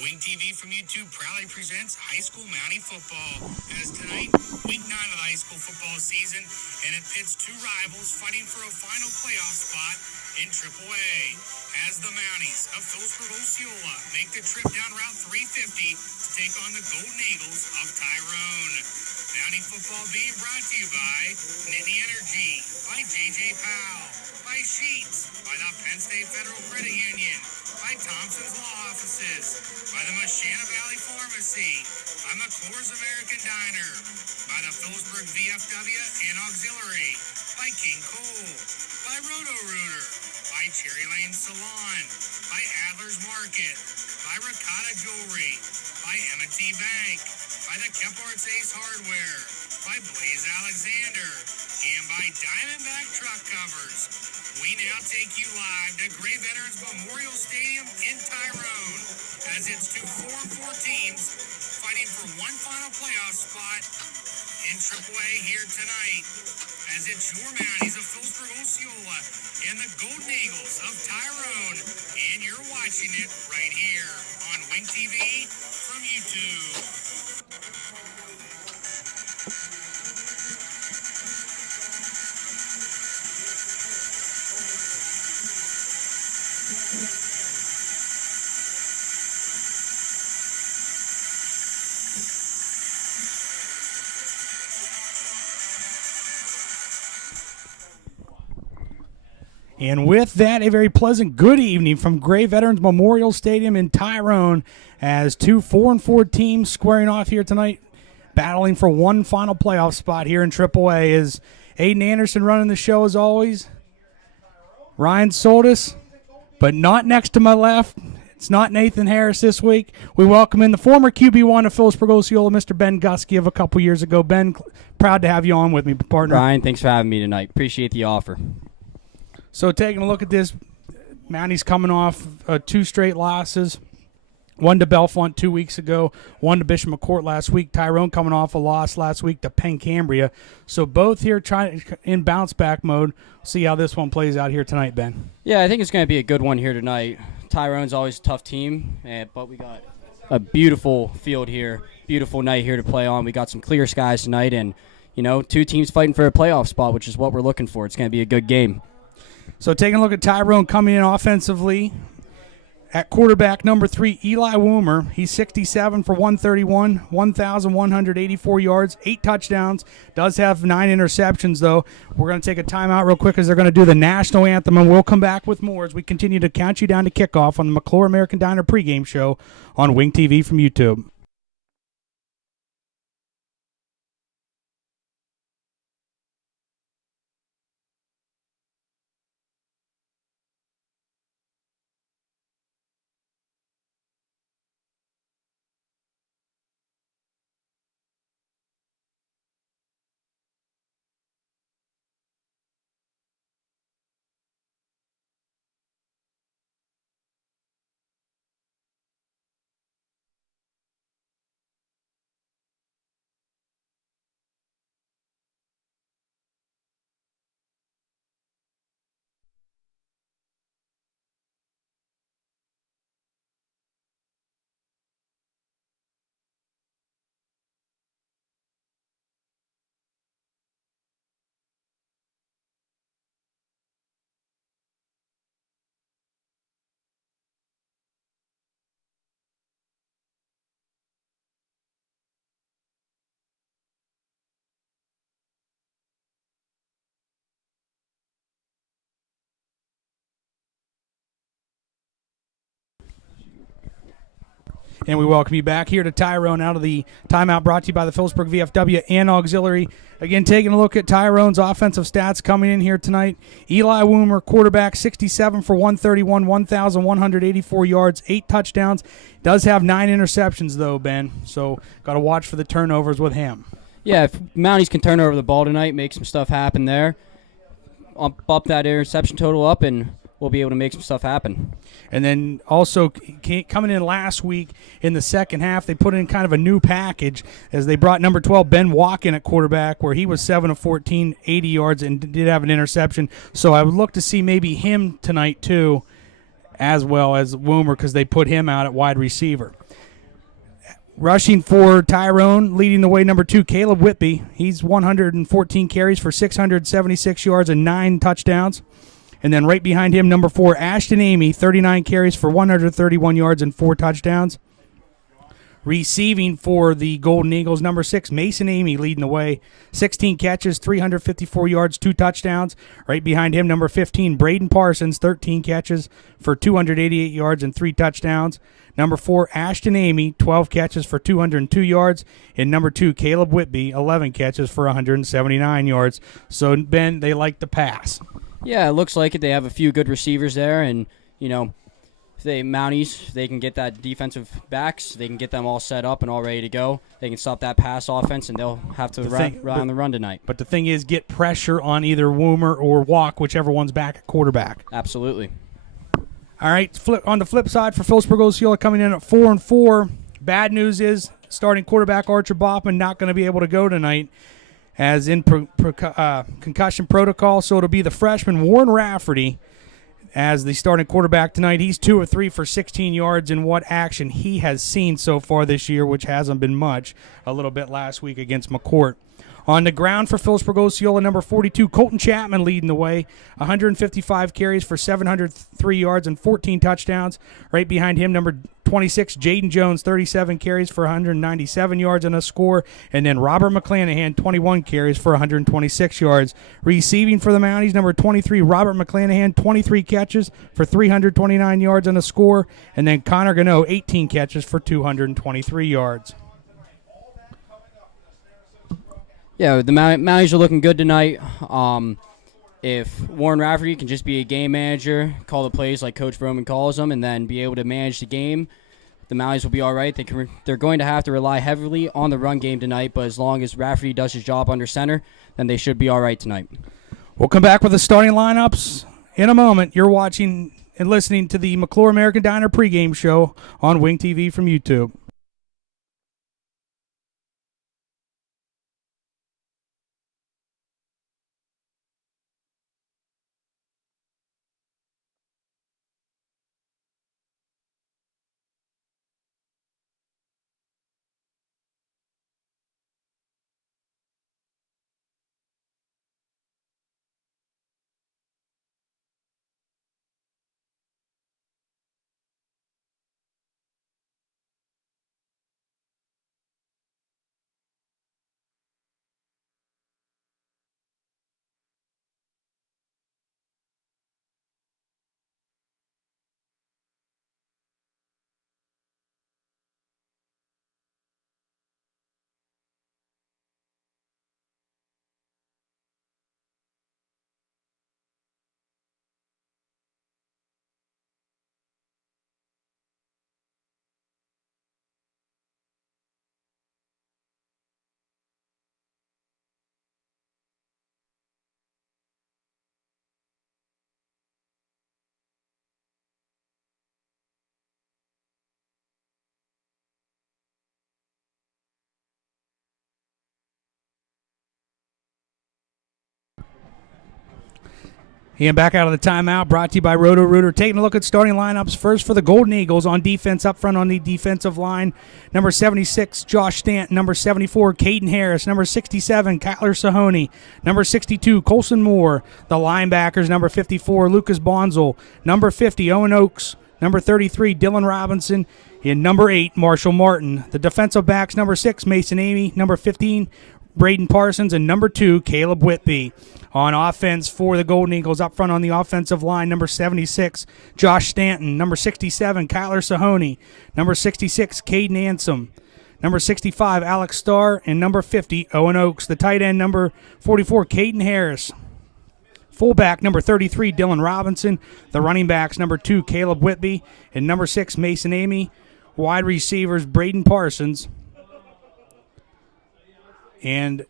Wing TV from YouTube proudly presents high school Mountie football. As tonight, week 9 of the high school football season, and it pits two rivals fighting for a final playoff spot in AAA. As the Mounties of Philipsburg-Osceola make the trip down Route 350 to take on the Golden Eagles of Tyrone. Mountie football being brought to you by Nittany Energy, by J.J. Powell, by Sheets, by the Penn State Federal Credit Union, by Thompson's Law Offices, by the Mashana Valley Pharmacy, by McClure's American Diner, by the Philipsburg VFW and Auxiliary, by King Cole, by Roto-Rooter, by Cherry Lane Salon, by Adler's Market, by Ricotta Jewelry, by M&T Bank, by the Kemparts Ace Hardware, by Blaze Alexander, and by Diamondback Truck Covers. We now take you live to Gray Veterans Memorial Stadium in Tyrone, as it's two 4-4 teams fighting for one final playoff spot in AAA here tonight, as it's your Mounties of Philipsburg-Osceola and the Golden Eagles of Tyrone, and you're watching it right here on Wing TV from YouTube. And with that, a very pleasant good evening from Gray Veterans Memorial Stadium in Tyrone, as two 4-4 teams squaring off here tonight, battling for one final playoff spot here in AAA. Is Aiden Anderson running the show as always. Ryan Soldis, but not next to my left. It's not Nathan Harris this week. We welcome in the former QB1 of Philipsburg-Osceola, Mr. Ben Gusky of a couple years ago. Ben, proud to have you on with me, partner. Ryan, thanks for having me tonight. Appreciate the offer. So taking a look at this, Mounties coming off two straight losses. One to Bellefonte 2 weeks ago, one to Bishop McCourt last week. Tyrone coming off a loss last week to Pencambria. So both here trying in bounce-back mode. See how this one plays out here tonight, Ben. Yeah, I think it's going to be a good one here tonight. Tyrone's always a tough team, but we got a beautiful field here, beautiful night here to play on. We got some clear skies tonight, and, you know, two teams fighting for a playoff spot, which is what we're looking for. It's going to be a good game. So taking a look at Tyrone coming in offensively. At quarterback, number 3, Eli Woomer. He's 67 for 131, 1,184 yards, 8 touchdowns. Does have 9 interceptions, though. We're going to take a timeout real quick as they're going to do the national anthem, and we'll come back with more as we continue to count you down to kickoff on the McClure American Diner pregame show on Wing TV from YouTube. And we welcome you back here to Tyrone out of the timeout brought to you by the Philipsburg VFW and Auxiliary. Again, taking a look at Tyrone's offensive stats coming in here tonight. Eli Woomer, quarterback, 67 for 131, 1,184 yards, 8 touchdowns. Does have 9 interceptions, though, Ben. So got to watch for the turnovers with him. Yeah, if Mounties can turn over the ball tonight, make some stuff happen there, up that interception total up, and we'll be able to make some stuff happen. And then also coming in last week in the second half, they put in kind of a new package as they brought number 12, Ben Walken, at quarterback, where he was 7 of 14, 80 yards, and did have an interception. So I would look to see maybe him tonight too, as well as Woomer, because they put him out at wide receiver. Rushing for Tyrone, leading the way, number 2, Caleb Whitby. He's 114 carries for 676 yards and 9 touchdowns. And then right behind him, number 4, Ashton Amy, 39 carries for 131 yards and 4 touchdowns. Receiving for the Golden Eagles, number 6, Mason Amy, leading the way. 16 catches, 354 yards, 2 touchdowns. Right behind him, number 15, Braden Parsons, 13 catches for 288 yards and 3 touchdowns. Number 4, Ashton Amy, 12 catches for 202 yards. And number 2, Caleb Whitby, 11 catches for 179 yards. So, Ben, they like to pass. Yeah, it looks like it. They have a few good receivers there, and, if Mounties, they can get that defensive backs, they can get them all set up and all ready to go. They can stop that pass offense, and they'll have to rely on the run tonight. But the thing is, get pressure on either Woomer or Walk, whichever one's back at quarterback. Absolutely. All right, on the flip side for Philipsburg-Osceola coming in at 4-4. Bad news is starting quarterback Archer Baughman not going to be able to go tonight as in concussion protocol, so it'll be the freshman Warren Rafferty as the starting quarterback tonight. He's 2 of 3 for 16 yards in what action he has seen so far this year, which hasn't been much, a little bit last week against McCourt. On the ground for Philipsburg-Osceola, number 42, Colton Chapman leading the way. 155 carries for 703 yards and 14 touchdowns. Right behind him, number 26, Jaden Jones, 37 carries for 197 yards and a score. And then Robert McClanahan, 21 carries for 126 yards. Receiving for the Mounties, number 23, Robert McClanahan, 23 catches for 329 yards and a score. And then Connor Gano, 18 catches for 223 yards. Yeah, the Mounties are looking good tonight. If Warren Rafferty can just be a game manager, call the plays like Coach Roman calls them, and then be able to manage the game, the Mounties will be all right. They're going to have to rely heavily on the run game tonight, but as long as Rafferty does his job under center, then they should be all right tonight. We'll come back with the starting lineups in a moment. You're watching and listening to the McClure American Diner pregame show on Wing TV from YouTube. And back out of the timeout, brought to you by Roto-Rooter. Taking a look at starting lineups. First for the Golden Eagles on defense, up front on the defensive line. Number 76, Josh Stanton. Number 74, Caden Harris. Number 67, Kyler Sahoney. Number 62, Colson Moore. The linebackers, number 54, Lucas Bonzel. Number 50, Owen Oakes. Number 33, Dylan Robinson. And number 8, Marshall Martin. The defensive backs, number 6, Mason Amy. Number 15, Braden Parsons. And number 2, Caleb Whitby. On offense for the Golden Eagles, up front on the offensive line, number 76, Josh Stanton. Number 67, Kyler Sahoney. Number 66, Caden Ansom. Number 65, Alex Starr. And number 50, Owen Oakes. The tight end, number 44, Caden Harris. Fullback, number 33, Dylan Robinson. The running backs, number 2, Caleb Whitby. And number 6, Mason Amy. Wide receivers, Braden Parsons. And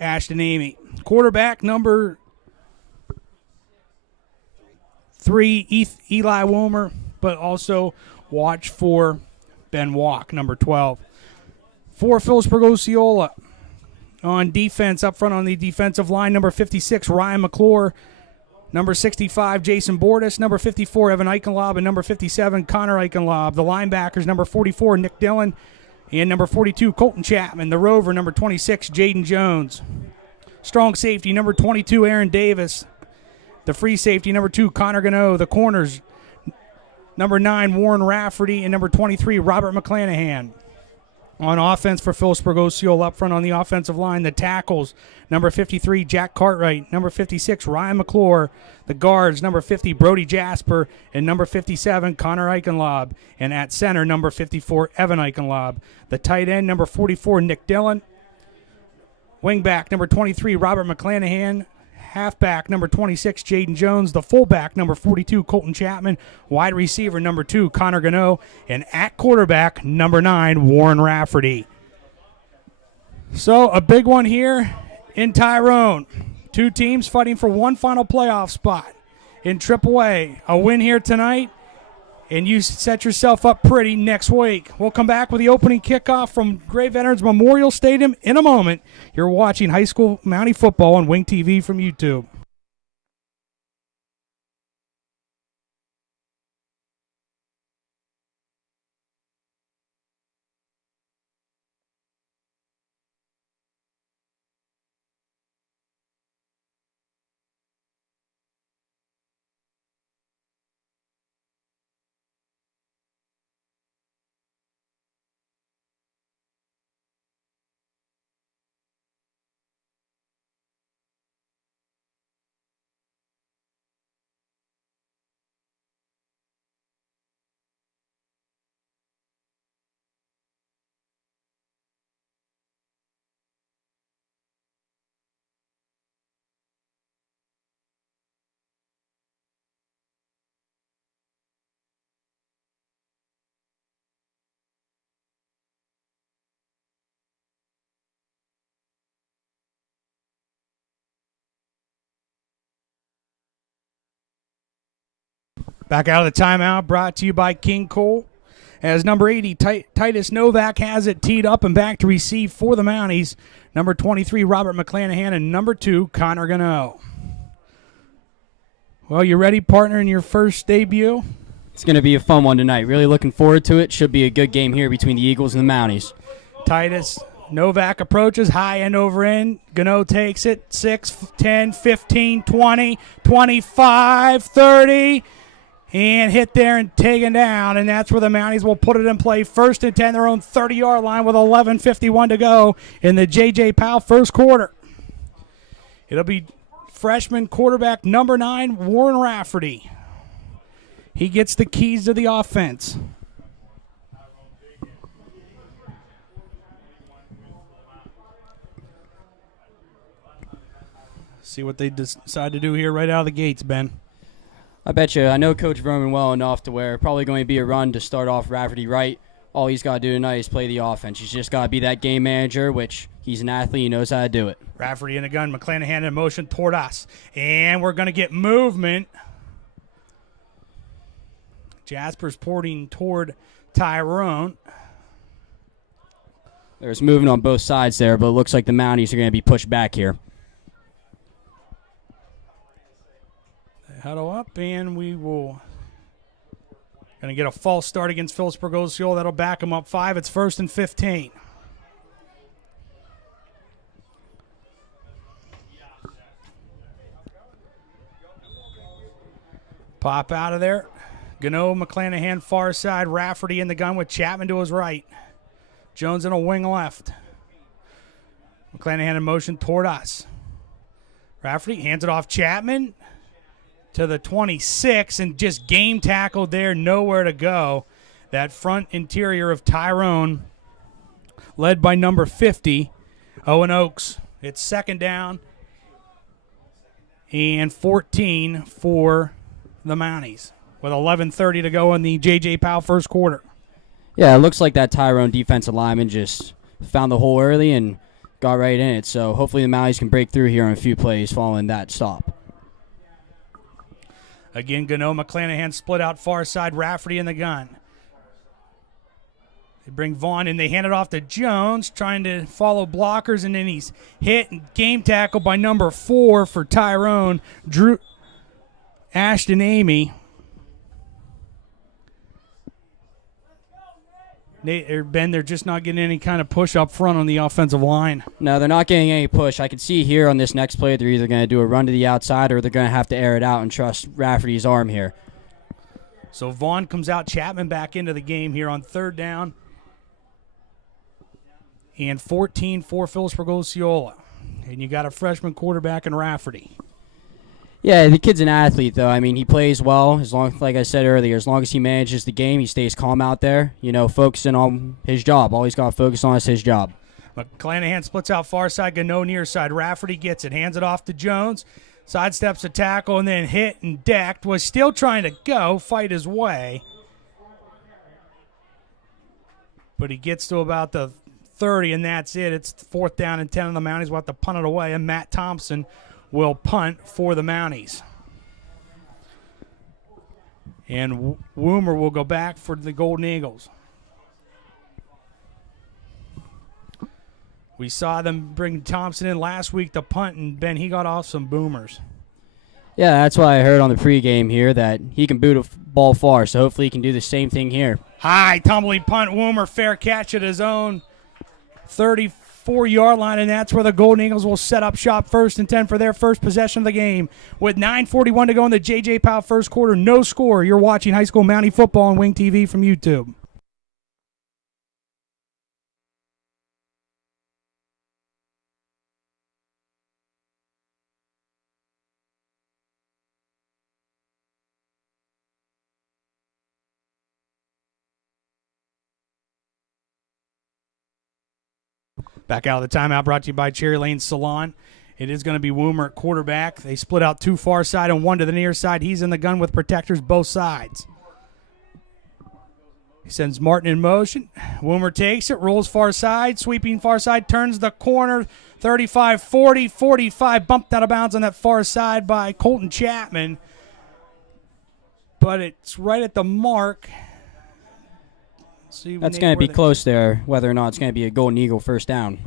Ashton Amy. Quarterback, number 3, Eli Wilmer, but also watch for Ben Walk, number 12. For Philipsburg-Osceola, on defense, up front on the defensive line, number 56, Ryan McClure. Number 65, Jason Bordis. Number 54, Evan Eichenlob. And number 57, Connor Eichenlob. The linebackers, number 44, Nick Dillon. And number 42, Colton Chapman. The rover, number 26, Jaden Jones. Strong safety, number 22, Aaron Davis. The free safety, number 2, Connor Gano. The corners, number 9, Warren Rafferty. And number 23, Robert McClanahan. On offense for Philipsburg-Osceola up front on the offensive line, the tackles, number 53, Jack Cartwright, number 56, Ryan McClure, the guards, number 50, Brody Jasper, and number 57, Connor Eichenlob, and at center, number 54, Evan Eichenlob. The tight end, number 44, Nick Dillon, wingback, number 23, Robert McClanahan, halfback, number 26, Jaden Jones. The fullback, number 42, Colton Chapman. Wide receiver, number 2, Connor Gano. And at quarterback, number 9, Warren Rafferty. So a big one here in Tyrone. Two teams fighting for one final playoff spot in AAA. A win here tonight, and you set yourself up pretty next week. We'll come back with the opening kickoff from Gray Veterans Memorial Stadium in a moment. You're watching high school Mountie football on Wing TV from YouTube. Back out of the timeout, brought to you by King Cole. As number 80, Titus Novak has it teed up and back to receive for the Mounties. Number 23, Robert McClanahan, and number 2, Connor Gano. Well, you ready, partner, in your first debut? It's going to be a fun one tonight. Really looking forward to it. Should be a good game here between the Eagles and the Mounties. Titus Novak approaches, high end over end. Gano takes it, 6, 10, 15, 20, 25, 30. And hit there and taken down, and that's where the Mounties will put it in play. 1st and 10, their own 30-yard line with 11:51 to go in the J.J. Powell first quarter. It'll be freshman quarterback number 9, Warren Rafferty. He gets the keys to the offense. See what they decide to do here right out of the gates, Ben. I bet you. I know Coach Roman well enough to where probably going to be a run to start off Rafferty right. All he's got to do tonight is play the offense. He's just got to be that game manager, which he's an athlete. He knows how to do it. Rafferty in a gun. McClanahan in motion toward us. And we're going to get movement. Jasper's porting toward Tyrone. There's movement on both sides there, but it looks like the Mounties are going to be pushed back here. Huddle up, and we will going to get a false start against Philipsburg-Osceola. That'll back them up 5. It's 1st and 15. Pop out of there. Gano, McClanahan far side. Rafferty in the gun with Chapman to his right. Jones in a wing left. McClanahan in motion toward us. Rafferty hands it off Chapman to the 26, and just game tackled there, nowhere to go. That front interior of Tyrone, led by number 50, Owen Oakes. It's 2nd down and 14 for the Mounties with 11:30 to go in the J.J. Powell first quarter. Yeah, it looks like that Tyrone defensive lineman just found the hole early and got right in it. So hopefully the Mounties can break through here on a few plays following that stop. Again, Gano, McClanahan split out far side, Rafferty in the gun. They bring Vaughn in, they hand it off to Jones, trying to follow blockers, and then he's hit and game tackle by number 4 for Tyrone, Drew Ashton Amy. Ben, they're just not getting any kind of push up front on the offensive line. No, they're not getting any push. I can see here on this next play they're either going to do a run to the outside or they're going to have to air it out and trust Rafferty's arm here. So Vaughn comes out, Chapman back into the game here on third down. And 14 for Philipsburg-Osceola. And you got a freshman quarterback in Rafferty. Yeah, the kid's an athlete, though. I mean, he plays well, as long, like I said earlier, as long as he manages the game, he stays calm out there, focusing on his job. All he's got to focus on is his job. McClanahan splits out far side, Gano near side. Rafferty gets it, hands it off to Jones. Sidesteps a tackle and then hit and decked. Was still trying to fight his way. But he gets to about the 30, and that's it. It's 4th down and 10 on the Mounties. We'll have to punt it away, and Matt Thompson will punt for the Mounties. And Woomer will go back for the Golden Eagles. We saw them bring Thompson in last week to punt, and Ben, he got off some boomers. Yeah, that's why I heard on the pregame here that he can boot a ball far, so hopefully he can do the same thing here. High tumbling punt, Woomer, fair catch at his own 34-yard line, and that's where the Golden Eagles will set up shop 1st and 10 for their first possession of the game. With 9:41 to go in the J.J. Powell first quarter, no score. You're watching high school Mountie football on Wing TV from YouTube. Back out of the timeout, brought to you by Cherry Lane Salon. It is going to be Woomer at quarterback. They split out 2 far side and 1 to the near side. He's in the gun with protectors both sides. He sends Martin in motion. Woomer takes it, rolls far side, sweeping far side, turns the corner, 35, 40, 45, bumped out of bounds on that far side by Colton Chapman. But it's right at the mark. That's going to be close there, whether or not it's going to be a Golden Eagle first down.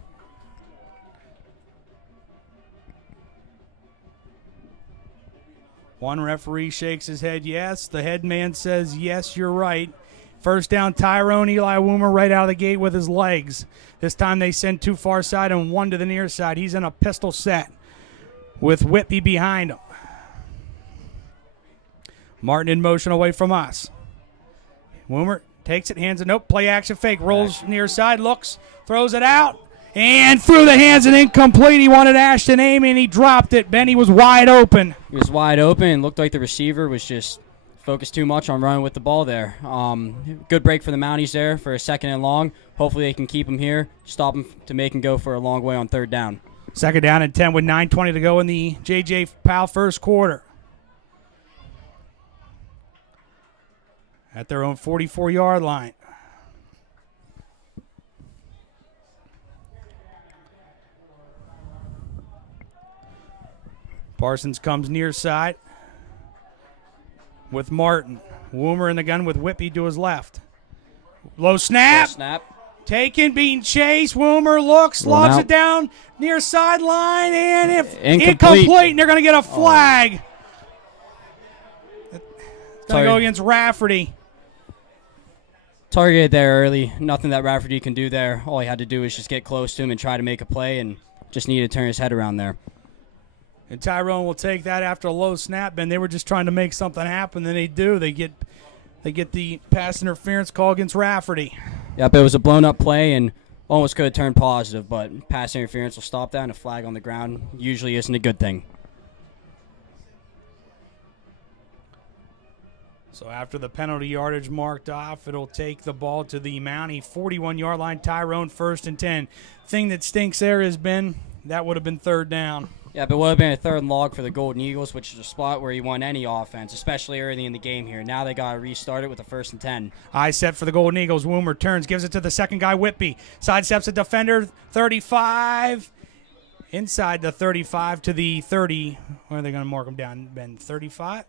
One referee shakes his head yes. The head man says, yes, you're right. First down, Tyrone. Eli Woomer right out of the gate with his legs. This time they send 2 far side and 1 to the near side. He's in a pistol set with Whitby behind him. Martin in motion away from us. Woomer takes it, hands it, nope, play action fake, rolls near side, looks, throws it out, and through the hands and incomplete. He wanted Ashton Amy, and he dropped it. Benny was wide open. He was wide open and looked like the receiver was just focused too much on running with the ball there. Good break for the Mounties there for a 2nd and long. Hopefully they can keep him here, stop him to make him go for a long way on 3rd down. 2nd down and 10 with 9:20 to go in the J.J. Powell first quarter. At their own 44-yard line. Parsons comes near side with Martin. Woomer in the gun with Whitby to his left. Low snap. Taken, being chased. Woomer looks, lobs it down near sideline, and incomplete. And they're going to get a flag. It's going to go against Rafferty. Targeted there early. Nothing that Rafferty can do there. All he had to do was just get close to him and try to make a play, and just needed to turn his head around there. And Tyrone will take that after a low snap, and they were just trying to make something happen. Then they do. They get the pass interference call against Rafferty. Yep, it was a blown-up play, and almost could have turned positive, but pass interference will stop that, and a flag on the ground usually isn't a good thing. So after the penalty yardage marked off, it'll take the ball to the Mountie 41-yard line. Tyrone 1st and 10. Thing that stinks there has been that would have been 3rd down. Yeah, but it would have been a 3rd and long for the Golden Eagles, which is a spot where you want any offense, especially early in the game here. Now they got to restart it with a 1st and 10. Eye set for the Golden Eagles. Woomer turns, gives it to the second guy, Whitby. Sidesteps a defender, 35. Inside the 35 to the 30. Where are they going to mark him down, Ben? 35?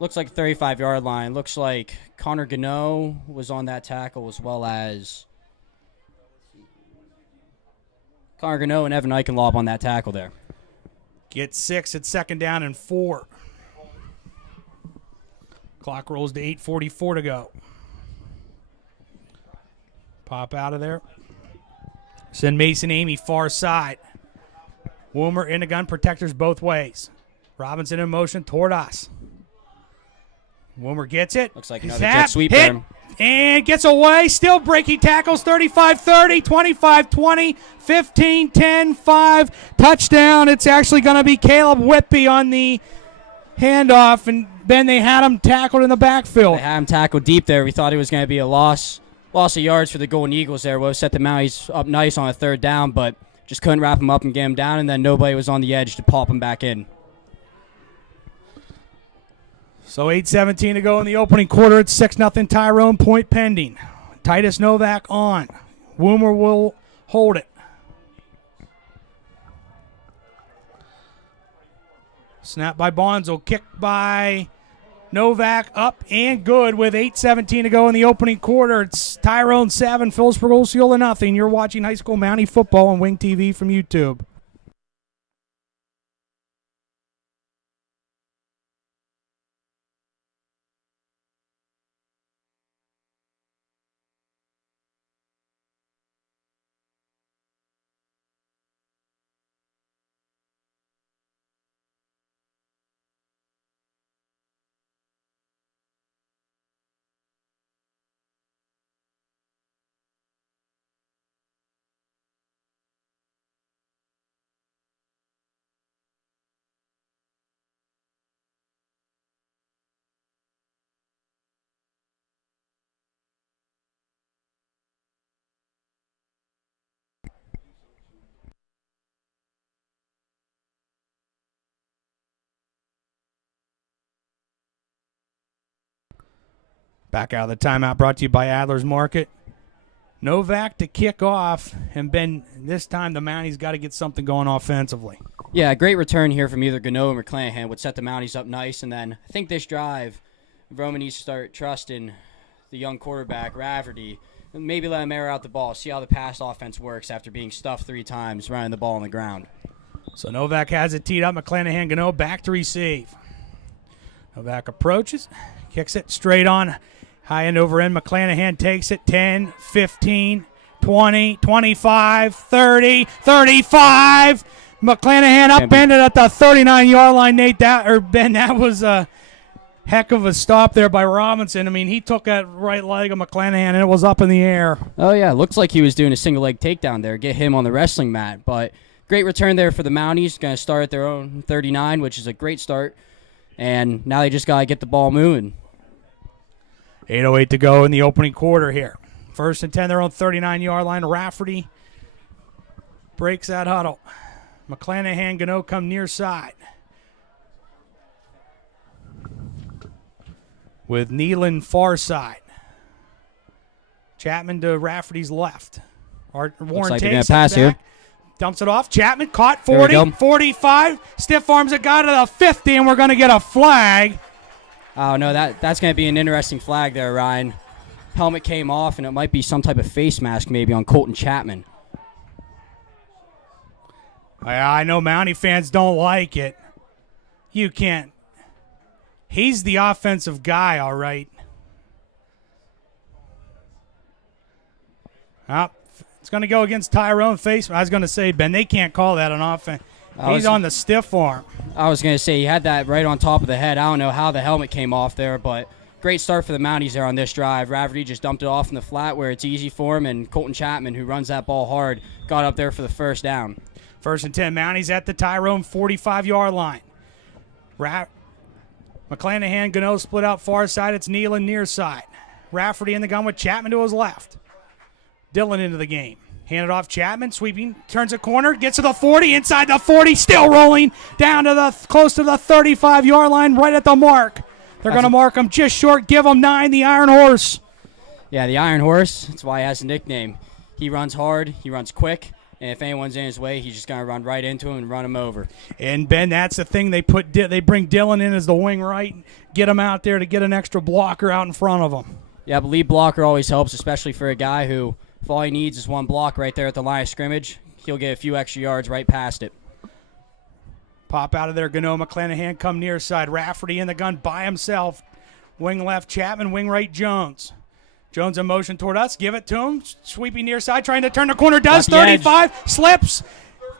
Looks like a 35-yard line. Looks like Connor Gano was on that tackle, as well as Connor Gano and Evan Eichenlob on that tackle there. Get 6 at 2nd down and 4. Clock rolls to 8:44 to go. Pop out of there. Send Mason Amy far side. Woomer in the gun, protectors both ways. Robinson in motion toward us. Woomer gets it. Looks like another jet sweep there. And gets away. Still breaking tackles. 35-30, 25-20, 15-10, 5. Touchdown. It's actually going to be Caleb Whitby on the handoff. And Ben, they had him tackled in the backfield. They had him tackled deep there. We thought it was going to be a loss of yards for the Golden Eagles there. We'll set the Mounties up nice on a third down, but just couldn't wrap him up and get him down, and then nobody was on the edge to pop him back in. So 8:17 to go in the opening quarter. It's 6-0 Tyrone, point pending. Titus Novak on. Woomer will hold it. Snap by Bonzo, kick by Novak, up and good with 8:17 to go in the opening quarter. It's Tyrone 7, Philipsburg-Osceola nothing. You're watching high school Mountie football on Wing TV from YouTube. Back out of the timeout, brought to you by Adler's Market. Novak to kick off, and Ben, this time the Mounties got to get something going offensively. Yeah, great return here from either Gano or McClanahan would set the Mounties up nice, and then I think this drive, Roman needs to start trusting the young quarterback, Rafferty, and maybe let him air out the ball, see how the pass offense works after being stuffed 3 times, running the ball on the ground. So Novak has it teed up. McClanahan, Gano back to receive. Novak approaches, kicks it straight on. High end over end. McClanahan takes it 10, 15, 20, 25, 30, 35. McClanahan upended at the 39-yard line. Ben, that was a heck of a stop there by Robinson. I mean, he took that right leg of McClanahan, and it was up in the air. Oh, yeah. Looks like he was doing a single leg takedown there, get him on the wrestling mat. But great return there for the Mounties. Going to start at their own 39, which is a great start. And now they just got to get the ball moving. 8:08 to go in the opening quarter here. 1st and 10, they're on 39-yard line. Rafferty breaks that huddle. McClanahan, Gano come near side. With Nealon far side. Chapman to Rafferty's left. Warren like takes it pass back, here. dumps it off. Chapman caught 40, 45. Stiff arms it, got to the 50, and we're going to get a flag. Oh, no, that's going to be an interesting flag there, Ryan. Helmet came off, and it might be some type of face mask maybe on Colton Chapman. I know Mountie fans don't like it. You can't. He's the offensive guy, all right. It's going to go against Tyrone face. I was going to say, Ben, they can't call that an offense. He's on the stiff arm. I was going to say, he had that right on top of the head. I don't know how the helmet came off there, but great start for the Mounties there on this drive. Rafferty just dumped it off in the flat where it's easy for him, and Colton Chapman, who runs that ball hard, got up there for the first down. 1st and 10, Mounties at the Tyrone 45-yard line. McClanahan, Gano split out far side. It's Nealon near side. Rafferty in the gun with Chapman to his left. Dillon into the game. Handed off Chapman, sweeping, turns a corner, gets to the 40, inside the 40, still rolling down to the close to the 35-yard line, right at the mark. They're going to mark him just short, give him 9, the Iron Horse. Yeah, the Iron Horse, that's why he has a nickname. He runs hard, he runs quick, and if anyone's in his way, he's just going to run right into him and run him over. And, Ben, that's the thing. They bring Dillon in as the wing right, get him out there to get an extra blocker out in front of him. Yeah, but lead blocker always helps, especially for a guy who, if all he needs is one block right there at the line of scrimmage, he'll get a few extra yards right past it. Pop out of there, Gano. McClanahan come near side. Rafferty in the gun by himself. Wing left Chapman, wing right Jones. Jones in motion toward us. Give it to him. Sweeping near side, trying to turn the corner. Does. 35. Slips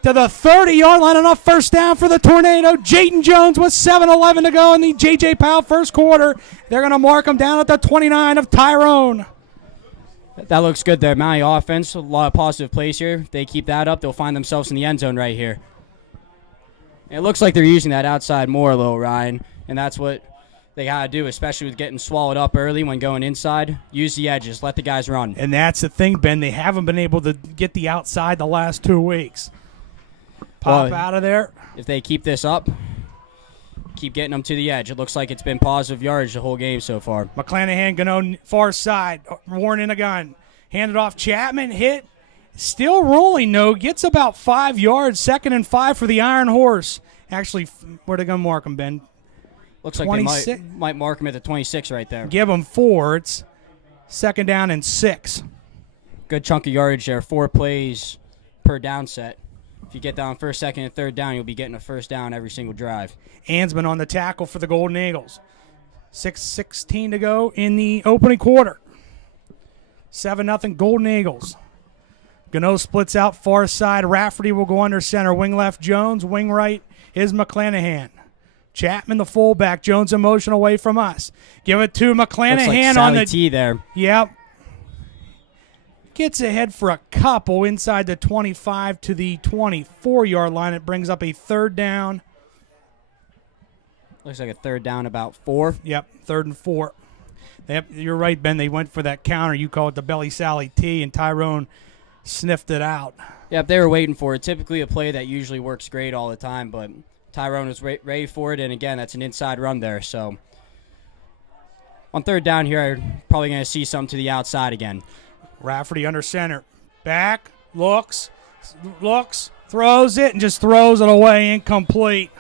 to the 30-yard line. Enough first down for the Tornado. Jaden Jones with 7:11 to go in the J.J. Powell first quarter. They're going to mark him down at the 29 of Tyrone. That looks good there. Mountie offense, a lot of positive plays here. If they keep that up, they'll find themselves in the end zone right here. And it looks like they're using that outside more a little, Ryan, and that's what they got to do, especially with getting swallowed up early when going inside. Use the edges. Let the guys run. And that's the thing, Ben. They haven't been able to get the outside the last 2 weeks. Pop out of there. If they keep this up, keep getting them to the edge. It looks like it's been positive yardage the whole game so far. McClanahan going far side. Warren in a gun. Handed off Chapman. Hit. Still rolling, no. Gets about 5 yards. 2nd and 5 for the Iron Horse. Actually, where they going to mark him, Ben? Looks like they might mark him at the 26 right there. Give him 4. It's 2nd down and 6. Good chunk of yardage there. 4 plays per down set. If you get down first, second, and third down, you'll be getting a first down every single drive. Ansman on the tackle for the Golden Eagles. 6:16 to go in the opening quarter. 7-0 Golden Eagles. Gano splits out far side. Rafferty will go under center. Wing left Jones. Wing right is McClanahan. Chapman the fullback. Jones in motion away from us. Give it to McClanahan on the T there. Yep. Gets ahead for a couple inside the 25 to the 24-yard line. It brings up a 3rd down. Looks like a 3rd down, about 4. Yep, 3rd and 4. You're right, Ben. They went for that counter. You call it the belly Sally T, and Tyrone sniffed it out. Yep, they were waiting for it. Typically a play that usually works great all the time, but Tyrone was ready for it, and again, that's an inside run there. So on 3rd down here, I'm probably going to see something to the outside again. Rafferty under center. Back, looks, throws it, and just throws it away, incomplete.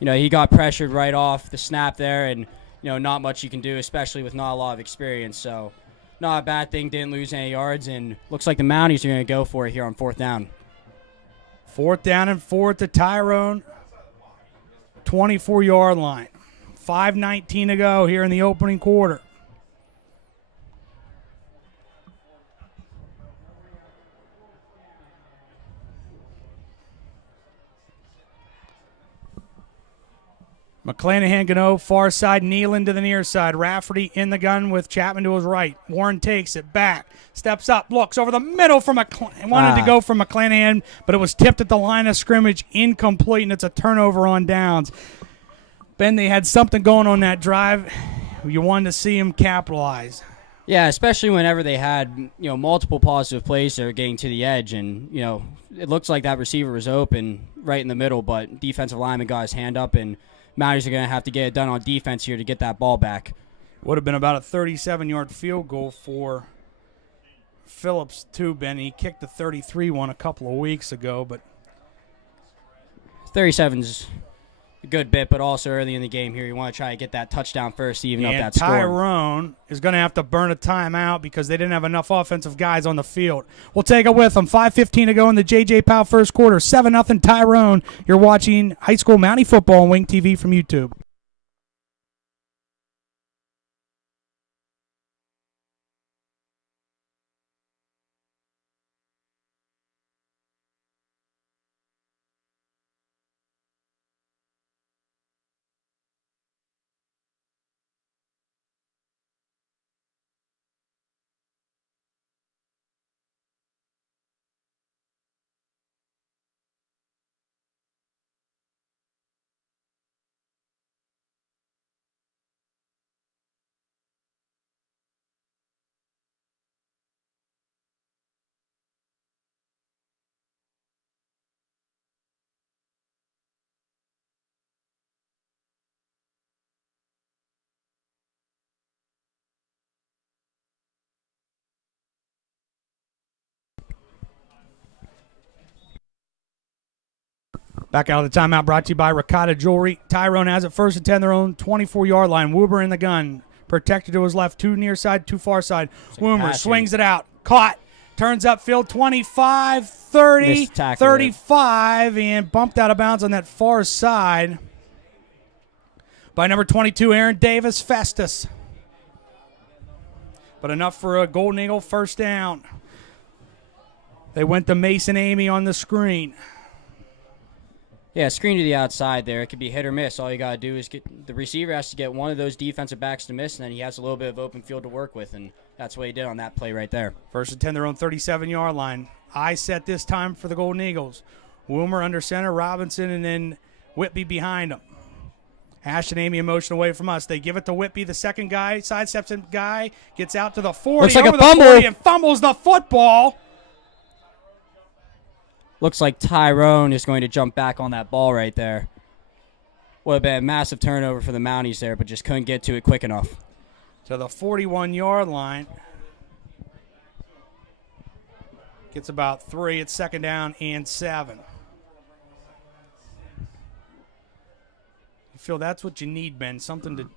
You know, he got pressured right off the snap there, and, you know, not much you can do, especially with not a lot of experience. So not a bad thing, didn't lose any yards, and looks like the Mounties are going to go for it here on 4th down. 4th down and 4 at the Tyrone 24-yard line. 5:19 to go here in the opening quarter. McClanahan, Gano, far side, Nealon to the near side. Rafferty in the gun with Chapman to his right. Warren takes it back, steps up, looks over the middle for wanted to go for McClanahan, but it was tipped at the line of scrimmage, incomplete, and it's a turnover on downs. Ben, they had something going on that drive. You wanted to see him capitalize. Yeah, especially whenever they had, you know, multiple positive plays that were getting to the edge, and, you know, it looks like that receiver was open right in the middle, but defensive lineman got his hand up, and Mounties are going to have to get it done on defense here to get that ball back. Would have been about a 37-yard field goal for Phillips, too, Ben. He kicked the 33 one a couple of weeks ago, but 37's a good bit, but also early in the game here, you want to try to get that touchdown first to even up that score. Tyrone is going to have to burn a timeout because they didn't have enough offensive guys on the field. We'll take it with them. 5:15 to go in the J.J. Powell first quarter. 7-0 Tyrone. You're watching high school Mountie football on Wing TV from YouTube. Back out of the timeout, brought to you by Ricotta Jewelry. Tyrone has it 1st and 10, their own 24-yard line. Woober in the gun. Protected to his left, 2 near side, 2 far side. Woomer swings it out. Caught. Turns upfield, 25, 30, 35, and bumped out of bounds on that far side. by number 22, Aaron Davis Festus. But enough for a Golden Eagle first down. They went to Mason Amy on the screen. Yeah, screen to the outside there. It could be hit or miss. All you got to do is the receiver has to get one of those defensive backs to miss, and then he has a little bit of open field to work with, and that's what he did on that play right there. First and 10, their own 37-yard line. I set this time for the Golden Eagles. Woomer under center, Robinson, and then Whitby behind him. Ashton Amy in motion away from us. They give it to Whitby, the second guy, sidesteps the guy, gets out to the 40, looks like over a fumble. the 40, and fumbles the football. Looks like Tyrone is going to jump back on that ball right there. Would have been a massive turnover for the Mounties there, but just couldn't get to it quick enough. To the 41-yard line. Gets about 3. It's second down and 7. You feel that's what you need, Ben, something to...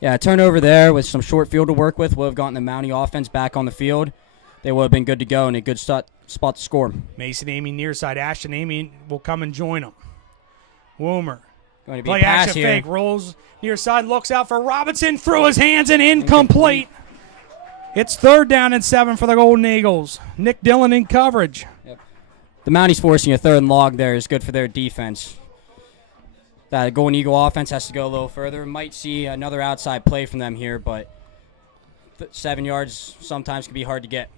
Yeah, a turnover there with some short field to work with would have gotten the Mountie offense back on the field. They would have been good to go and a good spot to score. Mason Amy near side. Ashton Amy will come and join them. Woomer. Going to be Play a pass action here. fake. Rolls near side. Looks out for Robinson. Through his hands and incomplete. It's third down and 7 for the Golden Eagles. Nick Dillon in coverage. Yep. The Mounties forcing a third and long there is good for their defense. That Golden Eagle offense has to go a little further. Might see another outside play from them here, but 7 yards sometimes can be hard to get.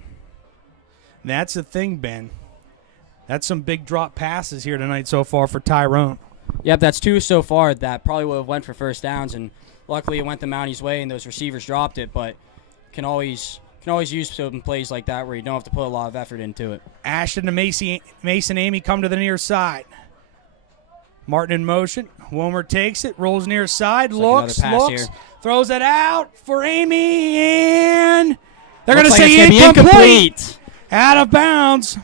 That's the thing, Ben. That's some big drop passes here tonight so far for Tyrone. Yep, that's 2 so far that probably would have went for first downs, and luckily it went the Mounties' way and those receivers dropped it, but can always use some plays like that where you don't have to put a lot of effort into it. Ashton and Mason Amy come to the near side. Martin in motion. Wilmer takes it, rolls near side, looks, throws it out for Amy, and they're going to say incomplete. Out of bounds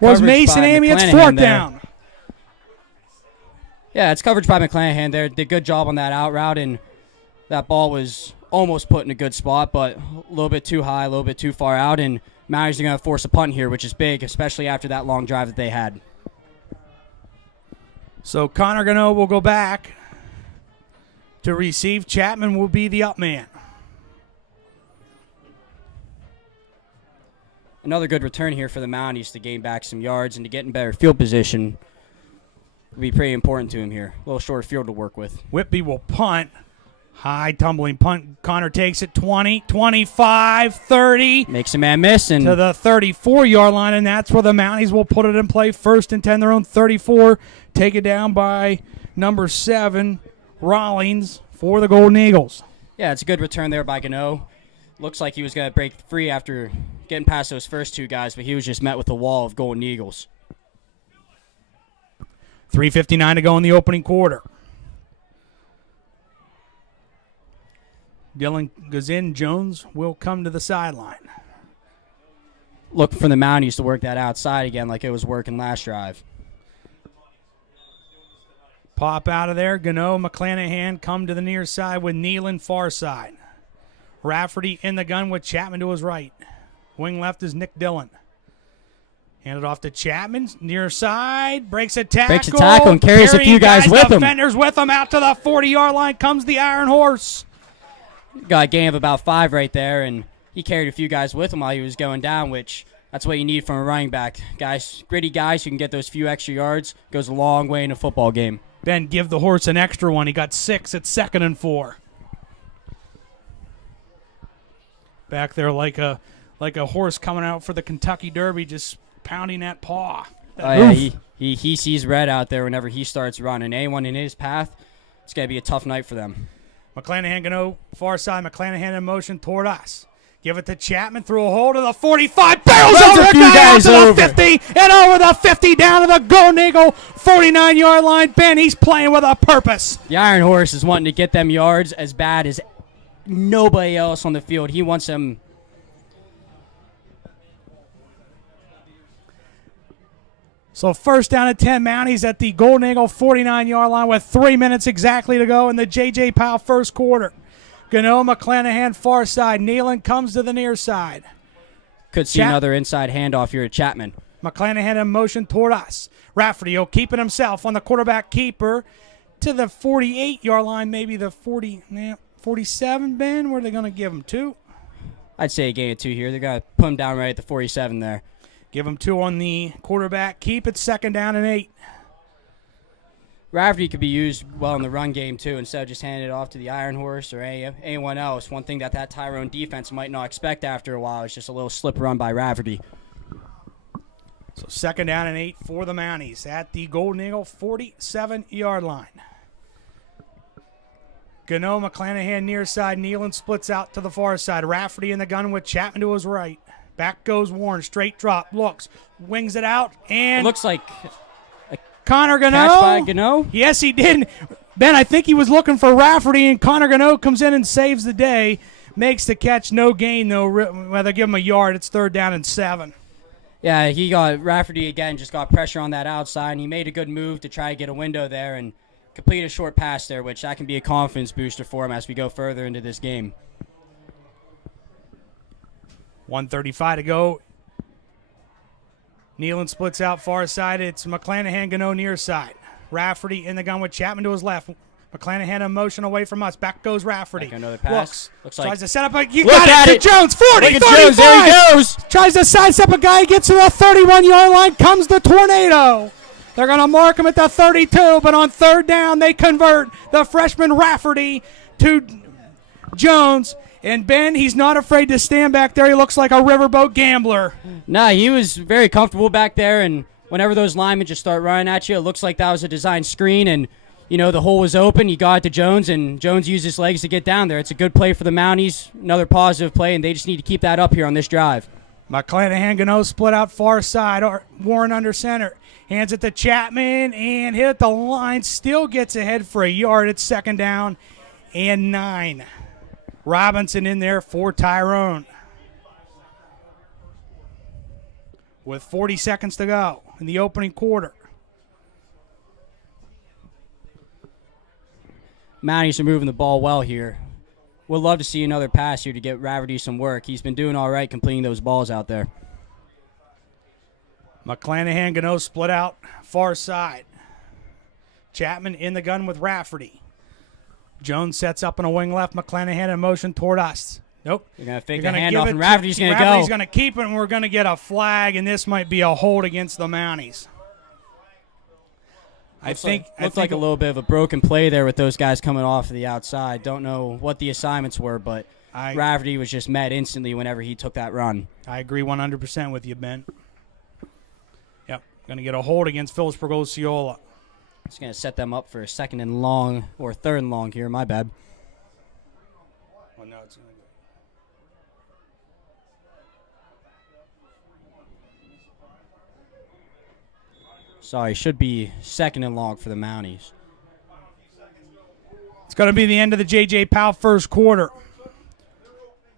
was Mason Amy. It's fourth down. Yeah, it's coverage by McClanahan there. Did a good job on that out route, and that ball was almost put in a good spot, but a little bit too high, a little bit too far out, and Mounties are going to force a punt here, which is big, especially after that long drive that they had. So Connor Gano will go back to receive. Chapman will be the up man. Another good return here for the Mounties to gain back some yards and to get in better field position will be pretty important to him here. A little shorter field to work with. Whitby will punt. High tumbling punt. Connor takes it 20, 25, 30. Makes a man miss. And to the 34-yard line, and that's where the Mounties will put it in play. First and 10, their own 34. Take it down by number 7, Rollins, for the Golden Eagles. Yeah, it's a good return there by Gano. Looks like he was going to break free after getting past those first 2 guys, but he was just met with a wall of Golden Eagles. 3:59 to go in the opening quarter. Dylan goes in. Jones will come to the sideline. Look for the Mounties to work that outside again like it was working last drive. Pop out of there. Gano, McClanahan come to the near side with Nealon far side. Rafferty in the gun with Chapman to his right. Wing left is Nick Dillon. Handed off to Chapman, near side, breaks a tackle. Breaks a tackle and carries a few guys with him. Defenders with him out to the 40-yard line comes the Iron Horse. Got a gain of about 5 right there, and he carried a few guys with him while he was going down, which that's what you need from a running back. Guys, gritty guys who can get those few extra yards, goes a long way in a football game. Ben, give the horse an extra one. He got 6 at 2nd and 4. Back there like a horse coming out for the Kentucky Derby, just pounding that paw. He sees red out there whenever he starts running. Anyone in his path, it's going to be a tough night for them. McClanahan going to far side. McClanahan in motion toward us. Give it to Chapman through a hole to the 45. Barrels over a few guys to the 50 and over the 50 down to the Golden Eagle 49-yard line. Ben, he's playing with a purpose. The Iron Horse is wanting to get them yards as bad as nobody else on the field. He wants them. So first down at 10, Mounties at the Golden Eagle 49-yard line with 3 minutes exactly to go in the J.J. Powell first quarter. Gano, McClanahan far side. Nealon comes to the near side. Could see another inside handoff here at Chapman. McClanahan in motion toward us. Rafferty keeping himself on the quarterback keeper. to the 48-yard line, maybe the 47, Ben. Where are they going to give him? 2? I'd say a gain of 2 here. They're going to put him down right at the 47 there. Give him 2 on the quarterback. Keep it 2nd down and 8. Rafferty could be used well in the run game, too, instead of just handing it off to the Iron Horse or anyone else. One thing that Tyrone defense might not expect after a while is just a little slip run by Rafferty. So 2nd down and 8 for the Mounties at the Golden Eagle 47-yard line. Gano, McClanahan near side. Nealon splits out to the far side. Rafferty in the gun with Chapman to his right. Back goes Warren. Straight drop. Looks. Wings it out. And it looks like Connor Gano. Catch by Gano? Yes, he did. Ben, I think he was looking for Rafferty, and Connor Gano comes in and saves the day. Makes the catch. No gain, though. Well, they give him a yard. It's 3rd down and 7. Yeah, Rafferty again just got pressure on that outside, and he made a good move to try to get a window there and complete a short pass there, which that can be a confidence booster for him as we go further into this game. 1:35 to go. Nealon splits out far side. It's McClanahan, Gano near side. Rafferty in the gun with Chapman to his left. McClanahan in motion away from us. Back goes Rafferty. Back another pass. Looks like tries to set up a. You look got at it to Jones. 40, Look at 35. Jones. There he goes. Tries to sidestep a guy. Gets to the 31-yard line. Comes the tornado. They're going to mark him at the 32, but on 3rd down, they convert the freshman Rafferty to Jones. And Ben, he's not afraid to stand back there. He looks like a riverboat gambler. Nah, he was very comfortable back there, and whenever those linemen just start running at you, it looks like that was a designed screen, and, the hole was open. You got it to Jones, and Jones used his legs to get down there. It's a good play for the Mounties, another positive play, and they just need to keep that up here on this drive. McClanahan, Gano split out far side. Warren under center. Hands it to Chapman and hit at the line. Still gets ahead for a yard. It's 2nd down and 9. Robinson in there for Tyrone. With 40 seconds to go in the opening quarter. Mounties are moving the ball well here. We'd love to see another pass here to get Rafferty some work. He's been doing all right completing those balls out there. McClanahan, Gano split out far side. Chapman in the gun with Rafferty. Jones sets up on a wing left. McClanahan in motion toward us. Nope. They're going to fake the handoff, and Rafferty's going to go. Rafferty's going to keep it, and we're going to get a flag, and this might be a hold against the Mounties. Looks like a little bit of a broken play there with those guys coming off of the outside. Don't know what the assignments were, but Rafferty was just met instantly whenever he took that run. I agree 100% with you, Ben. Yep. Going to get a hold against Philipsburg-Osceola. It's going to set them up for a 2nd and long, or 3rd and long here. My bad. Well, no, it's Sorry, should be 2nd and long for the Mounties. It's going to be the end of the J.J. Powell first quarter.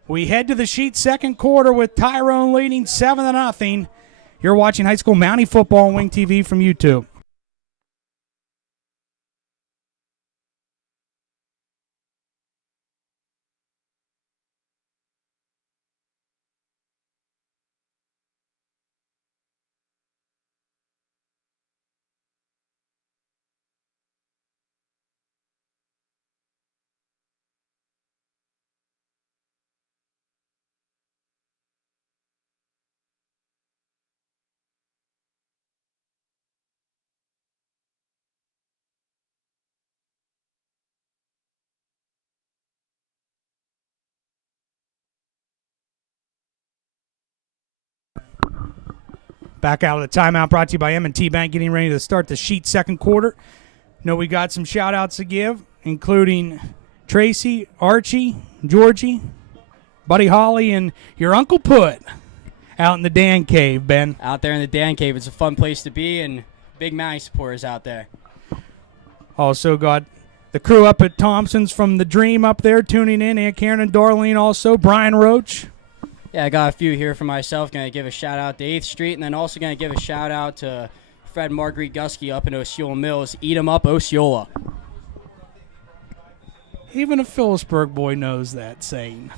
We head to the sheet 2nd quarter with Tyrone leading 7-0. You're watching high school Mountie football on Wing TV from YouTube. Back out of the timeout, brought to you by M&T Bank, getting ready to start the sheet 2nd quarter. Know we got some shout-outs to give, including Tracy, Archie, Georgie, Buddy Holly, and your Uncle Put out in the Dan Cave, Ben. Out there in the Dan Cave. It's a fun place to be, and big Mountie supporters out there. Also got the crew up at Thompson's from the Dream up there tuning in. Aunt Karen and Darlene also. Brian Roach. Yeah, I got a few here for myself. Going to give a shout-out to 8th Street, and then also going to give a shout-out to Fred Marguerite Gusky up in Osceola Mills. Eat 'em up, Osceola. Even a Philipsburg boy knows that saying.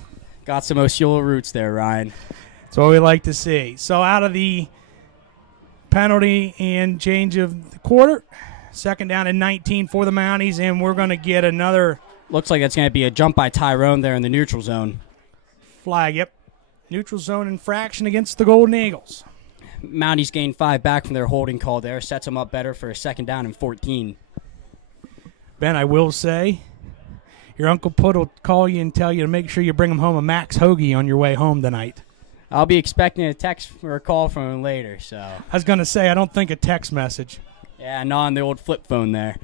Got some Osceola roots there, Ryan. That's what we like to see. So out of the penalty and change of the quarter, Second down and 19 for the Mounties, and we're going to get another Looks like it's going to be a jump by Tyrone there in the neutral zone. flag. Yep. Neutral zone infraction against the Golden Eagles. Mounties gained 5 back from their holding call there. Sets them up better for a second down and 14. Ben, I will say, your Uncle Put will call you and tell you to make sure you bring him home a Max Hoagie on your way home tonight. I'll be expecting a text or a call from him later. So I was going to say, I don't think a text message. yeah, not on the old flip phone there.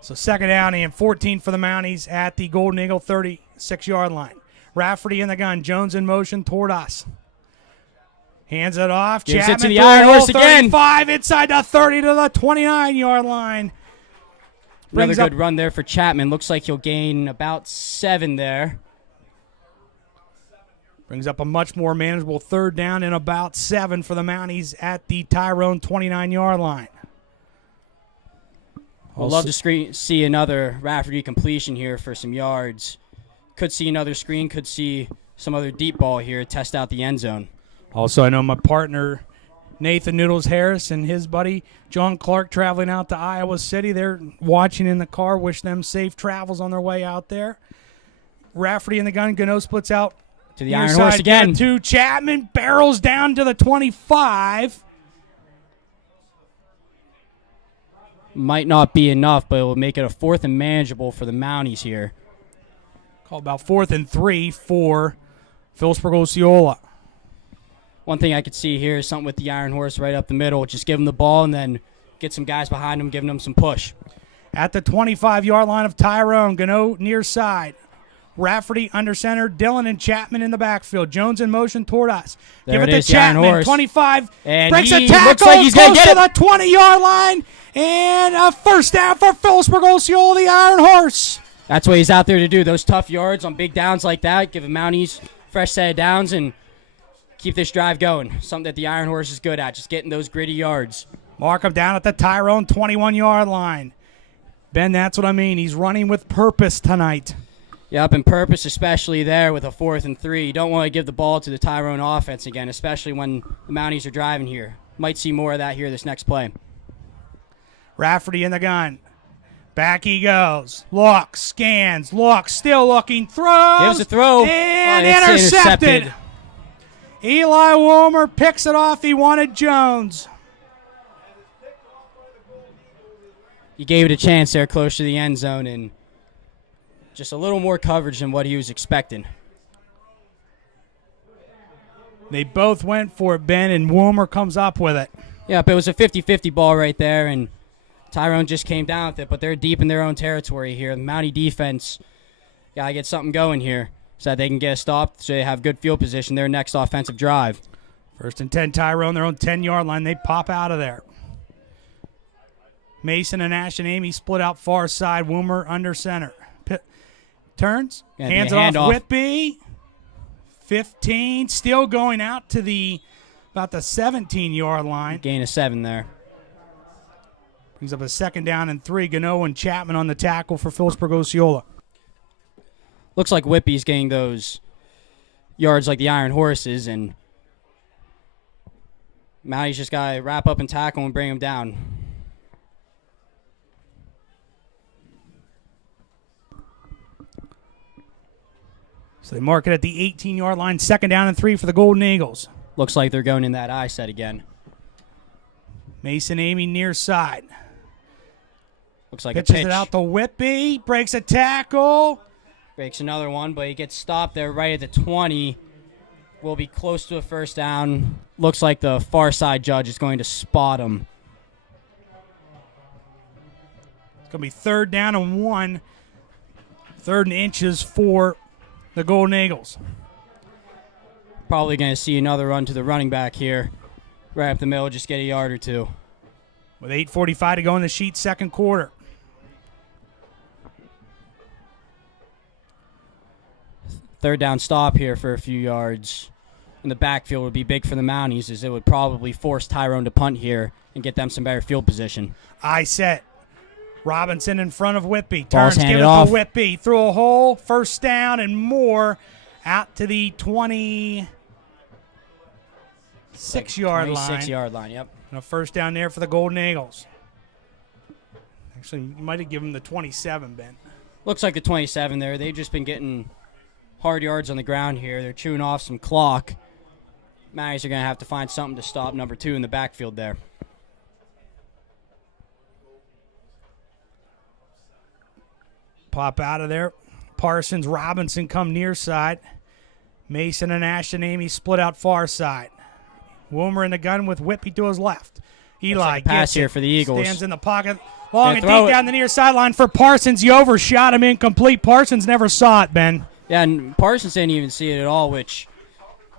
So second down and 14 for the Mounties at the Golden Eagle 36-yard line. Rafferty in the gun. Jones in motion toward us. Hands it off. Gives Chapman it to the through Iron the hole, Horse again. 35 inside the 30 to the 29-yard line. Another Brings up good run there for Chapman. Looks like he'll gain about 7 there. Brings up a much more manageable third down and about 7 for the Mounties at the Tyrone 29-yard line. I'd love to see another Rafferty completion here for some yards. Could see another screen. Could see some other deep ball here. Test out the end zone. Also, I know my partner, Nathan Noodles Harris, and his buddy, John Clark, traveling out to Iowa City. They're watching in the car. Wish them safe travels on their way out there. Rafferty in the gun. Gano splits out To the near Iron side, Horse again. To Chapman. Barrels down to the 25. Might not be enough, but it will make it a 4th and manageable for the Mounties here. Called about 4th and 3 for Philipsburg-Osceola. One thing I could see here is something with the Iron Horse right up the middle. Just give him the ball and then get some guys behind him, giving him some push. At the 25-yard line of Tyrone, Gano near side. Rafferty under center, Dillon and Chapman in the backfield. Jones in motion toward us. There Give it it is, to the Iron Chapman, Horse. 25, And breaks he a tackle, looks like he's gonna close get to the 20-yard line, and a first down for Philipsburg-Osceola, the Iron Horse. That's what he's out there to do. Those tough yards on big downs like that. Give the Mounties fresh set of downs and keep this drive going. Something that the Iron Horse is good at, just getting those gritty yards. Mark him down at the Tyrone 21-yard line. Ben, that's what I mean. He's running with purpose tonight. Yep, and purpose, especially there with a 4th and 3. You don't want to give the ball to the Tyrone offense again, especially when the Mounties are driving here. Might see more of that here this next play. Rafferty in the gun. Back he goes. Looks, scans, looks, still looking, throws. Gives a throw. And it's intercepted. Eli Wilmer picks it off. He wanted Jones. He gave it a chance there close to the end zone and just a little more coverage than what he was expecting. They both went for it, Ben, and Wilmer comes up with it. Yep, it was a 50-50 ball right there, and Tyrone just came down with it, but they're deep in their own territory here. The Mountie defense got to get something going here so that they can get a stop, so they have good field position their next offensive drive. First and 10, Tyrone, their own 10-yard line. They pop out of there. Mason and Ash and Amy split out far side. Wilmer under center. Turns, hands it off. Whitby, 15, still going out to about the 17-yard line. Gain of 7 there. Brings up a second down and 3. Gano and Chapman on the tackle for Philipsburg-Osceola. Looks like Whitby's getting those yards like the Iron Horses, and Mounties just got to wrap up and tackle and bring him down. So they mark it at the 18-yard line, second down and 3 for the Golden Eagles. Looks like they're going in that I set again. Mason Amy near side. Looks like Pitches a pitch. it out to Whitby, breaks a tackle. Breaks another one, but he gets stopped there right at the 20. Will be close to a first down. Looks like the far side judge is going to spot him. It's going to be third down and 1. 3rd and inches for the Golden Eagles. Probably going to see another run to the running back here. Right up the middle, just get a yard or 2. With 8:45 to go in the sheet, second quarter. Third down stop here for a few yards. In the backfield would be big for the Mounties, as it would probably force Tyrone to punt here and get them some better field position. I set. Robinson in front of Whitby. Ball's Turns, give handed it off. to Whitby. Through a hole, first down and more. Out to the 26-yard line. 26-yard line, yep. And a first down there for the Golden Eagles. Actually, you might have given him the 27, Ben. Looks like the 27 there. They've just been getting hard yards on the ground here. They're chewing off some clock. Mounties are going to have to find something to stop number 2 in the backfield there. Pop out of there. Parsons, Robinson come near side. Mason and Ashton Amy split out far side. Woomer in the gun with Whippy to his left. Eli like a pass gets here it. for the Eagles. Stands in the pocket. Long and throw deep it. down the near sideline for Parsons. You overshot him incomplete. Parsons never saw it, Ben. Yeah, and Parsons didn't even see it at all, which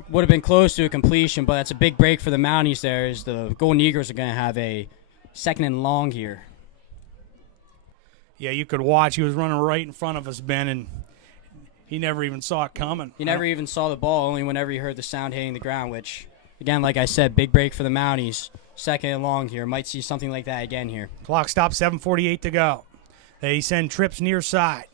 would have been close to a completion, but that's a big break for the Mounties there as the Golden Eagles are going to have a 2nd and long here. Yeah, you could watch. He was running right in front of us, Ben, and he never even saw it coming. He never even saw the ball, only whenever he heard the sound hitting the ground, which, again, like I said, big break for the Mounties. 2nd and long here. Might see something like that again here. Clock stops, 7:48 to go. They send trips near side,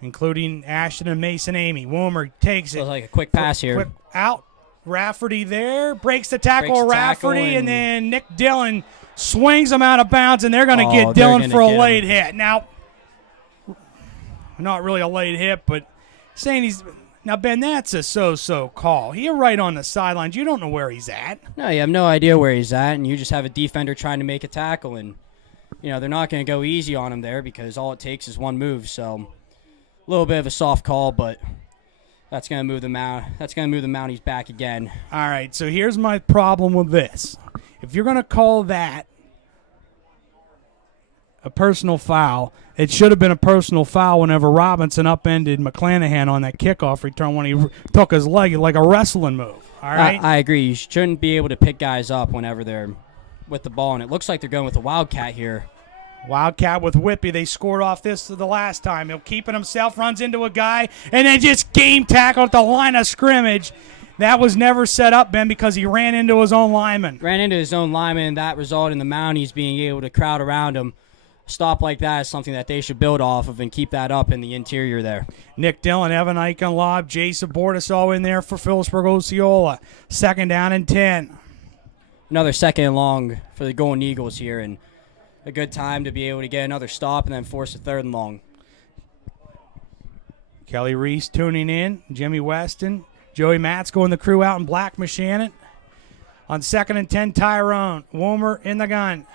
including Ashton and Mason Amy. Woomer takes it. Looks like a quick pass here. Quick out. Rafferty there. Breaks the tackle. Breaks the tackle Rafferty, and and then Nick Dillon swings him out of bounds, and they're going to get Dillon for a late hit. Now, not really a late hit, but saying he's – now, Ben, that's a so-so call. He's right on the sidelines. You don't know where he's at. No, you have no idea where he's at, and you just have a defender trying to make a tackle, and they're not going to go easy on him there because all it takes is one move. So, a little bit of a soft call, but that's going to move the Mounties back again. All right, so here's my problem with this. If you're going to call that a personal foul, it should have been a personal foul whenever Robinson upended McClanahan on that kickoff return when he took his leg like a wrestling move. All right? I agree. You shouldn't be able to pick guys up whenever they're with the ball, and it looks like they're going with a Wildcat here. Wildcat with Whippy. They scored off this the last time. He'll keep it himself, runs into a guy, and then just game tackle at the line of scrimmage. That was never set up, Ben, because he ran into his own lineman. Ran into his own lineman, and that resulted in the Mounties being able to crowd around him. A stop like that is something that they should build off of and keep that up in the interior there. Nick Dillon, Evan Eichen lob, Jason Bordas all in there for Philipsburg-Osceola. 2nd down and 10. Another 2nd and long for the Golden Eagles here, and a good time to be able to get another stop and then force a 3rd and long. Kelly Reese tuning in. Jimmy Weston. Joey Matsko and the crew out in Black Mashannon. On 2nd and 10, Tyrone. Woomer in the gun.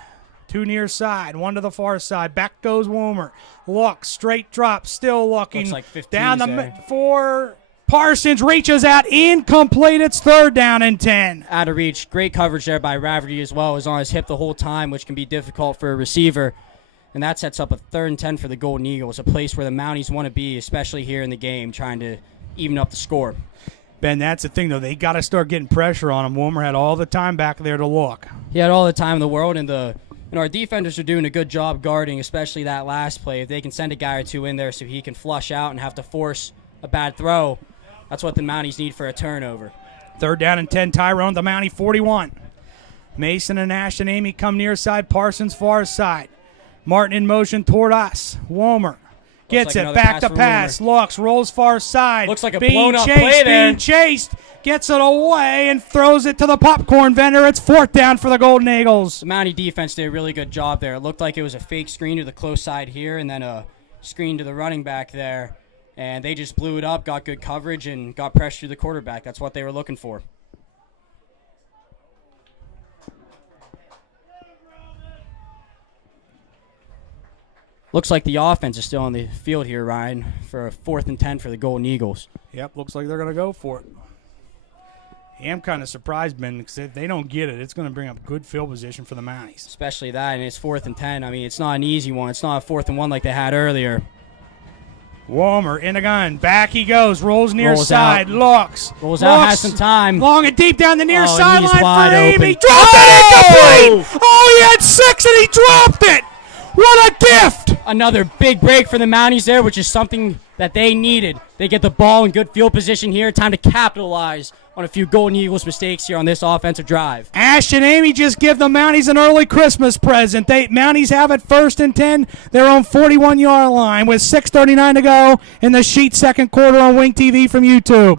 2 near side, 1 to the far side. Back goes Woomer. Looks, straight drop, still looking. Looks like 15 down the there. for Parsons, reaches out, incomplete. It's 3rd down and 10. Out of reach. Great coverage there by Rafferty as well. Was on his hip the whole time, which can be difficult for a receiver. And that sets up a 3rd and 10 for the Golden Eagles, a place where the Mounties want to be, especially here in the game, trying to even up the score. Ben, that's the thing, though. They got to start getting pressure on him. Woomer had all the time back there to look. He had all the time in the world, and our defenders are doing a good job guarding, especially that last play. If they can send a guy or two in there so he can flush out and have to force a bad throw, that's what the Mounties need for a turnover. 3rd down and 10, Tyrone, the Mountie 41. Mason and Ashton Amy come near side, Parsons far side. Martin in motion toward us. Woomer gets like it, back to for pass, Woomer. looks, rolls far side. Looks like a being blown-up chased, play there. Being chased, gets it away and throws it to the popcorn vendor. It's 4th down for the Golden Eagles. The Mountie defense did a really good job there. It looked like it was a fake screen to the close side here and then a screen to the running back there. And they just blew it up, got good coverage, and got pressure to the quarterback. That's what they were looking for. Looks like the offense is still on the field here, Ryan, for a 4th and 10 for the Golden Eagles. Yep, looks like they're going to go for it. I am kind of surprised, Ben, because if they don't get it, it's going to bring up good field position for the Mounties. Especially that, and it's 4th and 10. I mean, it's not an easy one. It's not a 4th and 1 like they had earlier. Woomer in the gun. Back he goes. Rolls near Rolls side. out. Looks. Out, has some time. Long and deep down the near Oh, and sideline he's for wide Amy. open. Dropped it incomplete. Oh, he had 6 and he dropped it. What a gift. Another big break for the Mounties there, which is something that they needed. They get the ball in good field position here. Time to capitalize on a few Golden Eagles mistakes here on this offensive drive. Ash and Amy just give the Mounties an early Christmas present. Mounties have it 1st and 10. Their own 41-yard line with 6:39 to go in the Sheet 2nd quarter on Wing TV from YouTube.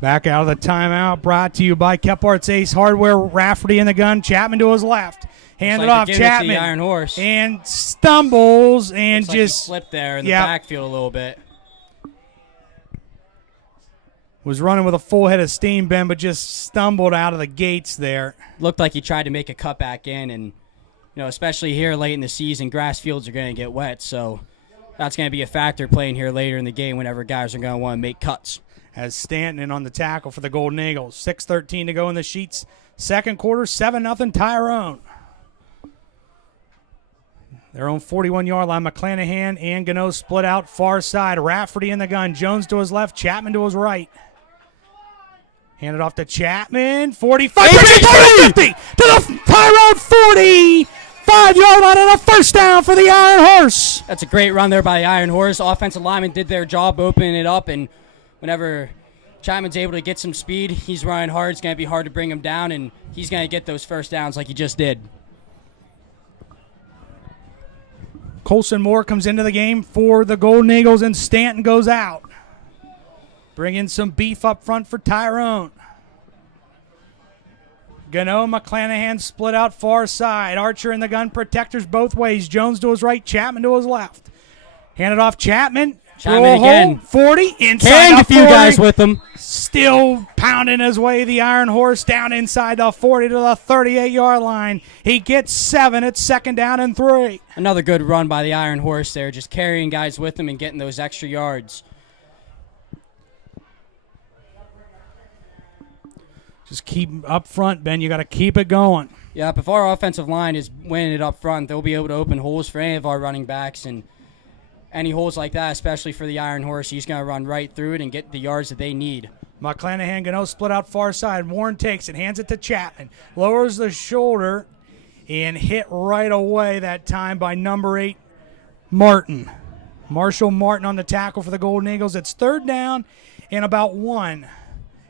Back out of the timeout, brought to you by Kephardt's Ace Hardware. Rafferty in the gun. Chapman to his left. Hand it off. Chapman. The Iron Horse. And stumbles and Looks just like he slipped there in the backfield a little bit. Was running with a full head of steam, Ben, but just stumbled out of the gates there. Looked like he tried to make a cut back in, and especially here late in the season, grass fields are going to get wet, so that's going to be a factor playing here later in the game whenever guys are going to want to make cuts. As Stanton in on the tackle for the Golden Eagles. 6:13 to go in the sheets. Second quarter, 7-0 Tyrone. Their own 41-yard line. McClanahan and Gano split out far side. Rafferty in the gun. Jones to his left. Chapman to his right. Handed off to Chapman. 45. 50 to the Tyrone 40. 5-yard line and a first down for the Iron Horse. That's a great run there by the Iron Horse. Offensive linemen did their job opening it up, and whenever Chapman's able to get some speed, he's running hard. It's going to be hard to bring him down, and he's going to get those first downs like he just did. Colson Moore comes into the game for the Golden Eagles, and Stanton goes out. Bring in some beef up front for Tyrone. Gano, McClanahan split out far side. Archer in the gun, protectors both ways. Jones to his right, Chapman to his left. Handed off Chapman. Chapman again. 40, inside Canned the a few 40. guys with him. Still pounding his way, the Iron Horse down inside the 40 to the 38-yard line. He gets 7. It's second down and 3. Another good run by the Iron Horse there, just carrying guys with him and getting those extra yards. Just keep up front, Ben. You got to keep it going. Yeah, if our offensive line is winning it up front, they'll be able to open holes for any of our running backs, and any holes like that, especially for the Iron Horse, he's going to run right through it and get the yards that they need. McClanahan, Gano split out far side. Warren takes it, hands it to Chapman. Lowers the shoulder and hit right away that time by number 8, Martin. Marshall Martin on the tackle for the Golden Eagles. It's third down and about 1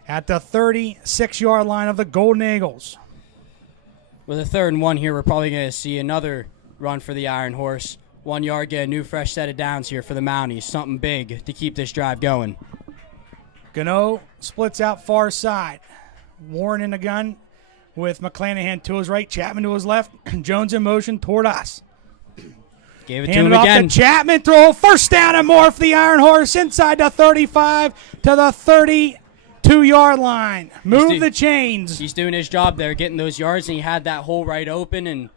at the 36-yard line of the Golden Eagles. With a 3rd and 1 here, we're probably going to see another run for the Iron Horse. 1 yard, get a new fresh set of downs here for the Mounties. Something big to keep this drive going. Gano splits out far side. Warren in the gun with McClanahan to his right, Chapman to his left. Jones in motion toward us. Gave it to Hand him it off again. to Chapman. Throw first down and more for the Iron Horse inside the 35 to the 32-yard line. Move the chains. He's doing his job there, getting those yards, and he had that hole right open, and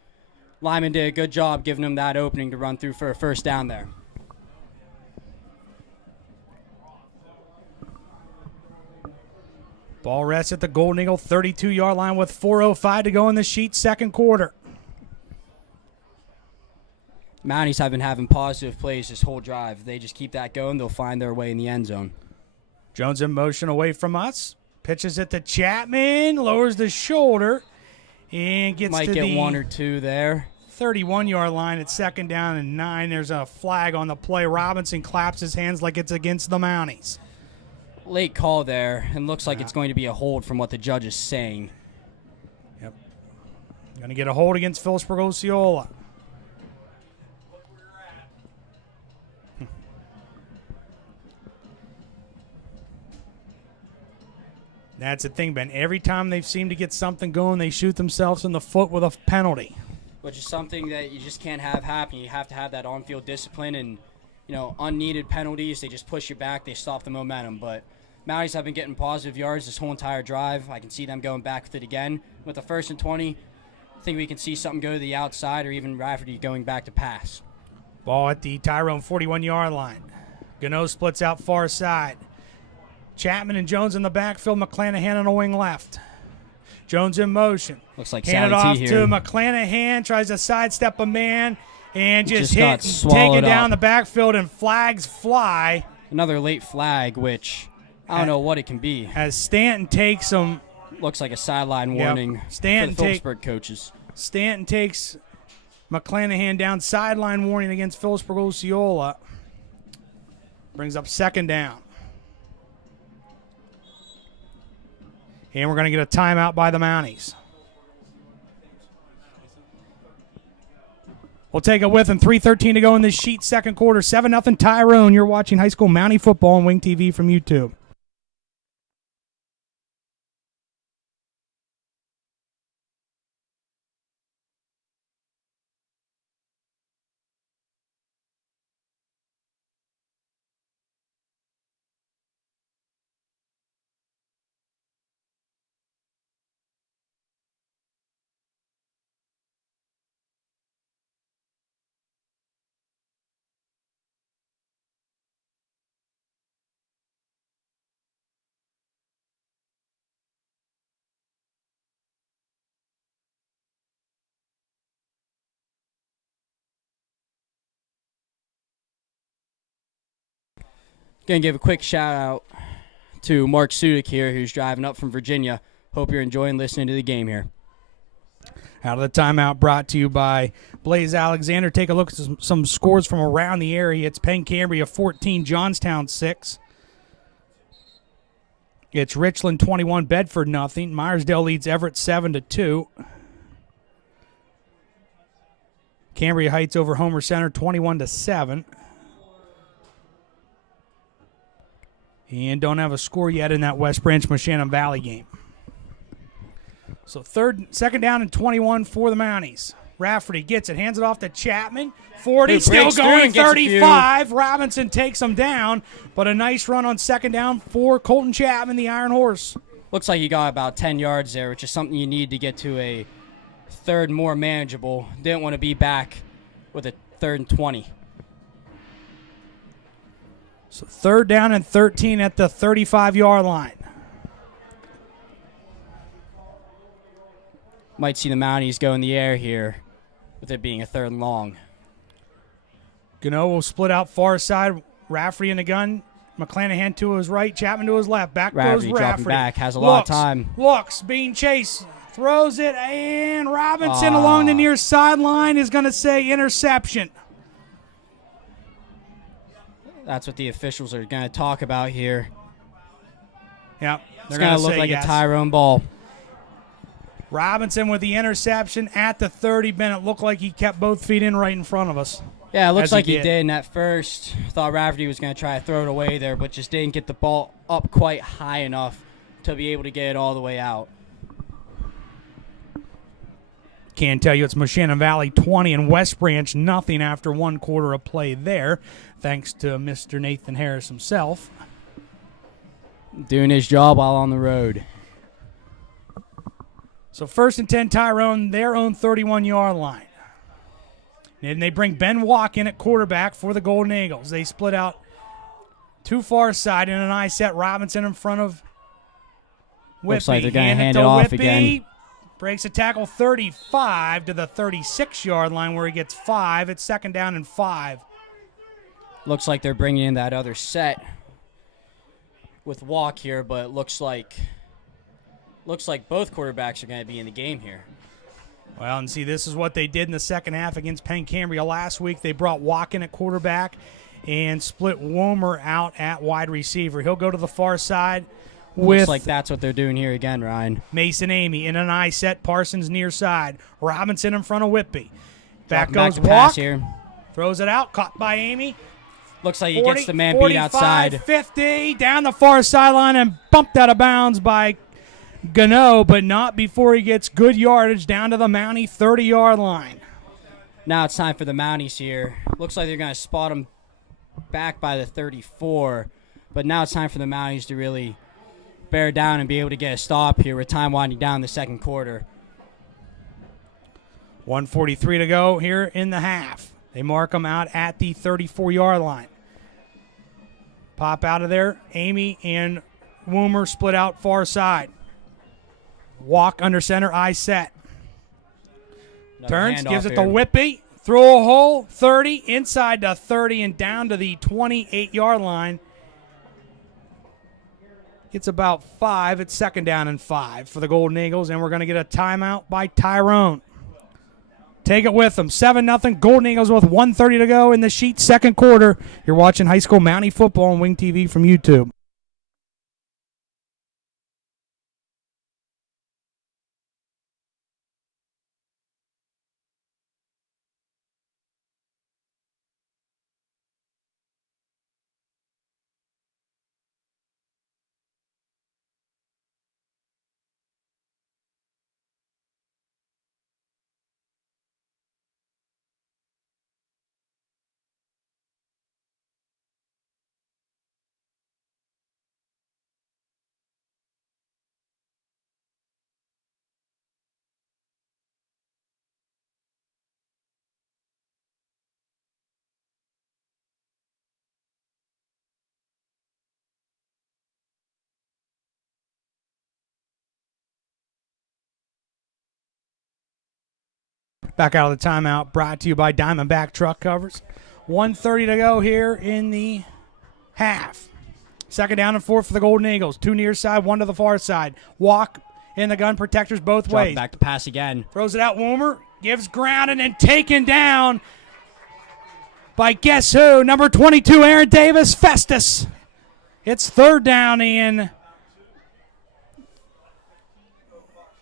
Lyman did a good job giving him that opening to run through for a first down there. Ball rests at the Golden Eagle 32-yard line with 4:05 to go in the sheet, second quarter. Mounties have been having positive plays this whole drive. If they just keep that going, they'll find their way in the end zone. Jones in motion away from us. Pitches it to Chapman. Lowers the shoulder. And gets Might to get the 1 or 2 there. 31-yard line at second down and 9. There's a flag on the play. Robinson claps his hands like it's against the Mounties. Late call there, and looks like it's going to be a hold from what the judge is saying. Yep. Going to get a hold against Philipsburg-Osceola. That's the thing, Ben. Every time they've seemed to get something going, they shoot themselves in the foot with a penalty. Which is something that you just can't have happen. You have to have that on-field discipline, and unneeded penalties, they just push you back, they stop the momentum. But Mounties have been getting positive yards this whole entire drive. I can see them going back with it again. With the 1st and 20, I think we can see something go to the outside, or even Rafferty going back to pass. Ball at the Tyrone 41-yard line. Gano splits out far side. Chapman and Jones in the backfield. McClanahan on the wing left. Jones in motion. Looks like Hand it Sally off T to here. McClanahan. Tries to sidestep a man and just hit got and take swallowed it down up. the backfield, and flags fly. Another late flag, which I don't know what it can be. As Stanton takes him. Looks like a sideline warning for the Philipsburg coaches. Stanton takes McClanahan down, sideline warning against Philipsburg-Osceola. Brings up second down. And we're going to get a timeout by the Mounties. We'll take it with them. 3:13 to go in this sheet, second quarter. 7-0 Tyrone. You're watching high school Mountie football on Wing TV from YouTube. Going to give a quick shout out to Mark Sudik here, who's driving up from Virginia. Hope you're enjoying listening to the game here. Out of the timeout brought to you by Blaze Alexander. Take a look at some scores from around the area. It's Penn Cambria 14, Johnstown 6. It's Richland 21, Bedford nothing. Myersdale leads Everett 7-2. Cambria Heights over Homer Center 21-7. And don't have a score yet in that West Branch Moshannon Valley game. So second down and 21 for the Mounties. Rafferty gets it, hands it off to Chapman. 40, still going 35. Robinson takes him down, but a nice run on second down for Colton Chapman, the Iron Horse. Looks like you got about 10 yards there, which is something you need to get to a third more manageable. Didn't want to be back with a 3rd and 20. So third down and 13 at the 35-yard line. Might see the Mounties go in the air here with it being a 3rd and long. Gano will split out far side. Rafferty in the gun. McClanahan to his right. Chapman to his left. Back goes Rafferty. Dropping back. Has a lot of time. Looks. Being chased. Throws it. And Robinson along the near sideline is going to say interception. That's what the officials are going to talk about here. Yep. They're going to look like a Tyrone ball. Robinson with the interception at the 30. Bennett looked like he kept both feet in right in front of us. Yeah, it looks like he did. And at first, thought Rafferty was going to try to throw it away there, but just didn't get the ball up quite high enough to be able to get it all the way out. Can't tell you it's Moshannon Valley 20 and West Branch nothing after 1 quarter of play there, thanks to Mr. Nathan Harris himself. Doing his job while on the road. So 1st and 10, Tyrone, their own 31-yard line. And they bring Ben Walk in at quarterback for the Golden Eagles. They split out too far side in an eye set. Robinson in front of Whippy. Looks like they're going to hand it off again. Breaks a tackle 35 to the 36-yard line where he gets 5. It's 2nd down and 5. Looks like they're bringing in that other set with Walk here, but it looks like both quarterbacks are going to be in the game here. Well, and see, this is what they did in the second half against Penn Cambria last week. They brought Walk in at quarterback and split Womer out at wide receiver. He'll go to the far side with... Looks like that's what they're doing here again, Ryan. Mason Amy in an eye set. Parsons near side. Robinson in front of Whippy. Back goes Walk. Here. Throws it out. Caught by Amy. Looks like he gets the man beat outside. 50, down the far sideline and bumped out of bounds by Gano, but not before he gets good yardage down to the Mountie 30-yard line. Now it's time for the Mounties here. Looks like they're going to spot him back by the 34, but now it's time for the Mounties to really bear down and be able to get a stop here with time winding down the second quarter. 1:43 to go here in the half. They mark him out at the 34-yard line. Pop out of there. Amy and Woomer split out far side. Walk under center, eye set. Turns, gives it to Whippy. Throw a hole, 30, inside to 30 and down to the 28-yard line. It's about 5. It's 2nd down and 5 for the Golden Eagles, and we're going to get a timeout by Tyrone. Take it with them. 7-0. Golden Eagles with 1:30 to go in the sheet, second quarter. You're watching high school Mountie football on Wing TV from YouTube. Back out of the timeout, brought to you by Diamondback Truck Covers. 1:30 to go here in the half. Second down and 4 for the Golden Eagles. 2 near side, 1 to the far side. Walk in the gun, protectors both ways. Back to pass again. Throws it out, Woomer. Gives ground and then taken down by guess who? Number 22, Aaron Davis, Festus. It's third down and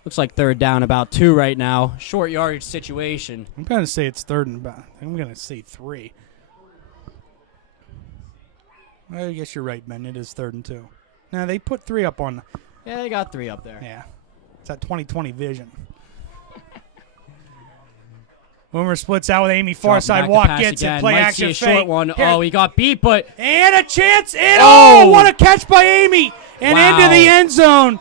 Looks like third down, about 2 right now. Short yardage situation. I'm going to say it's third and about. I'm going to say 3. I guess you're right, Ben. It is 3rd and 2. Now, they put 3 up on. Yeah, they got 3 up there. Yeah. It's that 20/20 vision. Boomer splits out with Amy far side. Walk gets it. Play Might action see a short fake. one. Here. Oh, he got beat, but And a chance. And Oh! what a catch by Amy. And Wow. into the end zone.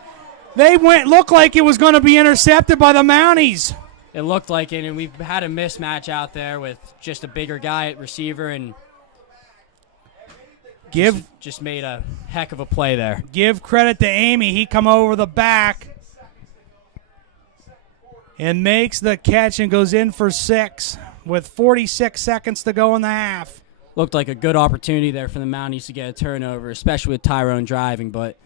They looked like it was going to be intercepted by the Mounties. it looked like it, and we've had a mismatch out there with just a bigger guy at receiver, and just made a heck of a play there. Give credit to Amy. He come over the back and makes the catch and goes in for 6 with 46 seconds to go in the half. Looked like a good opportunity there for the Mounties to get a turnover, especially with Tyrone driving, but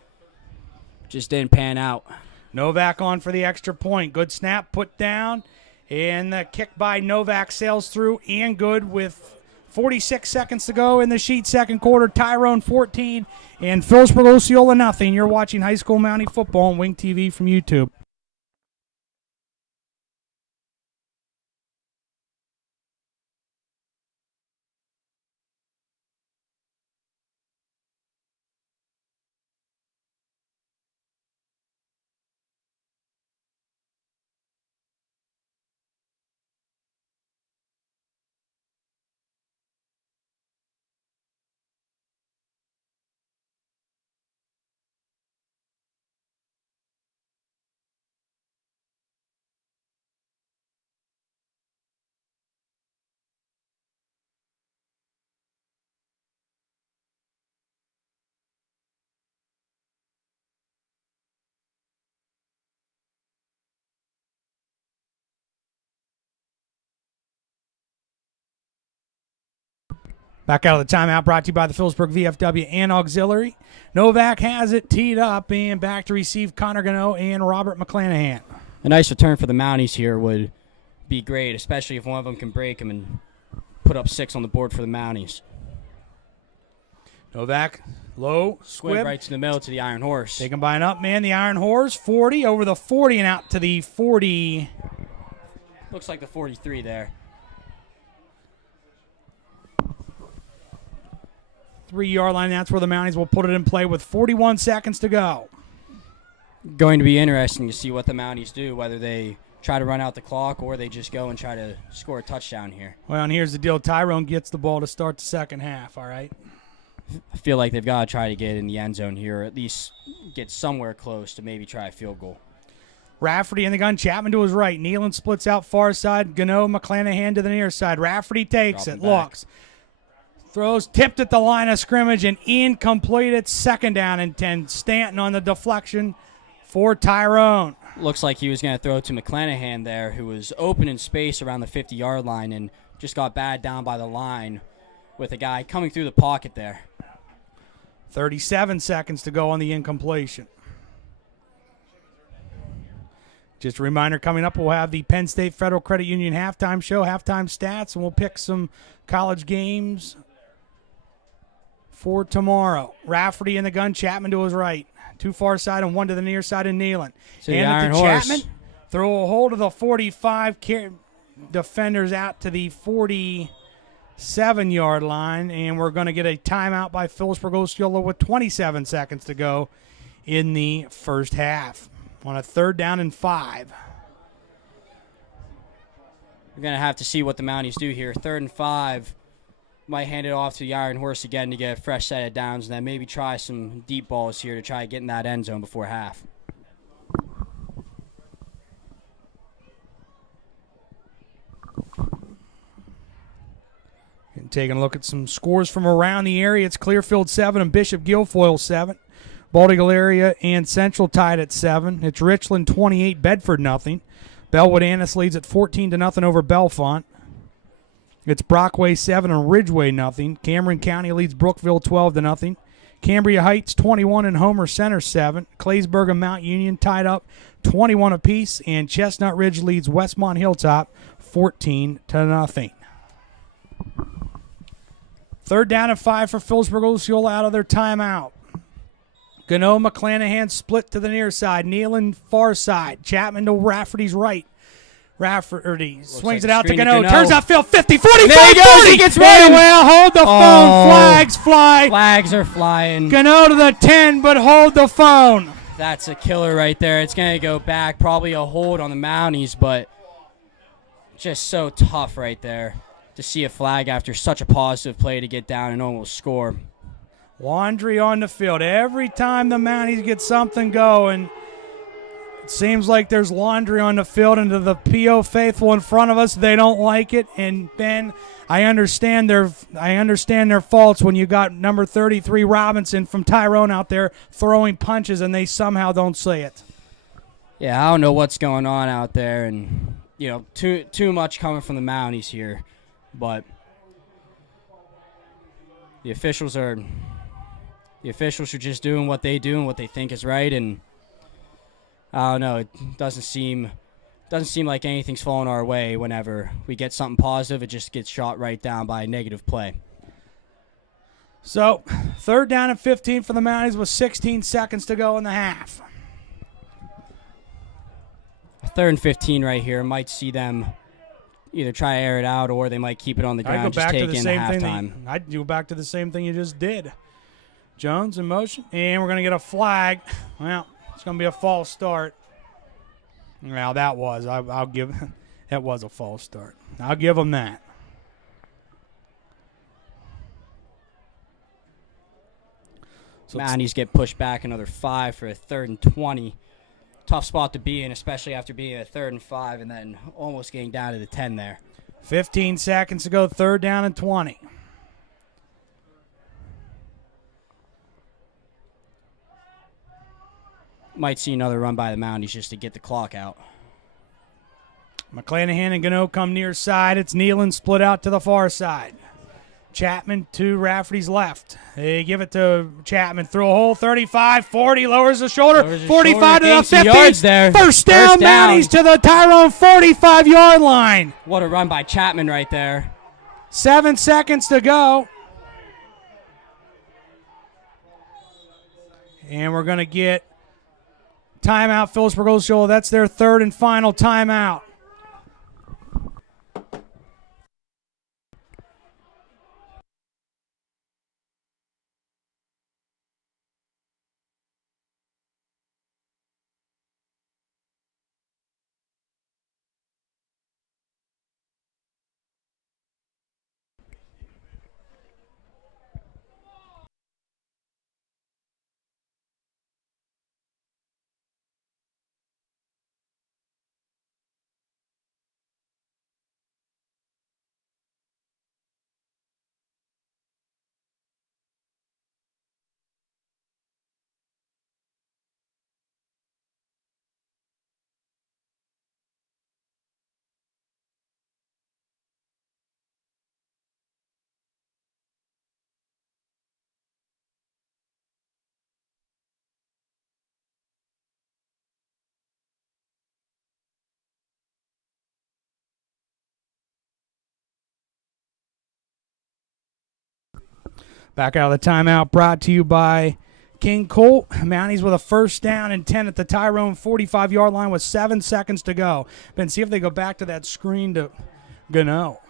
just didn't pan out. Novak on for the extra point. Good snap, put down, and the kick by Novak sails through and good with 46 seconds to go in the Sheet second quarter. Tyrone 14 and Philipsburg-Osceola nothing. You're watching high school Mountie football on Wing TV from YouTube. Back out of the timeout, brought to you by the Philipsburg VFW and Auxiliary. Novak has it teed up and back to receive Connor Gano and Robert McClanahan. A nice return for the Mounties here would be great, especially if one of them can break them and put up 6 on the board for the Mounties. Novak, low, Squib squib. right to the middle to the Iron Horse. Taken by an up man, the Iron Horse, 40 over the 40 and out to the 40. Looks like the 43 there. 3-yard line, that's where the Mounties will put it in play with 41 seconds to go. Going to be interesting to see what the Mounties do, whether they try to run out the clock or they just go and try to score a touchdown here. Well, and here's the deal. Tyrone gets the ball to start the second half, all right? I feel like they've got to try to get in the end zone here, or at least get somewhere close to maybe try a field goal. Rafferty in the gun, Chapman to his right. Nealon splits out far side. Gano, McClanahan to the near side. Rafferty takes it, looks. Throws, tipped at the line of scrimmage, and incomplete. It's second down and 10. Stanton on the deflection for Tyrone. Looks like he was going to throw to McClanahan there, who was open in space around the 50-yard line and just got batted down by the line with a guy coming through the pocket there. 37 seconds to go on the incompletion. Just a reminder, coming up, we'll have the Penn State Federal Credit Union halftime show, halftime stats, and we'll pick some college games for tomorrow. Rafferty in the gun, Chapman to his right. 2 far side and 1 to the near side of Nealon. So Hand it Iron to Horse. Chapman. Throw a hold of the 45. Defenders out to the 47-yard line, and we're going to get a timeout by Philipsburg-Osceola with 27 seconds to go in the first half on a 3rd down and 5. We're going to have to see what the Mounties do here. 3rd and 5. Might hand it off to the Iron Horse again to get a fresh set of downs, and then maybe try some deep balls here to try to get in that end zone before half. And taking a look at some scores from around the area. It's Clearfield 7 and Bishop Guilfoyle 7. Bald area and Central tied at 7. It's Richland 28, Bedford nothing. Bellwood Annis leads at 14-0 over Bellefonte. It's Brockway 7 and Ridgeway nothing. Cameron County leads Brookville 12-0. Cambria Heights 21 and Homer Center 7. Claysburg and Mount Union tied up 21 apiece, and Chestnut Ridge leads Westmont Hilltop 14-0. Third down and 5 for Philipsburg-Osceola out of their timeout. Gano McClanahan split to the near side. Nealon far side. Chapman to Rafferty's right. Rafferty swings it out to Gano. Turns out Phil 50, 45, there he goes. 40. He gets one. Well, hold the phone. Flags fly. Flags are flying. Gano to the 10, but hold the phone. That's a killer right there. It's going to go back. Probably a hold on the Mounties, but just so tough right there to see a flag after such a positive play to get down and almost score. Laundry on the field. Every time the Mounties get something going, it seems like there's laundry on the field, and to the PO faithful in front of us, they don't like it. And Ben, I understand their faults when you got number 33 Robinson from Tyrone out there throwing punches, and they somehow don't see it. Yeah, I don't know what's going on out there, and too much coming from the Mounties here, but the officials are just doing what they do and what they think is right, and I don't know. It doesn't seem like anything's falling our way. Whenever we get something positive, it just gets shot right down by a negative play. So, third down and 15 for the Mounties with 16 seconds to go in the half. Third and 15 right here. Might see them either try to air it out or they might keep it on the ground, just take in halftime. I'd go back to the same thing you just did. Jones in motion, and we're going to get a flag. Well, it's going to be a false start. Well, that was. I'll give. That was a false start. I'll give them that. So Mounties get pushed back another 5 for a 3rd and 20. Tough spot to be in, especially after being a 3rd and 5 and then almost getting down to the 10 there. 15 seconds to go, third down and 20. Might see another run by the Mounties just to get the clock out. McClanahan and Gano come near side. It's Nealon split out to the far side. Chapman to Rafferty's left. They give it to Chapman through a hole. 35, 40, lowers the shoulder. 45 to the 50. Yards there. First down, Mounties to the Tyrone 45-yard line. What a run by Chapman right there. 7 seconds to go. And we're going to get timeout, Philipsburg-Osceola. That's their third and final timeout. Back out of the timeout, brought to you by King Colt. Mounties with a first down and 10 at the Tyrone 45-yard line with 7 seconds to go. Ben, see if they go back to that screen to Gano.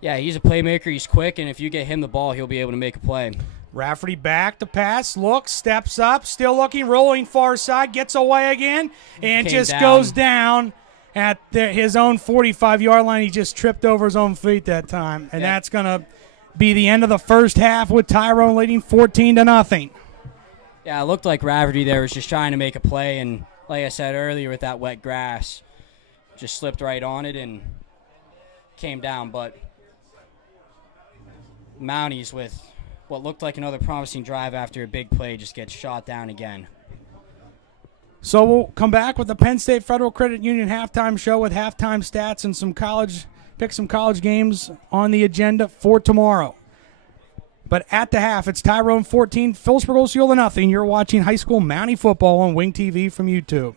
Yeah, he's a playmaker. He's quick, and if you get him the ball, he'll be able to make a play. Rafferty back to pass, looks, steps up, still looking, rolling far side, gets away again, and goes down at his own 45-yard line. He just tripped over his own feet that time, and that's going to be the end of the first half with Tyrone leading 14-0. Yeah, it looked like Rafferty there was just trying to make a play, and like I said earlier with that wet grass, just slipped right on it and came down. But Mounties with what looked like another promising drive after a big play just gets shot down again. So we'll come back with the Penn State Federal Credit Union halftime show with halftime stats and some college games on the agenda for tomorrow. But at the half, it's Tyrone 14, Philipsburg-Osceola nothing. You're watching high school Mountie football on Wing TV from YouTube.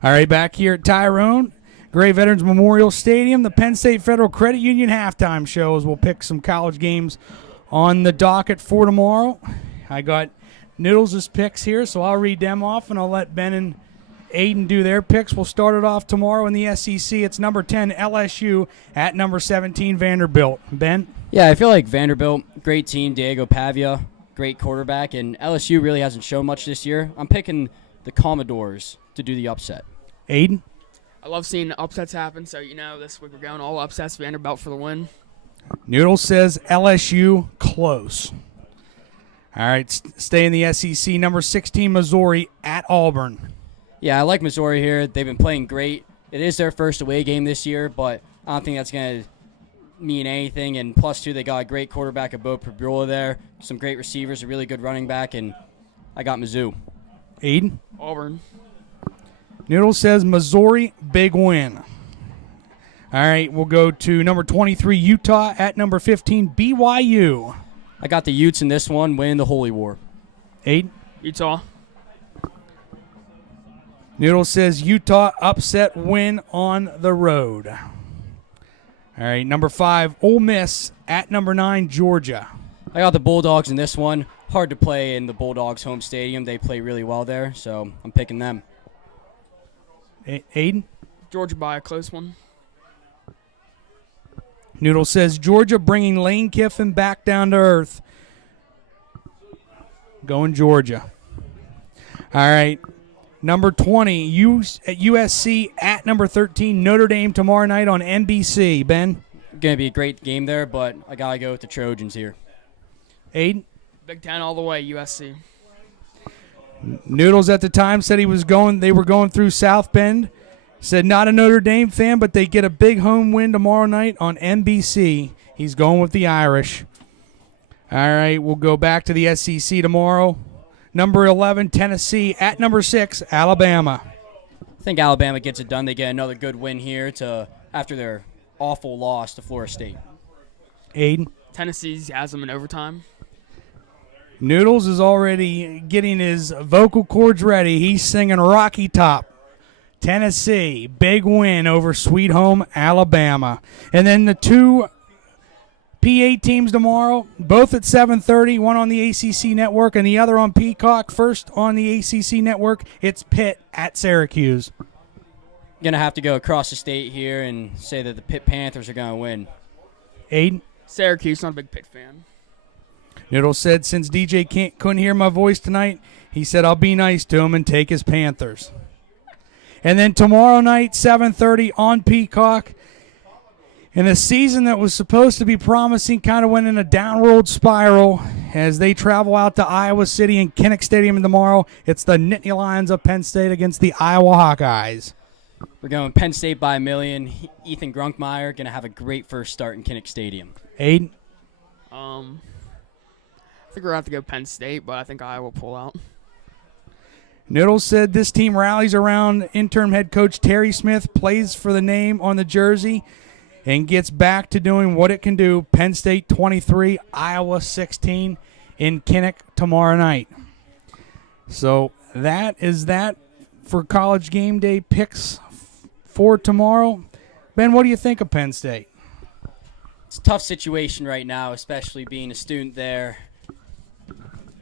All right, back here at Tyrone, Gray Veterans Memorial Stadium, the Penn State Federal Credit Union halftime shows. We'll pick some college games on the docket for tomorrow. I got Noodles' picks here, so I'll read them off, and I'll let Ben and Aiden do their picks. We'll start it off tomorrow in the SEC. It's number 10 LSU at number 17 Vanderbilt. Ben? Yeah, I feel like Vanderbilt, great team. Diego Pavia, great quarterback, and LSU really hasn't shown much this year. I'm picking the Commodores to do the upset. Aiden? I love seeing upsets happen, so this week we're going all upsets. Vanderbilt for the win. Noodles says LSU close. All right, stay in the SEC. Number 16 Missouri at Auburn. Yeah, I like Missouri here. They've been playing great. It is their first away game this year, but I don't think that's going to mean anything. And plus, too, they got a great quarterback at Bo Pribula there, some great receivers, a really good running back, and I got Mizzou. Aiden? Auburn. Noodle says Missouri, big win. All right, we'll go to number 23 Utah at number 15 BYU. I got the Utes in this one, winning the Holy War. Aiden? Utah. Noodle says Utah upset win on the road. All right, number 5, Ole Miss at number 9, Georgia. I got the Bulldogs in this one. Hard to play in the Bulldogs' home stadium. They play really well there, so I'm picking them. Aiden? Georgia by a close one. Noodle says Georgia bringing Lane Kiffin back down to earth. Going Georgia. All right. Number 20, USC at number 13, Notre Dame tomorrow night on NBC. Ben? Going to be a great game there, but I got to go with the Trojans here. Aiden? Big Ten all the way, USC. Noodles at the time said they were going through South Bend. Said not a Notre Dame fan, but they get a big home win tomorrow night on NBC. He's going with the Irish. All right, we'll go back to the SEC tomorrow. Number 11, Tennessee at number 6, Alabama. I think Alabama gets it done. They get another good win here after their awful loss to Florida State. Aiden? Tennessee has them in overtime. Noodles is already getting his vocal cords ready. He's singing Rocky Top. Tennessee, big win over Sweet Home Alabama. And then the two P8 teams tomorrow, both at 7:30, one on the ACC network and the other on Peacock. First on the ACC network, it's Pitt at Syracuse. Going to have to go across the state here and say that the Pitt Panthers are going to win. Aiden? Syracuse, not a big Pitt fan. Noodle said since DJ couldn't hear my voice tonight, he said I'll be nice to him and take his Panthers. And then tomorrow night, 7:30 on Peacock. In a season that was supposed to be promising kind of went in a downward spiral as they travel out to Iowa City and Kinnick Stadium tomorrow. It's the Nittany Lions of Penn State against the Iowa Hawkeyes. We're going Penn State by a million. Ethan Grunkmeyer going to have a great first start in Kinnick Stadium. Aiden? I think we're going to have to go Penn State, but I think Iowa will pull out. Noodles said this team rallies around interim head coach Terry Smith, plays for the name on the jersey, and gets back to doing what it can do. Penn State 23, Iowa 16 in Kinnick tomorrow night. So that is that for College Game Day picks for tomorrow. Ben, what do you think of Penn State? It's a tough situation right now, especially being a student there.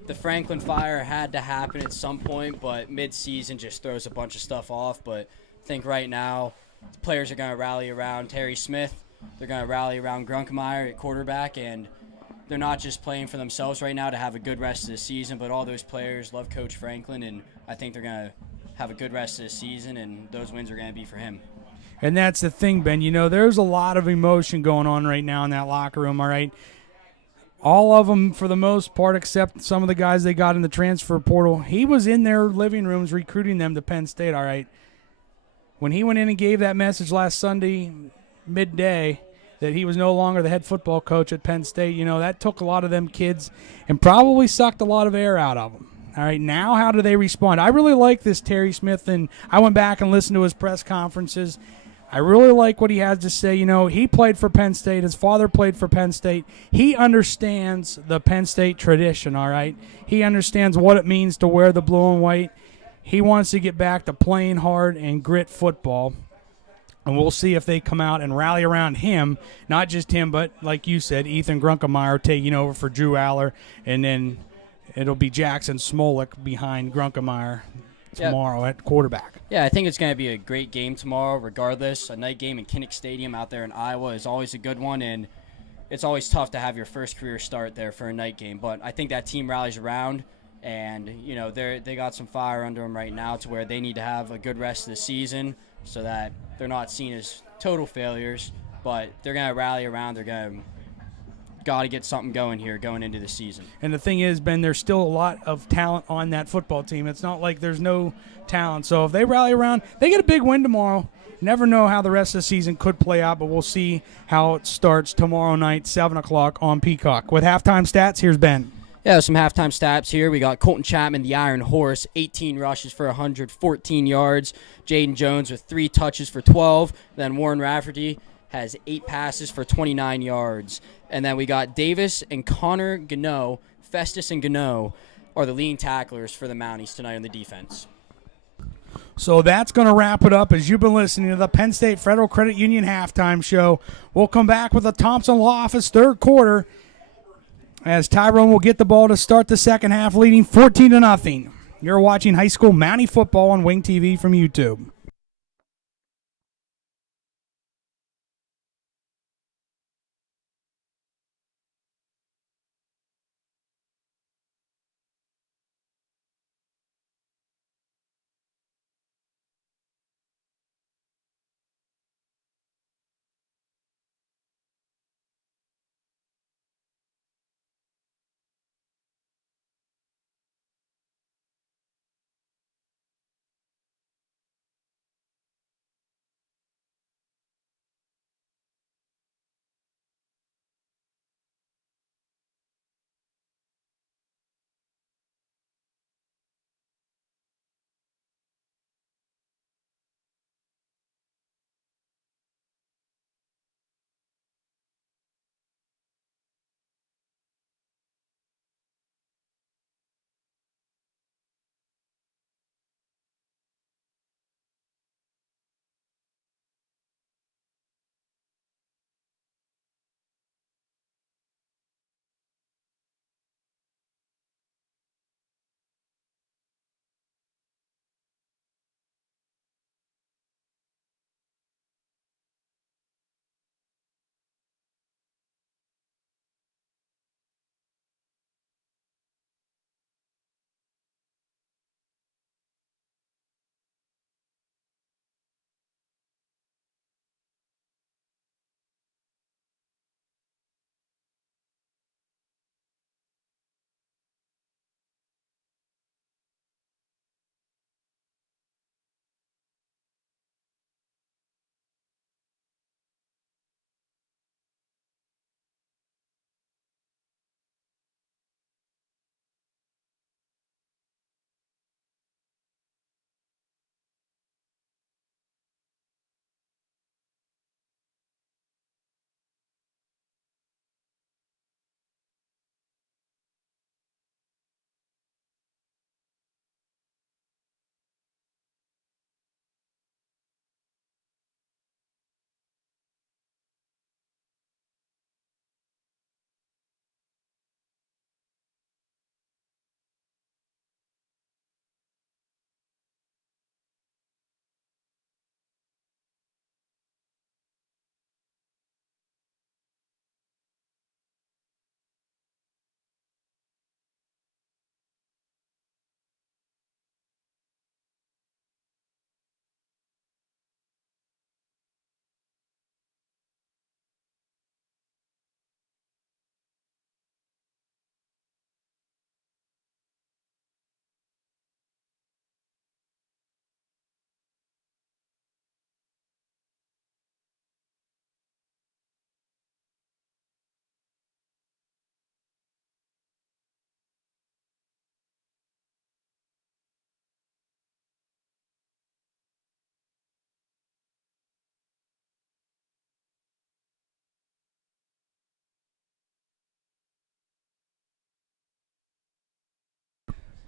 The Franklin Fire had to happen at some point, but mid-season just throws a bunch of stuff off. But I think right now the players are going to rally around Terry Smith. They're going to rally around Grunkmeyer at quarterback, and they're not just playing for themselves right now to have a good rest of the season, but all those players love Coach Franklin, and I think they're going to have a good rest of the season, and those wins are going to be for him. And that's the thing, Ben. You know, there's a lot of emotion going on right now in that locker room, all right? All of them, for the most part, except some of the guys they got in the transfer portal. He was in their living rooms recruiting them to Penn State, all right? When he went in and gave that message last Sunday midday that he was no longer the head football coach at Penn State, you know, that took a lot of them kids and probably sucked a lot of air out of them. All right, now how do they respond? I really like this Terry Smith, and I went back and listened to his press conferences. I really like what he has to say. You know, he played for Penn State. His father played for Penn State. He understands the Penn State tradition, all right? He understands what it means to wear the blue and white. he wants to get back to playing hard and grit football. And we'll see if they come out and rally around him. Not just him, but like you said, Ethan Grunkemeyer taking over for Drew Aller. And then it'll be Jackson Smolik behind Grunkemeyer tomorrow at quarterback. Yeah, I think it's going to be a great game tomorrow regardless. A night game in Kinnick Stadium out there in Iowa is always a good one, and it's always tough to have your first career start there for a night game. But I think that team rallies around, and, you know, they got some fire under them right now to where they need to have a good rest of the season so that they're not seen as total failures, but they're going to rally around. They're going to got to get something going here going into the season. And the thing is, Ben, there's still a lot of talent on that football team. It's not like there's no talent. So if they rally around, they get a big win tomorrow. Never know how the rest of the season could play out, but we'll see how it starts tomorrow night, 7 o'clock on Peacock. With halftime stats, here's Ben. Yeah, some halftime stats here. We got Colton Chapman, the Iron Horse, 18 rushes for 114 yards. Jaden Jones with 3 touches for 12. Then Warren Rafferty has 8 passes for 29 yards. And then we got Davis and Connor Gano. Festus and Gano are the leading tacklers for the Mounties tonight on the defense. So that's going to wrap it up as you've been listening to the Penn State Federal Credit Union halftime show. We'll come back with the Thompson Law Office third quarter as Tyrone will get the ball to start the second half, leading 14-0. You're watching high school Mountie football on Wing TV from YouTube.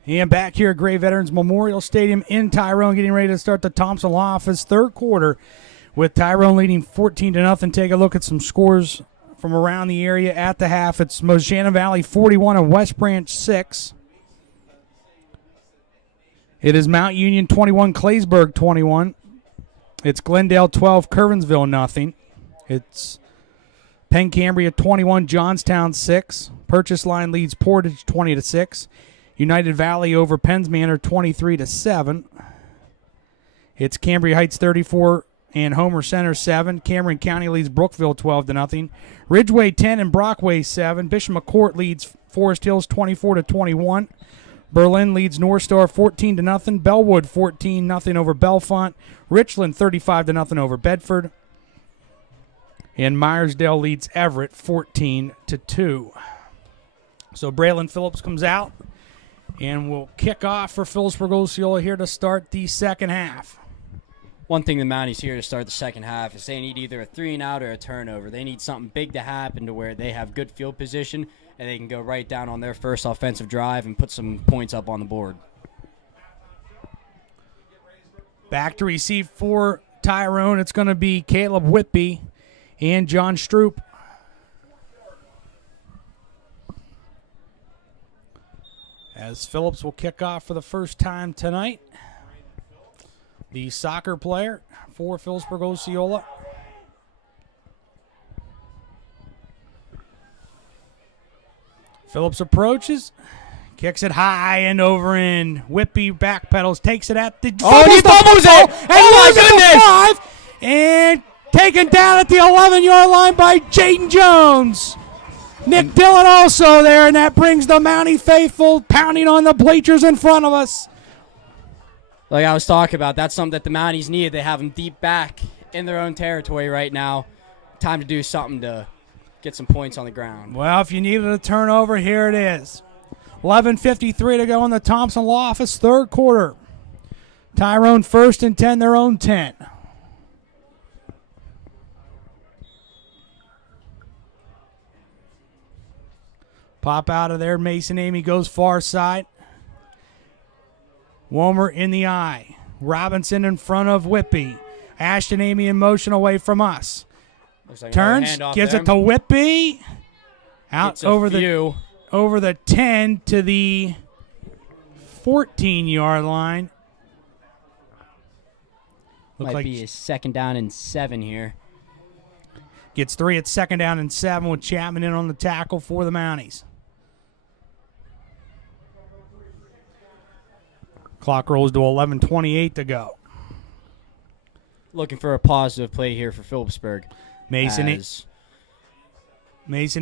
And back here at Gray Veterans Memorial Stadium in Tyrone, getting ready to start the Thompson Law Office third quarter with Tyrone leading 14-0. Take a look at some scores from around the area at the half. It's Moshannon Valley 41 and West Branch 6. It is Mount Union 21, Claysburg 21. It's Glendale 12, Curvensville nothing. It's Penn Cambria 21, Johnstown 6. Purchase Line leads Portage 20-6. United Valley over Penns Manor 23-7. It's Cambria Heights 34 and Homer Center 7. Cameron County leads Brookville 12-0. Ridgeway 10 and Brockway 7. Bishop McCourt leads Forest Hills 24-21. Berlin leads North Star 14-0. Bellwood 14-0 over Bellefonte. Richland 35-0 over Bedford. And Myersdale leads Everett 14-2. So Braylon Phillips comes out. And we'll kick off for Philipsburg-Osceola here to start the second half. One thing the Mounties here to start the second half is they need either a 3-and-out or a turnover. They need something big to happen to where they have good field position and they can go right down on their first offensive drive and put some points up on the board. Back to receive for Tyrone. It's going to be Caleb Whitby and John Stroop. As Phillips will kick off for the first time tonight. The soccer player for Philipsburg-Osceola. Phillips approaches, kicks it high and over in. Whitby backpedals, takes it at the... Oh, he fumbles it! Oh, my goodness! And taken down at the 11-yard line by Jaden Jones. Nick Dillon also there, and that brings the Mountie faithful pounding on the bleachers in front of us. Like I was talking about, that's something that the Mounties need. They have them deep back in their own territory right now. Time to do something to get some points on the ground. Well, if you needed a turnover, here it is. 11:53 to go in the Thompson Law Office third quarter. Tyrone first and 10, their own 10. Pop out of there. Mason Amy goes far side. Womer in the eye. Robinson in front of Whitby. Ashton Amy in motion away from us. Like turns, gives it to Whitby. Out over the 10 to the 14-yard line. Might be a second down and 7 here. Gets 3 at second down and 7 with Chapman in on the tackle for the Mounties. Clock rolls to 11:28 to go. Looking for a positive play here for Philipsburg. Mason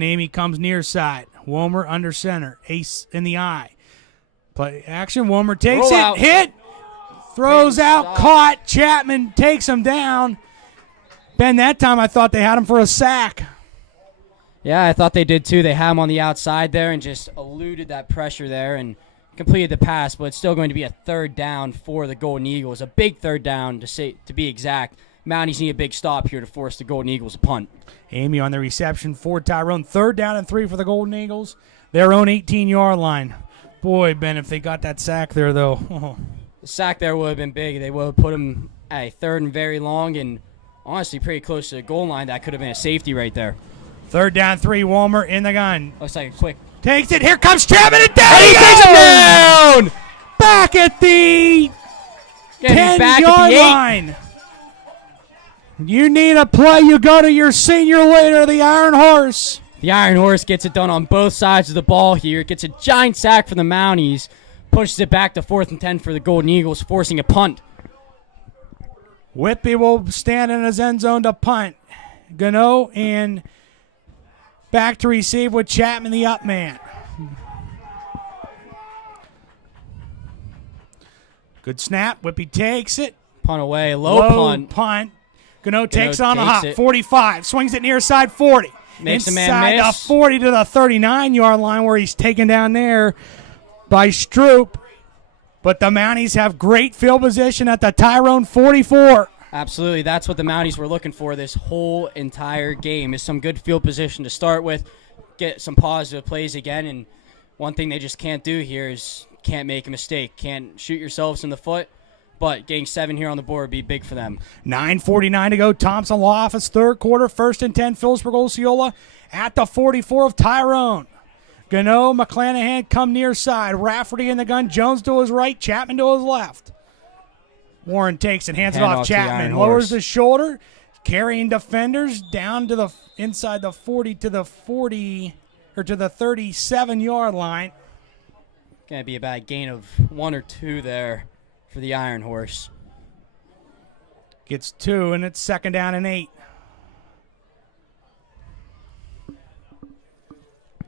Amy comes near side. Womer under center. Ace in the eye. Play action. Womer takes it. Out. Hit. Throws out. Caught. Chapman takes him down. Ben, that time I thought they had him for a sack. Yeah, I thought they did too. They had him on the outside there and just eluded that pressure there and completed the pass, but it's still going to be a third down for the Golden Eagles. A big third down to be exact. Mounties need a big stop here to force the Golden Eagles to punt. Amy on the reception for Tyrone. Third down and 3 for the Golden Eagles. Their own 18-yard line. Boy, Ben, if they got that sack there, though. The sack there would have been big. They would have put him at a third and very long and honestly pretty close to the goal line. That could have been a safety right there. Third down, 3. Womer in the gun. Looks like a quick. Takes it. Here comes Chapman. And down he takes him down! Back at the 10-yard line. You need a play, you go to your senior leader, the Iron Horse. The Iron Horse gets it done on both sides of the ball here. Gets a giant sack for the Mounties. Pushes it back to 4th and 10 for the Golden Eagles, forcing a punt. Whitby will stand in his end zone to punt. Gano and back to receive with Chapman, the up man. Good snap. Whitby takes it. Punt away. Low punt. Gano takes on the hop. 45. Swings it near side 40. Makes inside a man miss. the 40 to the 39-yard line where he's taken down there by Stroop. But the Mounties have great field position at the Tyrone 44. Absolutely. That's what the Mounties were looking for this whole entire game is some good field position to start with, get some positive plays again. And one thing they just can't do here is can't make a mistake, can't shoot yourselves in the foot. But getting 7 here on the board would be big for them. 9:49 to go. Thompson Law Office, third quarter, 1st and 10. Philipsburg-Osceola at the 44 of Tyrone. Gano, McClanahan come near side. Rafferty in the gun. Jones to his right. Chapman to his left. Warren takes it, hands it off. To the Iron Chapman Horse. lowers the shoulder, carrying defenders down to the inside the 40 to the 37-yard line. Going to be about a gain of 1 or 2 there for the Iron Horse. Gets 2, and it's 2nd down and 8.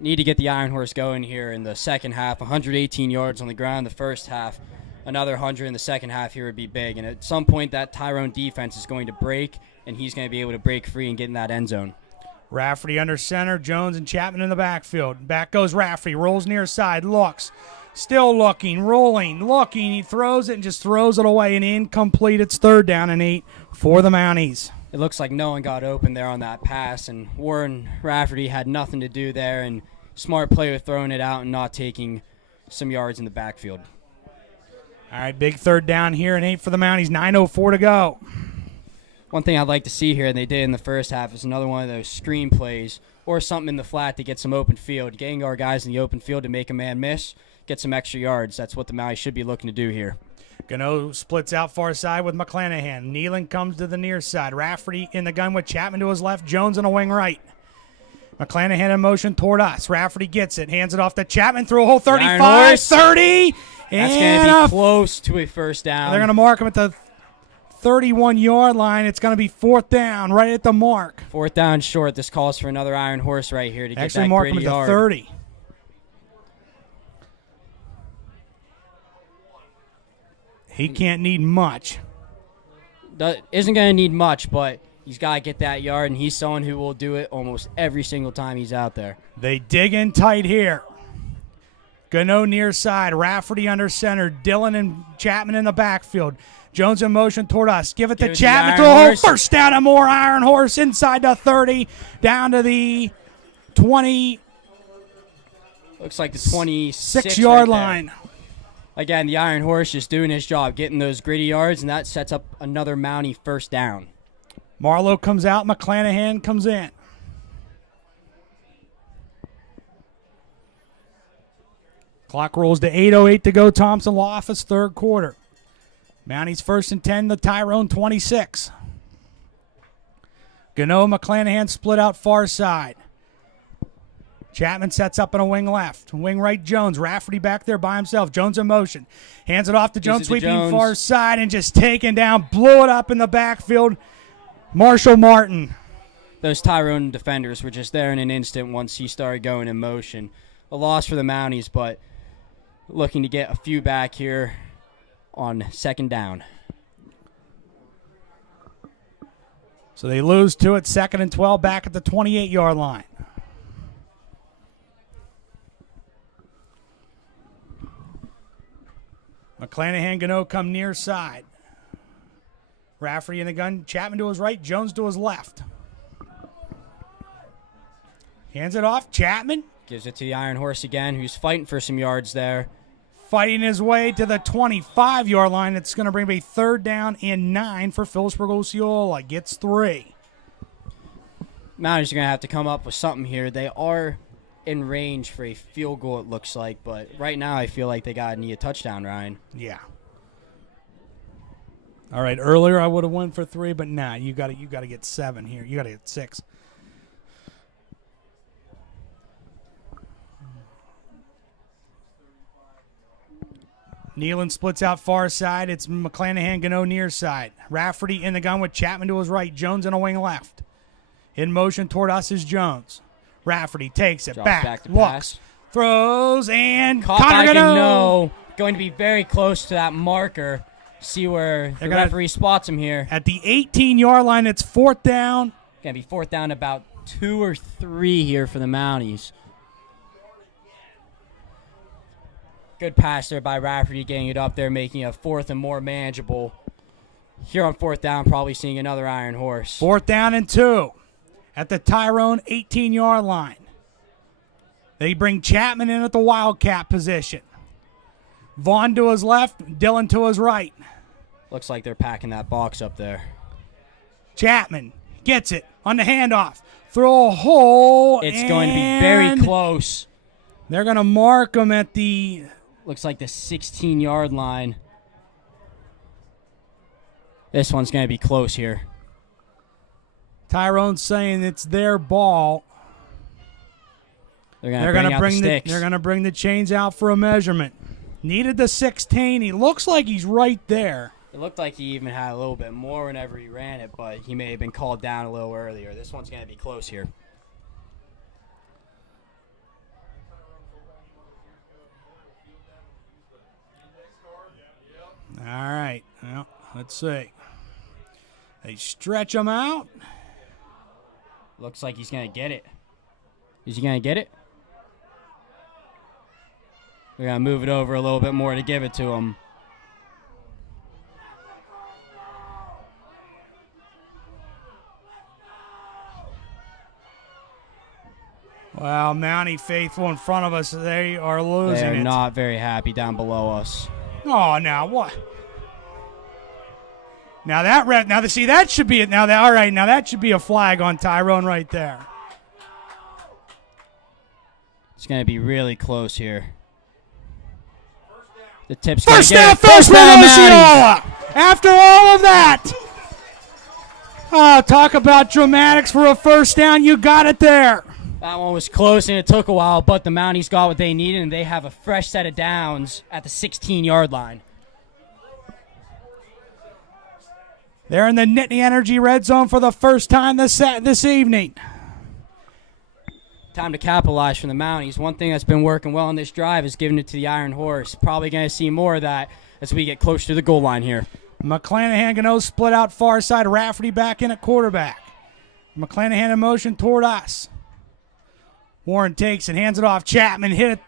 Need to get the Iron Horse going here in the second half. 118 yards on the ground the first half. Another 100 in the second half here would be big. And at some point, that Tyrone defense is going to break, and he's going to be able to break free and get in that end zone. Rafferty under center. Jones and Chapman in the backfield. Back goes Rafferty. Rolls near side. Looks. Still looking. Rolling. Looking. He throws it and just throws it away. And incomplete. It's 3rd down and 8 for the Mounties. It looks like no one got open there on that pass, and Warren Rafferty had nothing to do there, and smart play with throwing it out and not taking some yards in the backfield. All right, big 3rd down here and 8 for the Mounties. 9:04 to go. One thing I'd like to see here, and they did in the first half, is another one of those screen plays or something in the flat to get some open field. Getting our guys in the open field to make a man miss, get some extra yards. That's what the Mounties should be looking to do here. Gano splits out far side with McClanahan. Nealon comes to the near side. Rafferty in the gun with Chapman to his left. Jones on a wing right. McClanahan in motion toward us. Rafferty gets it. Hands it off to Chapman through a hole. 35, 30. That's going to be close to a first down. They're going to mark him at the 31-yard line. It's going to be 4th down, right at the mark. 4th down short. This calls for another Iron Horse right here to get Actually that mark him gritty at the yard. 30. He can't need much. Isn't going to need much, but he's got to get that yard, and he's someone who will do it almost every single time he's out there. They dig in tight here. Gano near side. Rafferty under center. Dillon and Chapman in the backfield. Jones in motion toward us. Give it to Chapman. Throw a hole. First down and more. Iron Horse inside the 30. Down to the 20. Looks like the 26-yard line. Again, the Iron Horse just doing his job, getting those gritty yards, and that sets up another Mountie first down. Marlowe comes out. McClanahan comes in. Clock rolls to 8:08 to go. Thompson Law Office, 3rd quarter. Mounties 1st and 10, the Tyrone 26. Gano, McClanahan split out far side. Chapman sets up in a wing left. Wing right, Jones. Rafferty back there by himself. Jones in motion. Hands it off to Jones, sweeping far side and just taken down. Blew it up in the backfield. Marshall Martin. Those Tyrone defenders were just there in an instant once he started going in motion. A loss for the Mounties, but looking to get a few back here on 2nd down. So they lose 2 at 2nd and 12 back at the 28-yard line. McClanahan, Gano come near side. Rafferty in the gun. Chapman to his right. Jones to his left. Hands it off. Chapman. Gives it to the Iron Horse again, who's fighting for some yards there. Fighting his way to the 25-yard line. It's going to bring a 3rd down and 9 for Philipsburg-Osceola. Gets 3. Mounties are going to have to come up with something here. They are in range for a field goal, it looks like, but right now I feel like they got to need a touchdown, Ryan. Yeah. All right, earlier I would have went for 3, but nah, you got to get 7 here. You got to get 6. Nealon splits out far side. It's McClanahan, Gano near side. Rafferty in the gun with Chapman to his right. Jones in a wing left. In motion toward us is Jones. Rafferty takes it back to looks, pass. Throws, and Caught Connor by Gano. Gano. Going to be very close to that marker. See where the referee spots him here. At the 18-yard line, it's 4th down. Going to be 4th down about 2 or 3 here for the Mounties. Good pass there by Rafferty, getting it up there, making a 4th and more manageable. Here on 4th down, probably seeing another Iron Horse. 4th down and 2 at the Tyrone 18-yard line. They bring Chapman in at the Wildcat position. Vaughn to his left, Dillon to his right. Looks like they're packing that box up there. Chapman gets it on the handoff. Throw a hole. It's going to be very close. They're going to mark him at the... Looks like the 16-yard line. This one's going to be close here. Tyrone's saying it's their ball. They're going to bring out the sticks. They're going to bring the chains out for a measurement. Needed the 16. He looks like he's right there. It looked like he even had a little bit more whenever he ran it, but he may have been called down a little earlier. This one's going to be close here. All right. Well, let's see. They stretch him out. Looks like he's going to get it. Is he going to get it? We're going to move it over a little bit more to give it to him. Well, Mountie faithful in front of us, they are losing They're it. not very happy down below us. Oh, now what? Now see, that should be it. Now that should be a flag on Tyrone right there. It's going to be really close here. The tip's going to First get down, it. First down, Osceola. After all of that. Oh, talk about dramatics for a first down. You got it there. That one was close, and it took a while, but the Mounties got what they needed, and they have a fresh set of downs at the 16-yard line. They're in the Nittany Energy red zone for the first time this evening. Time to capitalize from the Mounties. One thing that's been working well on this drive is giving it to the Iron Horse. Probably going to see more of that as we get close to the goal line here. McClanahan Gano split out far side. Rafferty back in at quarterback. McClanahan in motion toward us. Warren takes and hands it off. Chapman hit it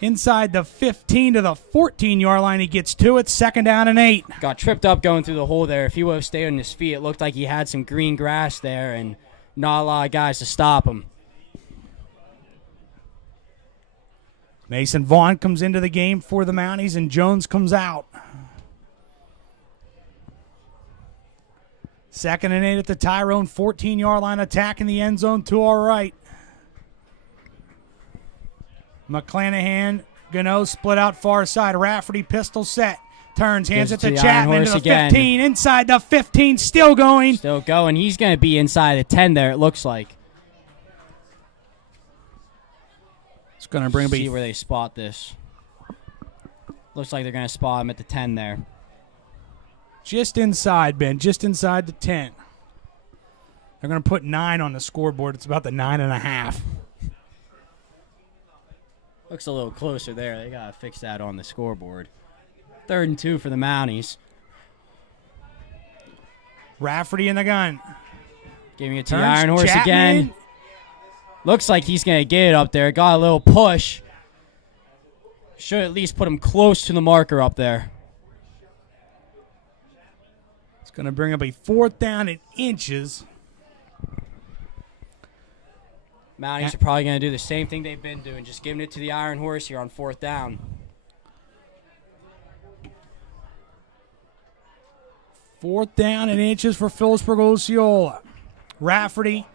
inside the 15 to the 14-yard line. He gets to it. Second down and 8. Got tripped up going through the hole there. If he would have stayed on his feet, it looked like he had some green grass there and not a lot of guys to stop him. Mason Vaughn comes into the game for the Mounties, and Jones comes out. Second and 8 at the Tyrone 14-yard line, attacking the end zone to our right. McClanahan, Gano split out far side. Rafferty pistol set. Turns, hands it to Chapman to the 15. Inside the 15, still going. Still going. He's going to be inside the 10 there, it looks like. It's going to bring See where they spot this. Looks like they're going to spot him at the 10 there. Just inside, Ben. Just inside the 10. They're going to put 9 on the scoreboard. It's about the 9.5. Looks a little closer there. They got to fix that on the scoreboard. 3rd and 2 for the Mounties. Rafferty in the gun. Giving it to the Iron Horse again. Looks like he's going to get it up there. Got a little push. Should at least put him close to the marker up there. It's going to bring up a 4th down in inches. Mounties are probably going to do the same thing they've been doing, just giving it to the Iron Horse here on 4th down. 4th down in inches for Philipsburg-Osceola. Rafferty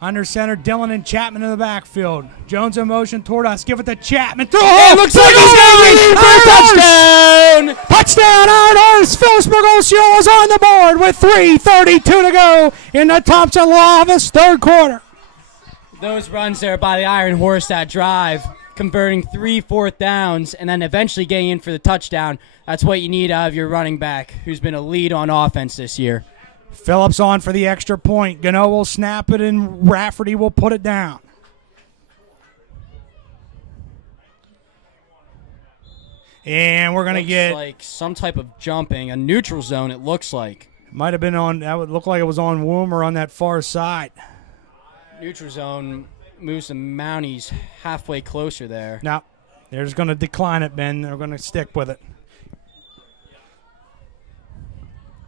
under center. Dillon and Chapman in the backfield. Jones in motion toward us. Give it to Chapman. Throw it! Looks like he's going for a touchdown! Touchdown, Iron Horse! Philipsburg-Osceola's on the board with 3:32 to go in the Thompson-Lavis 3rd quarter. Those runs there by the Iron Horse, that drive, converting 3 4th downs, and then eventually getting in for the touchdown. That's what you need out of your running back, who's been a lead on offense this year. Phillips on for the extra point. Gano will snap it, and Rafferty will put it down. And we're going to get... like some type of jumping, a neutral zone, it looks like. Might have been on... That would look like it was on Woomer on that far side. Neutral zone moves the Mounties halfway closer there. No, they're just going to decline it, Ben. They're going to stick with it.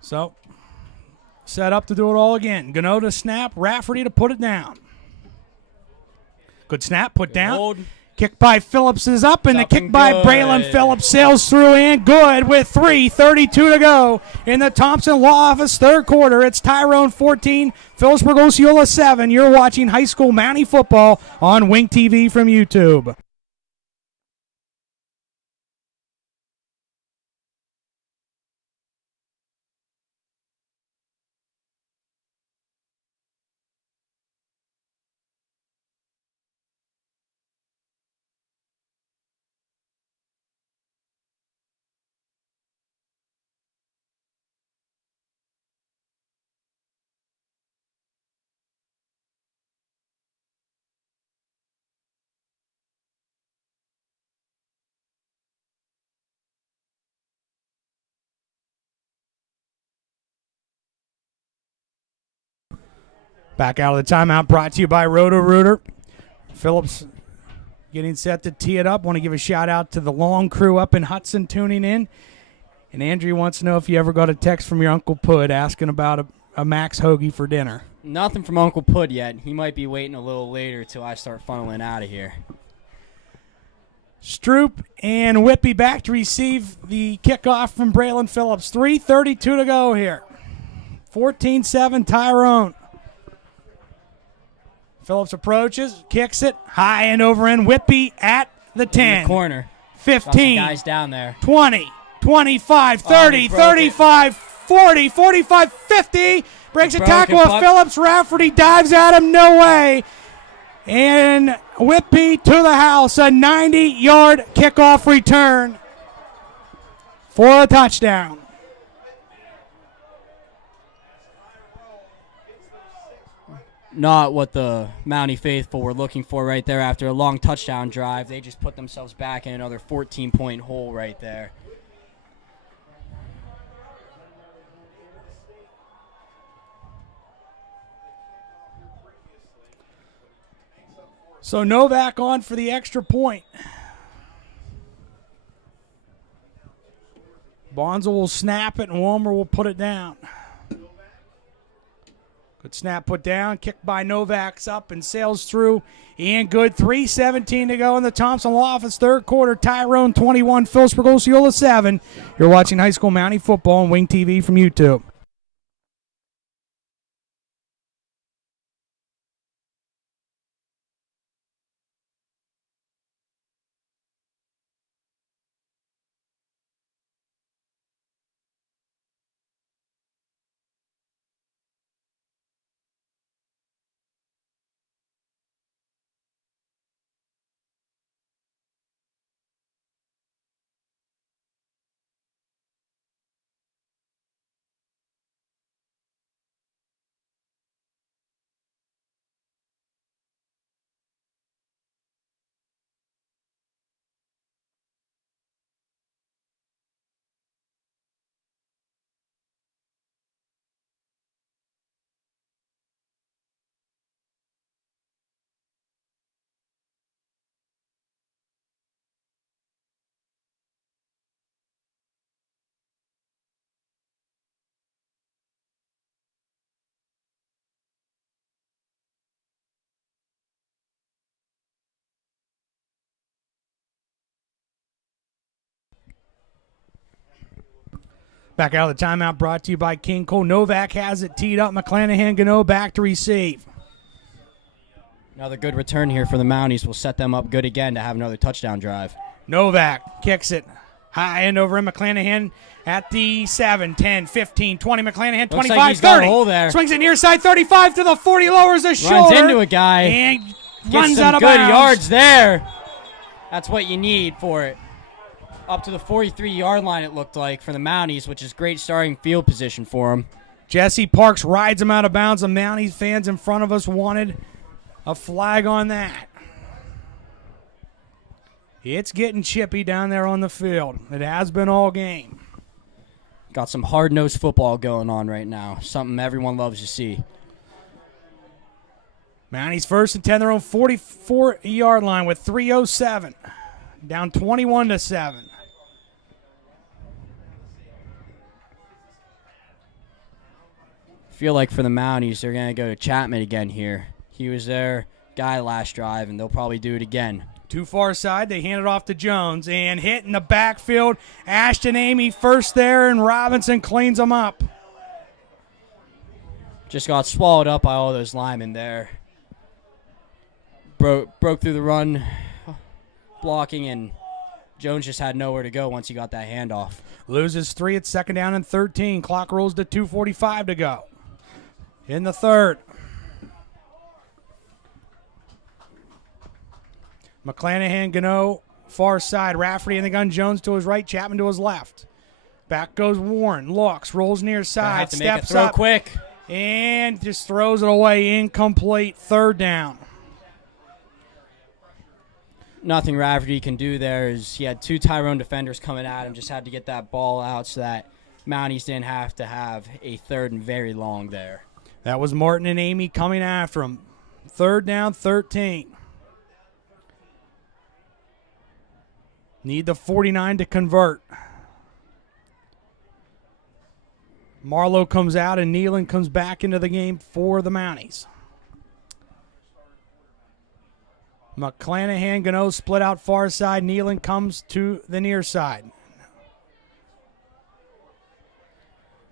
So, set up to do it all again. Gano to snap, Rafferty to put it down. Good snap, put down. Hold. Kick by Phillips is up, and the Up kick and by good. Braylon Phillips sails through and good with 3:32 to go in the Thompson Law Office third quarter. It's Tyrone 14, Philipsburg-Osceola 7. You're watching high school Mountie football on Wing TV from YouTube. Back out of the timeout, brought to you by Roto-Rooter. Phillips getting set to tee it up. Want to give a shout out to the long crew up in Hudson tuning in. And Andrew wants to know if you ever got a text from your Uncle Pud asking about a Max Hoagie for dinner. Nothing from Uncle Pud yet. He might be waiting a little later till I start funneling out of here. Stroop and Whippy back to receive the kickoff from Braylon Phillips. 3:32 to go here. 14-7 Tyrone. Phillips approaches, kicks it, high and over end. Whippy at the 10. In the corner. 15. Got some guys down there. 20, 25, 30, he broke 35, 40, 45, 50. Breaks a Broke tackle it, of Buck. Phillips. Rafferty dives at him. No way. And Whippy to the house. A 90-yard kickoff return for a touchdown. Not what the Mountie faithful were looking for right there after a long touchdown drive. They just put themselves back in another 14-point hole right there. So Novak on for the extra point. Bonza will snap it, and Wilmer will put it down. Good snap put down. Kick by Novak's up and sails through. And good. 3:17 to go in the Thompson Law Office third quarter. Tyrone 21, Philipsburg-Osceola 7. You're watching high school Mountie football on Wing TV from YouTube. Back out of the timeout, brought to you by King Cole. Novak has it teed up. McClanahan Gano back to receive. Another good return here for the Mounties will set them up good again to have another touchdown drive. Novak kicks it high end over in McClanahan at the 7, 10, 15, 20. McClanahan 25, like he's got a 30. hole there. Swings it near side 35 to the 40, lowers the shoulder. Runs into a guy. And Gets runs some out of good bounds. yards there. That's what you need for it. Up to the 43-yard line, it looked like, for the Mounties, which is great starting field position for them. Jesse Parks rides him out of bounds. The Mounties fans in front of us wanted a flag on that. It's getting chippy down there on the field. It has been all game. Got some hard-nosed football going on right now, something everyone loves to see. Mounties first and 10, their own 44-yard line with 3:07. Down 21-7. Feel like for the Mounties, they're going to go to Chapman again here. He was their guy last drive, and they'll probably do it again. Too far side, they hand it off to Jones, and hit in the backfield. Ashton Amy first there, and Robinson cleans them up. Just got swallowed up by all those linemen there. Broke through the run, blocking, and Jones just had nowhere to go once he got that handoff. Loses 3 at 2nd down and 13. Clock rolls to 2:45 to go. In the third. McClanahan, Gano, far side. Rafferty in the gun. Jones to his right. Chapman to his left. Back goes Warren. Looks. Rolls near side. Have to Steps make a throw up. quick. And just throws it away. Incomplete. 3rd down. Nothing Rafferty can do there is he had 2 Tyrone defenders coming at him. Just had to get that ball out so that Mounties didn't have to have a 3rd and very long there. That was Martin and Amy coming after him. 3rd down, 13. Need the 49 to convert. Marlowe comes out and Nealon comes back into the game for the Mounties. McClanahan, Gano split out far side. Nealon comes to the near side.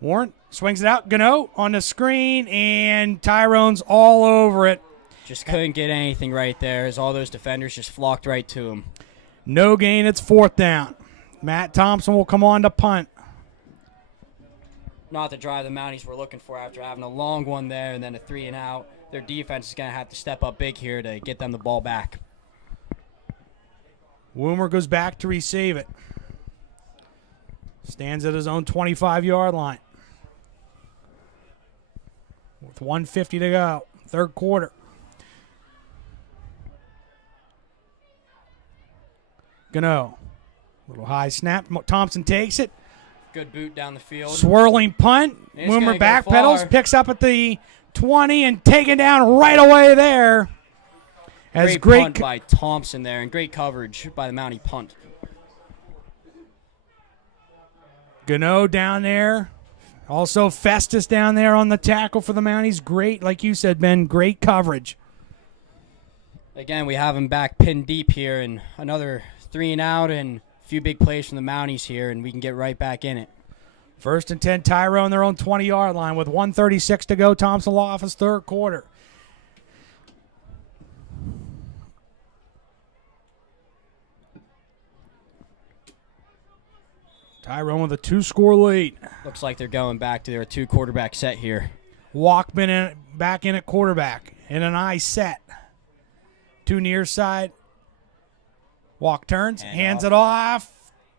Warren swings it out. Gano on the screen, and Tyrone's all over it. Just couldn't get anything right there as all those defenders just flocked right to him. No gain. It's 4th down. Matt Thompson will come on to punt. Not the drive the Mounties were looking for after having a long one there and then a 3 and out. Their defense is going to have to step up big here to get them the ball back. Woomer goes back to receive it. Stands at his own 25-yard line. With 1:50 to go. 3rd quarter. Gano. Little high snap. Thompson takes it. Good boot down the field. Swirling punt. It's gonna Woomer go backpedals. far. Picks up at the 20 and taken down right away there. As Great punt by Thompson there and great coverage by the Mountie punt. Gano down there. Also Festus down there on the tackle for the Mounties. Great, like you said, Ben, great coverage. Again, we have him back pinned deep here and another 3 and out and a few big plays from the Mounties here, and we can get right back in it. 1st and 10, Tyrone, their own 20-yard line with 1:36 to go. Thompson Law Office, 3rd quarter. Tyrone with a 2-score lead. Looks like they're going back to their 2-quarterback set here. Walkman back in at quarterback in an I set. 2 near side. Walk turns, hands it off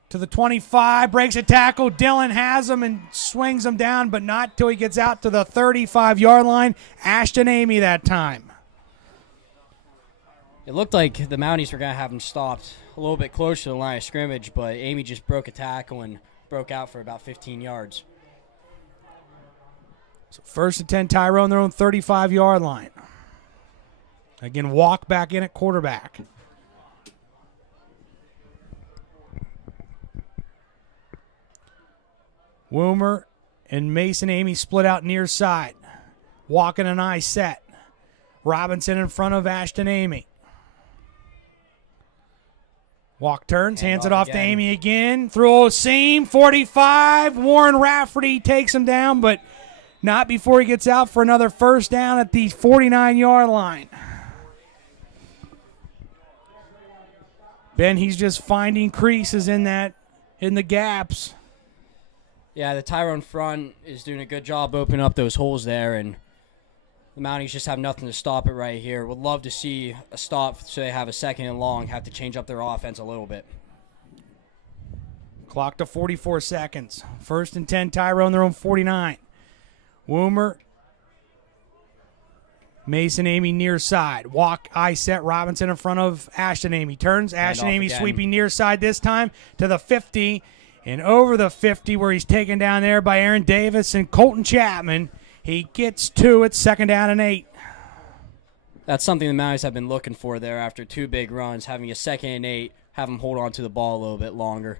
to the 25, breaks a tackle. Dillon has him and swings him down, but not till he gets out to the 35-yard line. Ashton Amy that time. It looked like the Mounties were going to have him stopped a little bit closer to the line of scrimmage, but Amy just broke a tackle and broke out for about 15 yards. So 1st and 10, Tyrone, their own 35-yard line. Again, walk back in at quarterback. Woomer and Mason Amy split out near side. Walking an I set. Robinson in front of Ashton Amy. Walk turns, hands it off to Amy again. Through a seam, 45. Warren Rafferty takes him down, but not before he gets out for another 1st down at the 49-yard line. Ben, he's just finding creases in the gaps. Yeah, the Tyrone front is doing a good job opening up those holes there, and the Mounties just have nothing to stop it right here. Would love to see a stop so they have a 2nd and long, have to change up their offense a little bit. Clock to 44 seconds. 1st and 10, Tyrone, their own 49. Woomer, Mason Amy near side. Walk, I set, Robinson in front of Ashton Amy. Turns, Ashton Amy again. sweeping near side this time to the 50 and over the 50 where he's taken down there by Aaron Davis and Colton Chapman. He gets 2 at 2nd down and 8. That's something the Mounties have been looking for there after 2 big runs, having a 2nd and 8, have them hold on to the ball a little bit longer.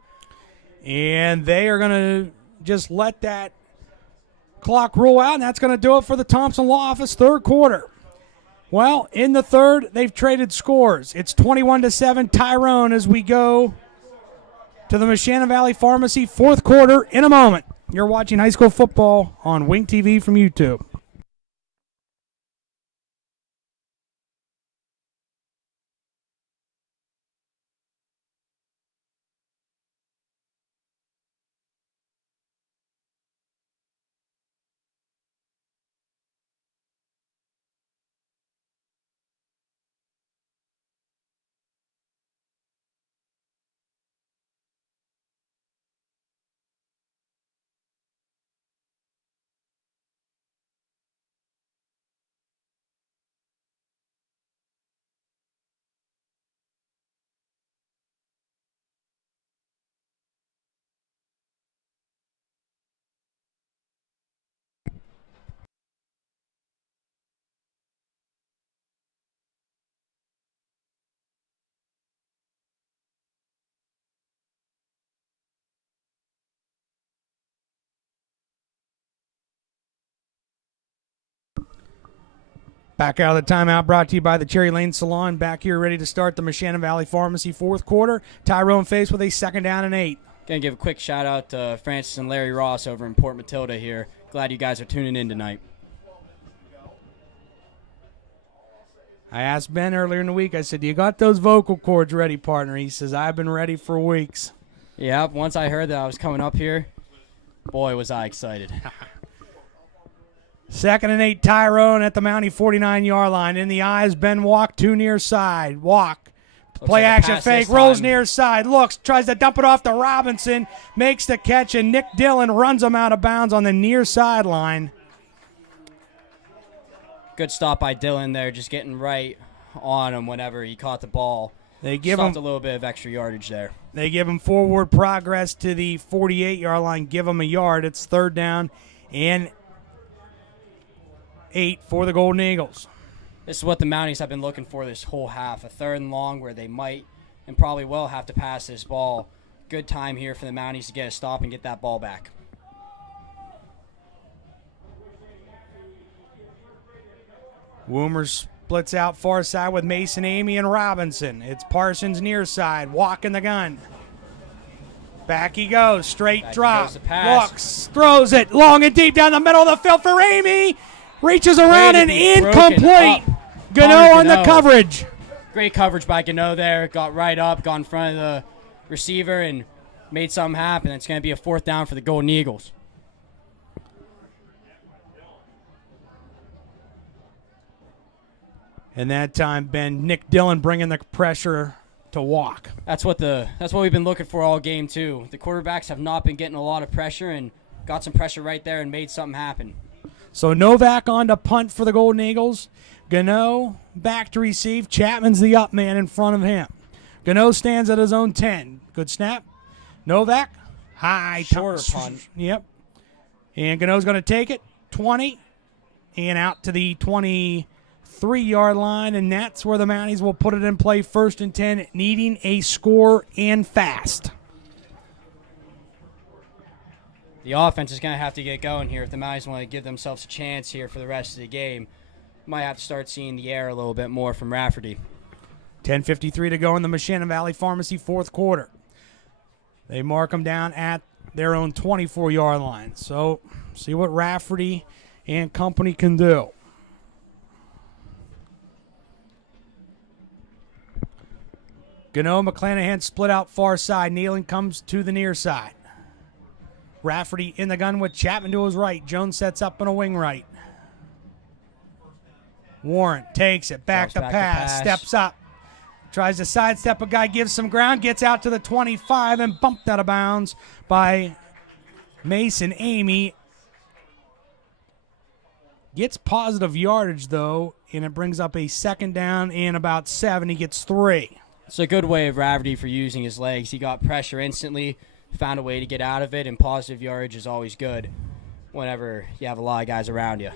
And they are going to just let that clock roll out, and that's going to do it for the Thompson Law Office 3rd quarter. Well, in the third, they've traded scores. It's 21-7 Tyrone as we go to the Mechanic Valley Pharmacy fourth quarter in a moment. You're watching high school football on Wing TV from YouTube. Back out of the timeout, brought to you by the Cherry Lane Salon. Back here ready to start the Mechanic Valley Pharmacy fourth quarter. Tyrone faced with a 2nd down and 8. Gonna give a quick shout out to Francis and Larry Ross over in Port Matilda here. Glad you guys are tuning in tonight. I asked Ben earlier in the week, I said, you got those vocal cords ready, partner? He says, I've been ready for weeks. Yeah, once I heard that I was coming up here, boy, was I excited. 2nd and 8, Tyrone at the Mountie 49-yard line. In the eyes, Ben Walk, 2 near side. Walk. Play like a action pass fake, this rolls time. near side, looks, tries to dump it off to Robinson, makes the catch, and Nick Dillon runs him out of bounds on the near sideline. Good stop by Dylan there, just getting right on him whenever he caught the ball. They give Stopped him a little bit of extra yardage there. They give him forward progress to the 48-yard line, give him a yard. It's 3rd down and 8 for the Golden Eagles. This is what the Mounties have been looking for this whole half, a 3rd and long where they might and probably will have to pass this ball. Good time here for the Mounties to get a stop and get that ball back. Woomer splits out far side with Mason, Amy, and Robinson. It's Parsons near side, walking the gun. Back he goes, straight Back he drop, goes to pass. looks, throws it long and deep down the middle of the field for Amy. Reaches around and incomplete. Gano on the coverage. Great coverage by Gano there. Got right up, got in front of the receiver, and made something happen. It's going to be a 4th down for the Golden Eagles. And that time, Ben, Nick Dillon bringing the pressure to Walk. That's what we've been looking for all game too. The quarterbacks have not been getting a lot of pressure and got some pressure right there and made something happen. So Novak on to punt for the Golden Eagles. Gano back to receive. Chapman's the up man in front of him. Gano stands at his own 10. Good snap. Novak, high. Shorter punt. Yep. And Gano's going to take it. 20. And out to the 23-yard line. And that's where the Mounties will put it in play 1st and 10, needing a score and fast. The offense is going to have to get going here if the Mounties want to give themselves a chance here for the rest of the game. Might have to start seeing the air a little bit more from Rafferty. 10:53 to go in the Mechanic Valley Pharmacy fourth quarter. They mark them down at their own 24-yard line. So see what Rafferty and company can do. Gano McClanahan split out far side. Nealon comes to the near side. Rafferty in the gun with Chapman to his right. Jones sets up on a wing right. Warren takes it. Back to pass. Steps up. Tries to sidestep a guy. Gives some ground. Gets out to the 25 and bumped out of bounds by Mason Amy. Gets positive yardage, though, and it brings up a 2nd down and about 7. He gets 3. It's a good way of Rafferty for using his legs. He got pressure instantly, found a way to get out of it, and positive yardage is always good whenever you have a lot of guys around you.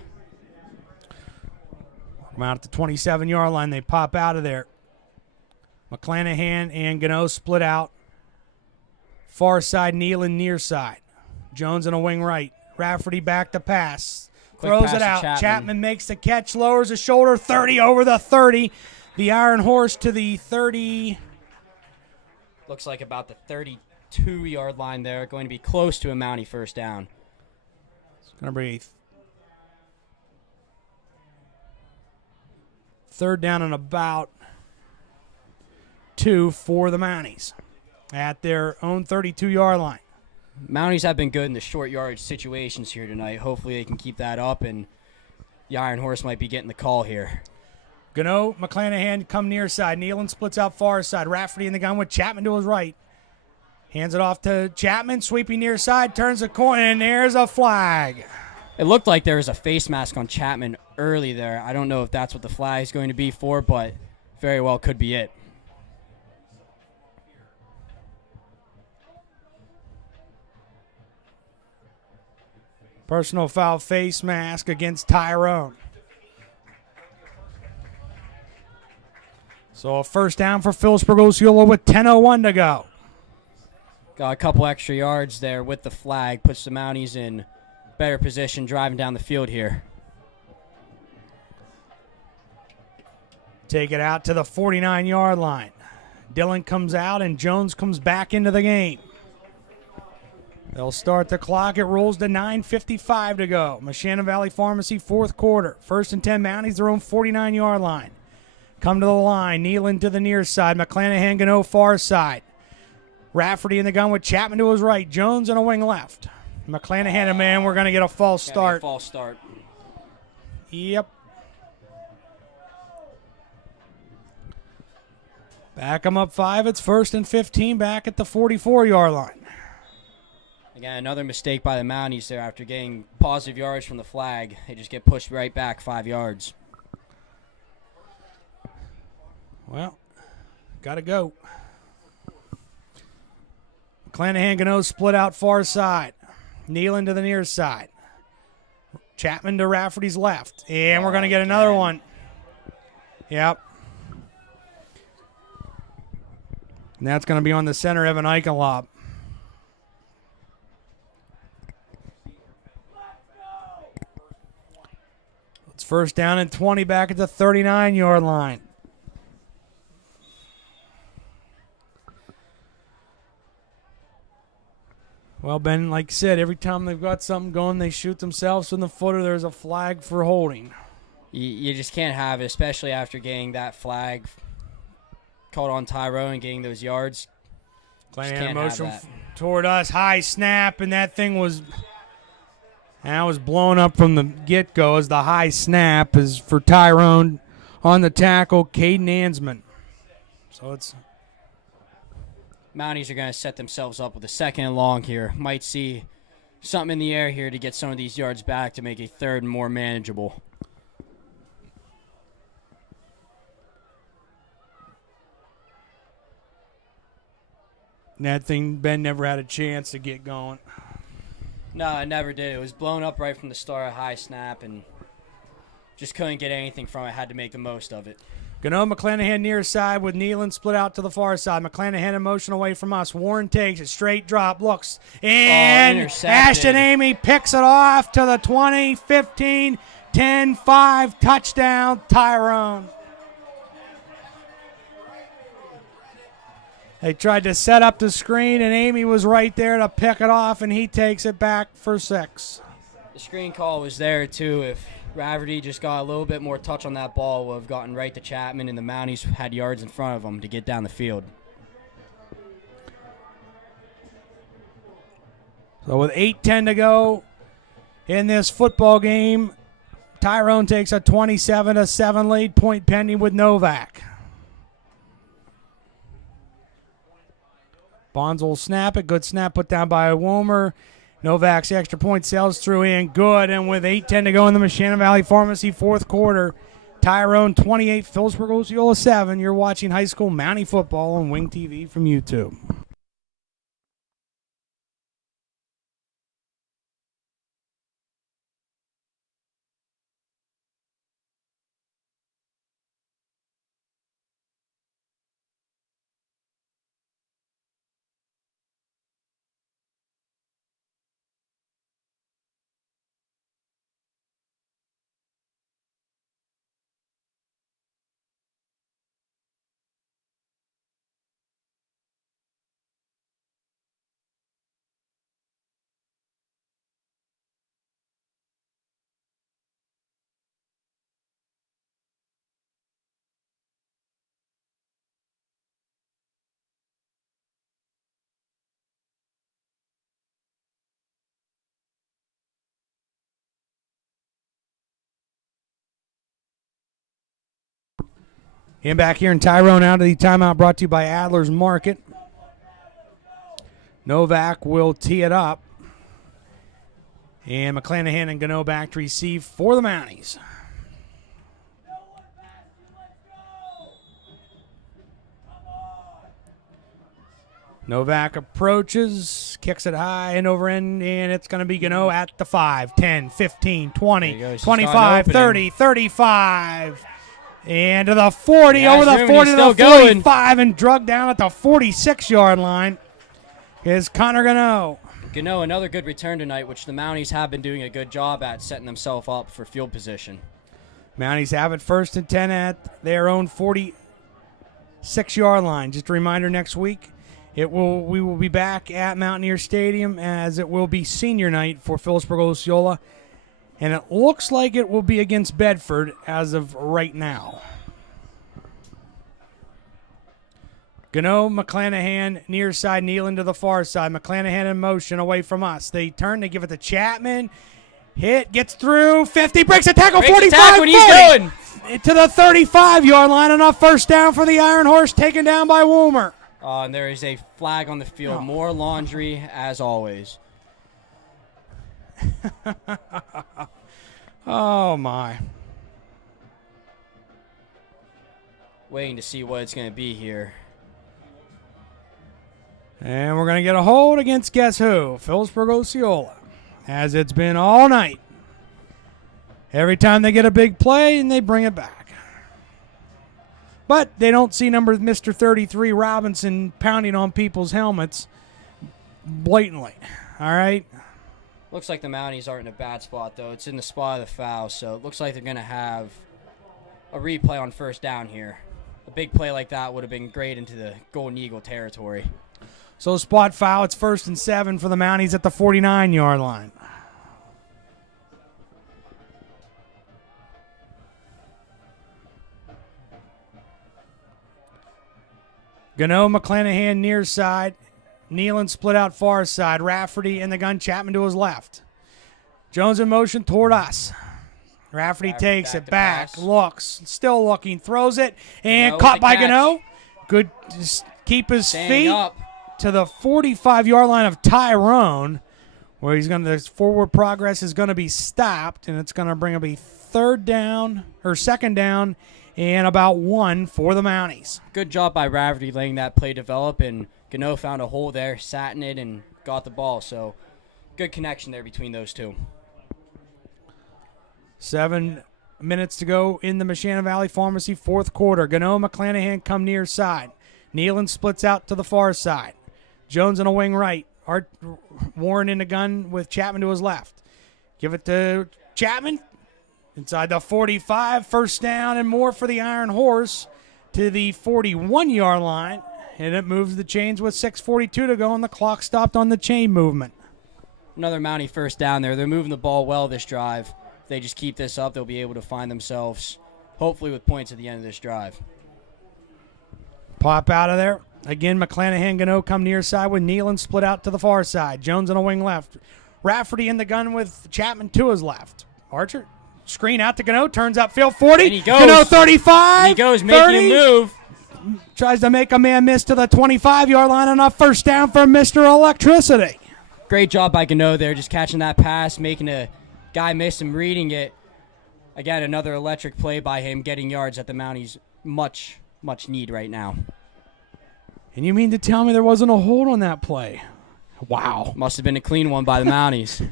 Out at the 27-yard line, they pop out of there. McClanahan and Gano split out. Far side, Nealon near side. Jones in a wing right. Rafferty back to pass. Throws pass it to out. Chapman. Chapman makes the catch, lowers his shoulder, 30 over the 30. The Iron Horse to the 30. Looks like about the 32-yard line there. Going to be close to a Mountie first down. It's going to be third down and about 2 for the Mounties at their own 32-yard line. Mounties have been good in the short yardage situations here tonight. Hopefully they can keep that up, and the Iron Horse might be getting the call here. Gano, McClanahan come near side. Nealon splits out far side. Rafferty in the gun with Chapman to his right. Hands it off to Chapman, sweeping near side, turns the corner, and there's a flag. It looked like there was a face mask on Chapman early there. I don't know if that's what the flag is going to be for, but very well could be it. Personal foul face mask against Tyrone. So a first down for Philipsburg-Osceola with 10:01 to go. Got a couple extra yards there with the flag. Puts the Mounties in better position driving down the field here. Take it out to the 49-yard line. Dillon comes out and Jones comes back into the game. They'll start the clock. It rolls to 9:55 to go. Moshannon Valley Pharmacy, fourth quarter. First and 10 Mounties, their own 49-yard line. Come to the line. Nealon to the near side. McClanahan Gano far side. Rafferty in the gun with Chapman to his right. Jones in a wing left. McClanahan, and man, we're going to get a false start. False start. Yep. Back them up 5. It's first and 15 back at the 44-yard line. Again, another mistake by the Mounties there after getting positive yards from the flag. They just get pushed right back 5 yards. Well, got to go. McClanahan Gano split out far side. Nealon to the near side. Chapman to Rafferty's left. And we're going to get another one. Yep. And that's going to be on the center, Evan Eichenlob. It's first down and 20 back at the 39-yard line. Well, Ben, like I said, every time they've got something going, they shoot themselves in the foot or there's a flag for holding. You just can't have it, especially after getting that flag called on Tyrone and getting those yards. Playing motion toward us, high snap, and that was blown up from the get-go as the high snap is for Tyrone on the tackle, Caden Ansman. So it's... Mounties are going to set themselves up with a second and long here. Might see something in the air here to get some of these yards back to make a third and more manageable. That thing, Ben never had a chance to get going. No, I never did. It was blown up right from the start, high snap, and just couldn't get anything from it. Had to make the most of it. Gano McClanahan near side with Nealon split out to the far side. McClanahan in motion away from us. Warren takes it, straight drop, looks, and Ashton Amy picks it off to the 20, 15, 10, 5, touchdown, Tyrone. They tried to set up the screen, and Amy was right there to pick it off, and he takes it back for 6. The screen call was there, too. If Rafferty just got a little bit more touch on that ball, would have gotten right to Chapman, and the Mounties had yards in front of them to get down the field. So with 8:10 to go in this football game, Tyrone takes a 27-7 lead, point pending with Novak. Bonds will snap it. Good snap put down by Womer. Novak's extra point sails through in good. And with 8:10 to go in the Moshannon Valley Pharmacy fourth quarter, Tyrone 28, Philipsburg-Osceola 7. You're watching high school Mountie football on Wing TV from YouTube. And back here in Tyrone, out of the timeout brought to you by Adler's Market. Novak will tee it up. And McClanahan and Gano back to receive for the Mounties. Novak approaches, kicks it high and over end, and it's going to be Gano at the 5, 10, 15, 20, 25, 30, 35. And to the 40, over the 40 to the 45, and drug down at the 46-yard line is Connor Gano. Gano, another good return tonight, which the Mounties have been doing a good job at setting themselves up for field position. Mounties have it 1st and 10 at their own 46-yard line. Just a reminder, next week we will be back at Mountaineer Stadium, as it will be senior night for Philipsburg-Osceola. And it looks like it will be against Bedford as of right now. Gano, McClanahan, near side, Nealon to the far side. McClanahan in motion away from us. They turn, they give it to Chapman. Hit, gets through, 50, breaks a tackle, 45, 40. He's going to the 35-yard line. Enough first down for the Iron Horse, taken down by Woomer. And there is a flag on the field. More laundry, as always. Oh, my. Waiting to see what it's going to be here. And we're going to get a hold against guess who? Philipsburg-Osceola, as it's been all night. Every time they get a big play, and they bring it back. But they don't see number Mr. 33 Robinson pounding on people's helmets blatantly. All right? Looks like the Mounties aren't in a bad spot, though. It's in the spot of the foul, so it looks like they're going to have a replay on first down here. A big play like that would have been great into the Golden Eagle territory. So spot foul, it's 1st and 7 for the Mounties at the 49-yard line. Gano, McClanahan near side. Nealon split out far side. Rafferty in the gun. Chapman to his left. Jones in motion toward us. Rafferty takes it back. Looks. Still looking. Throws it. And caught by Gano. Good. Just keep his feet up to the 45-yard line of Tyrone, where he's going to. The forward progress is going to be stopped, and it's going to bring up a second down, and about 1 for the Mounties. Good job by Rafferty letting that play develop, and Gano found a hole there, sat in it, and got the ball. So good connection there between those two. 7 minutes to go in the Mashana Valley Pharmacy fourth quarter. Gano, McClanahan come near side. Nealon splits out to the far side. Jones on a wing right. Warren in the gun with Chapman to his left. Give it to Chapman. Inside the 45, first down and more for the Iron Horse to the 41-yard line. And it moves the chains with 6:42 to go, and the clock stopped on the chain movement. Another Mountie first down there. They're moving the ball well this drive. If they just keep this up, they'll be able to find themselves, hopefully, with points at the end of this drive. Pop out of there. Again, McClanahan, Gano come near side with Nealon split out to the far side. Jones on a wing left. Rafferty in the gun with Chapman to his left. Archer, screen out to Gano, turns upfield, 40. And he goes. Gano 35. And he goes, making a move. Tries to make a man miss to the 25-yard line. Enough first down for Mr. Electricity. Great job by Gano there, just catching that pass, making a guy miss him, reading it. Again, another electric play by him, getting yards that the Mounties much need right now. And you mean to tell me there wasn't a hold on that play? Wow. Must have been a clean one by the Mounties.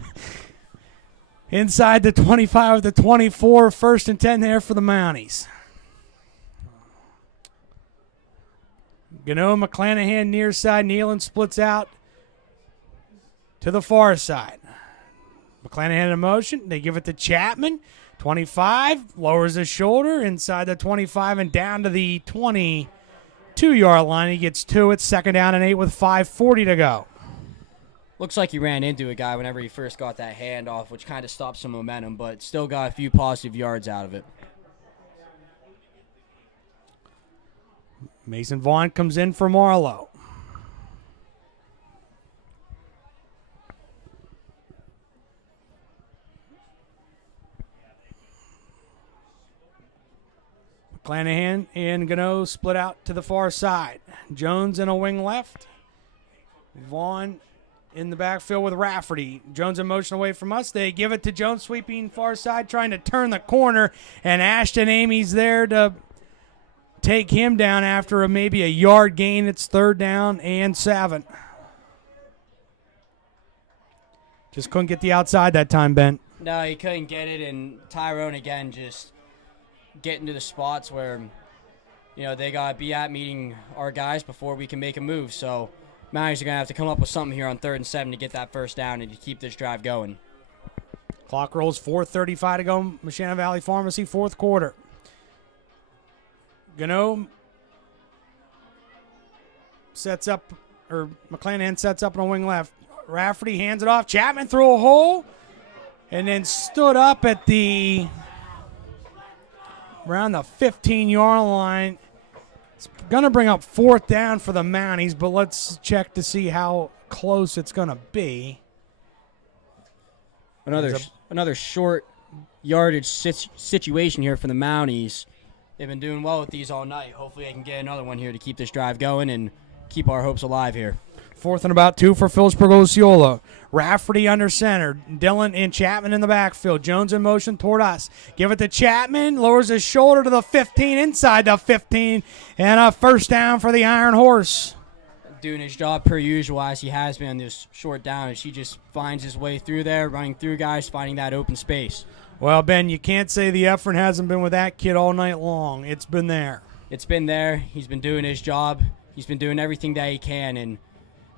Inside the 25 of the 24, 1st and 10 there for the Mounties. Gano, McClanahan near side. Nealon splits out to the far side. McClanahan in motion. They give it to Chapman. 25, lowers his shoulder inside the 25 and down to the 22-yard line. He gets 2. It's 2nd down and 8 with 5:40 to go. Looks like he ran into a guy whenever he first got that handoff, which kind of stopped some momentum, but still got a few positive yards out of it. Mason Vaughn comes in for Marlowe. McClanahan and Gano split out to the far side. Jones in a wing left. Vaughn in the backfield with Rafferty. Jones in motion away from us. They give it to Jones, sweeping far side, trying to turn the corner, and Ashton Amy's there to take him down after maybe a yard gain. It's 3rd down and 7. Just couldn't get the outside that time, Ben. No, he couldn't get it, and Tyrone again just getting to the spots where, they got to be at meeting our guys before we can make a move. So Mounties are going to have to come up with something here on 3rd and 7 to get that first down and to keep this drive going. Clock rolls, 4:35 to go. Machina Valley Pharmacy, 4th quarter. Gano sets up, or McClanahan sets up on a wing left. Rafferty hands it off. Chapman threw a hole and then stood up at around the 15-yard line. It's going to bring up 4th down for the Mounties, but let's check to see how close it's going to be. Another short yardage situation here for the Mounties. They've been doing well with these all night. Hopefully I can get another one here to keep this drive going and keep our hopes alive here. 4th and about 2 for Philipsburg-Osceola. Rafferty under center. Dillon and Chapman in the backfield. Jones in motion toward us. Give it to Chapman. Lowers his shoulder to the 15, inside the 15. And a first down for the Iron Horse. Doing his job per usual as he has been on this short down. He just finds his way through there, running through guys, finding that open space. Well, Ben, you can't say the effort hasn't been with that kid all night long. It's been there. It's been there. He's been doing his job. He's been doing everything that he can, and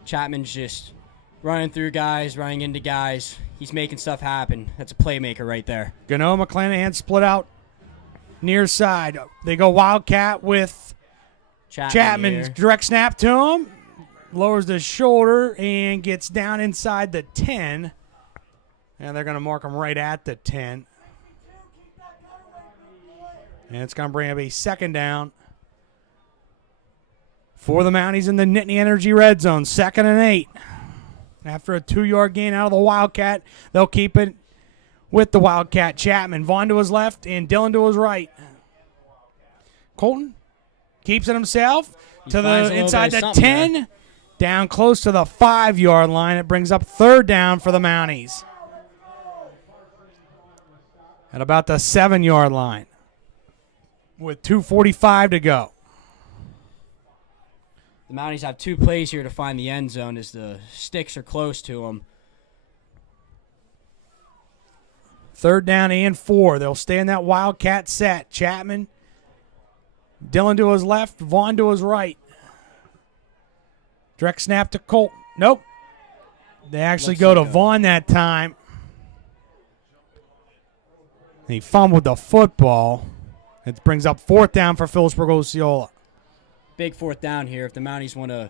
Chapman's just running through guys, running into guys. He's making stuff happen. That's a playmaker right there. Gano McClanahan split out near side. They go Wildcat with Chapman. Direct snap to him. Lowers the shoulder and gets down inside the 10. And they're going to mark him right at the 10. And it's going to bring up a 2nd down for the Mounties in the Nittany Energy red zone. 2nd and 8. After a 2-yard gain out of the Wildcat, they'll keep it with the Wildcat. Chapman, Vaughn to his left, and Dillon to his right. Colton keeps it himself to the inside the 10. There. Down close to the 5-yard line. It brings up 3rd down for the Mounties. At about the 7-yard line. With 2:45 to go. The Mounties have 2 plays here to find the end zone as the sticks are close to them. 3rd down and 4. They'll stay in that Wildcat set. Chapman, Dillon to his left, Vaughn to his right. Direct snap to Colt. Nope. They actually go to Vaughn that time. He fumbled the football. It brings up 4th down for Philipsburg-Osceola. Big 4th down here if the Mounties want to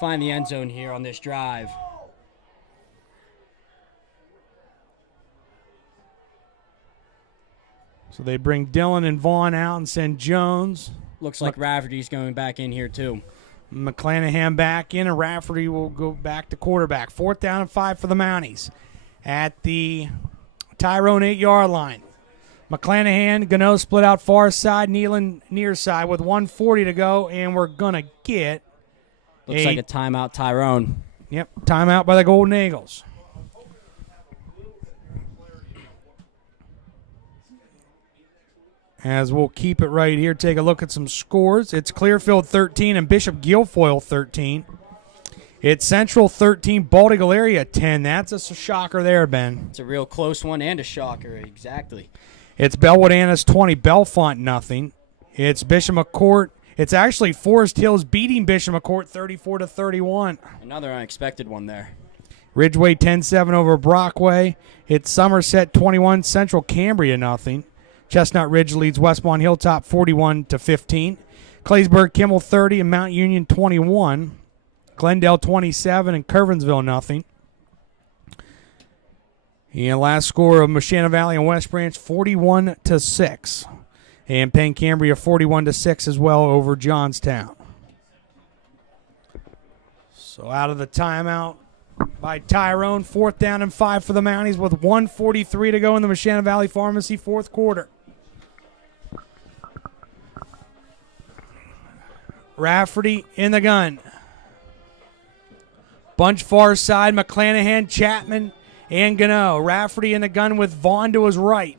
find the end zone here on this drive. So they bring Dillon and Vaughn out and send Jones. Looks like Rafferty's going back in here too. McClanahan back in, and Rafferty will go back to quarterback. 4th down and 5 for the Mounties at the Tyrone 8-yard line. McClanahan, Gano split out far side, Nealon near side with 1:40 to go, and we're going to get Looks like a timeout, Tyrone. Yep, timeout by the Golden Eagles. As we'll keep it right here, take a look at some scores. It's Clearfield 13 and Bishop Guilfoyle 13. It's Central 13, Bald Eagle Area 10. That's a shocker there, Ben. It's a real close one and a shocker, exactly. It's Bellwood Annis 20, Bellefonte nothing. It's Bishop McCourt. It's actually Forest Hills beating Bishop McCourt 34-31. Another unexpected one there. Ridgeway 10-7 over Brockway. It's Somerset 21, Central Cambria nothing. Chestnut Ridge leads Westmont Hilltop 41-15. Claysburg Kimmel 30 and Mount Union 21. Glendale 27 and Curvensville nothing. And last score of Machina Valley and West Branch 41-6. And Penn Cambria 41-6 as well over Johnstown. So out of the timeout by Tyrone, 4th down and 5 for the Mounties with 1:43 to go in the Machina Valley Pharmacy 4th quarter. Rafferty in the gun. Bunch far side, McClanahan, Chapman, and Gano. Rafferty in the gun with Vaughn to his right.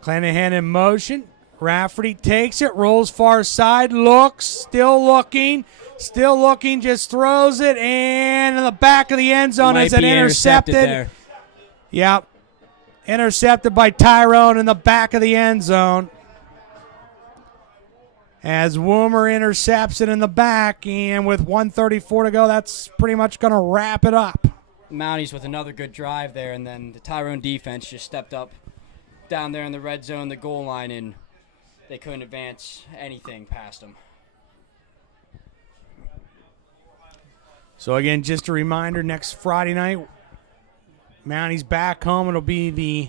McClanahan in motion. Rafferty takes it, rolls far side, looks, still looking, just throws it, and in the back of the end zone is it intercepted. There. Yep. Intercepted by Tyrone in the back of the end zone. As Woomer intercepts it in the back, and with 1:34 to go, that's pretty much going to wrap it up. Mounties with another good drive there, and then the Tyrone defense just stepped up down there in the red zone, the goal line, and they couldn't advance anything past them. So again, just a reminder, next Friday night, Mounties back home. It'll be the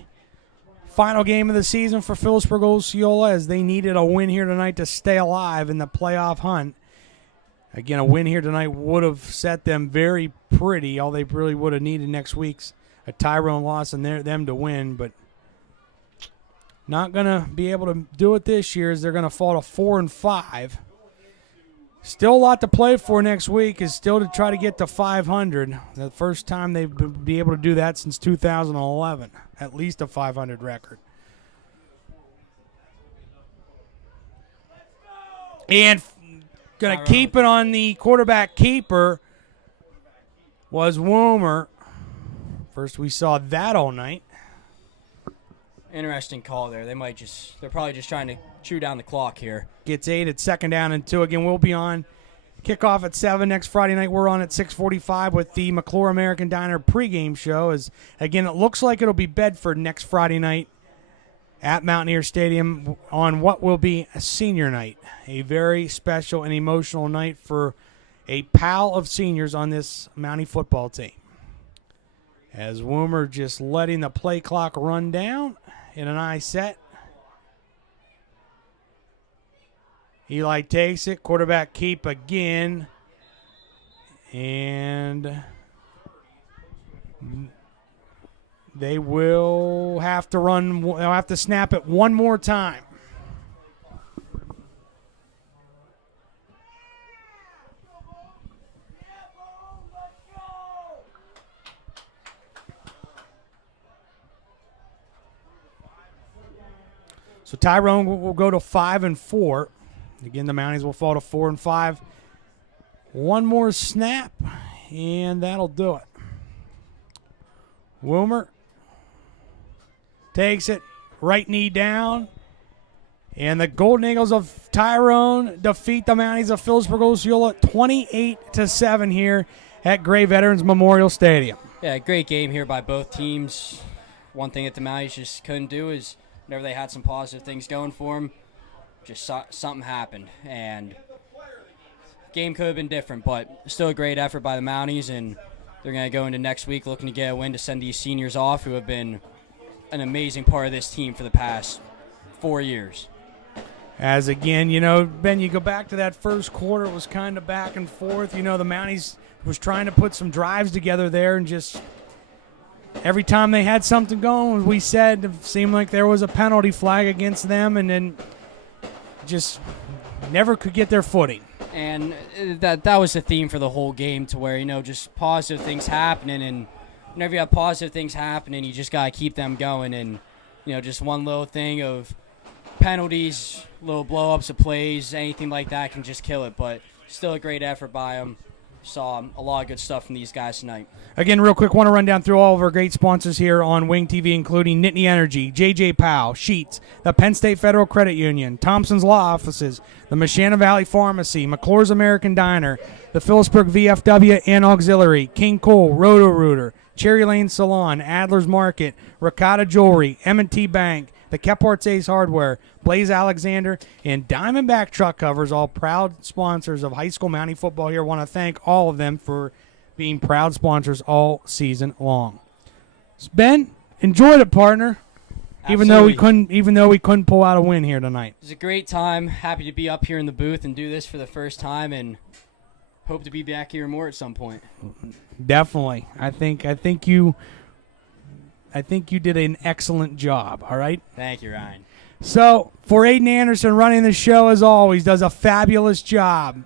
final game of the season for Philipsburg-Osceola, as they needed a win here tonight to stay alive in the playoff hunt. Again, a win here tonight would have set them very pretty. All they really would have needed next week's a Tyrone loss and them to win, but not going to be able to do it this year, as they're going to fall to 4-5. Still a lot to play for next week, is still to try to get to 500. The first time they've be able to do that since 2011, at least a 500 record. And going to keep it on the quarterback keeper was Woomer. First we saw that all night. Interesting call there. They're probably just trying to chew down the clock here. Gets 8 at 2nd down and 2. Again, we'll be on kickoff at 7 next Friday night. We're on at 6:45 with the McClure American Diner pregame show. As again, it looks like it'll be Bedford next Friday night at Mountaineer Stadium on what will be a senior night. A very special and emotional night for a pile of seniors on this Mountie football team. As Woomer just letting the play clock run down in an eye set. Eli takes it, quarterback keep again, and they will have to run. They'll have to snap it one more time. So Tyrone will go to 5-4. Again, the Mounties will fall to 4-5. One more snap, and that'll do it. Woomer takes it, right knee down, and the Golden Eagles of Tyrone defeat the Mounties of Philipsburg-Osceola 28-7 here at Gray Veterans Memorial Stadium. Yeah, great game here by both teams. One thing that the Mounties just couldn't do is whenever they had some positive things going for them, just something happened, and game could have been different, but still a great effort by the Mounties, and they're going to go into next week looking to get a win to send these seniors off, who have been an amazing part of this team for the past 4 years. As again, Ben, you go back to that first quarter, it was kind of back and forth. The Mounties was trying to put some drives together there, and just every time they had something going, we said, it seemed like there was a penalty flag against them, and then just never could get their footing. And that was the theme for the whole game, to where, just positive things happening, and whenever you have positive things happening, you just got to keep them going, and, just one little thing of penalties, little blow-ups of plays, anything like that can just kill it, but still a great effort by them. Saw a lot of good stuff from these guys tonight. Again, real quick, want to run down through all of our great sponsors here on Wing TV, including Nittany Energy, JJ Powell, Sheets, the Penn State Federal Credit Union, Thompson's Law Offices, the Mashana Valley Pharmacy, McClure's American Diner, the Philipsburg VFW and Auxiliary, King Cole, Roto-Rooter, Cherry Lane Salon, Adler's Market, Ricotta Jewelry, M&T Bank, the Kephardt's Ace Hardware, Blaze Alexander, and Diamondback Truck Covers, all proud sponsors of high school Mountie football here. Want to thank all of them for being proud sponsors all season long. Ben, enjoyed it, partner. Absolutely. Even though we couldn't pull out a win here tonight. It was a great time. Happy to be up here in the booth and do this for the first time, and hope to be back here more at some point. Definitely. I think you did an excellent job, all right? Thank you, Ryan. So, for Aiden Anderson running the show, as always, does a fabulous job.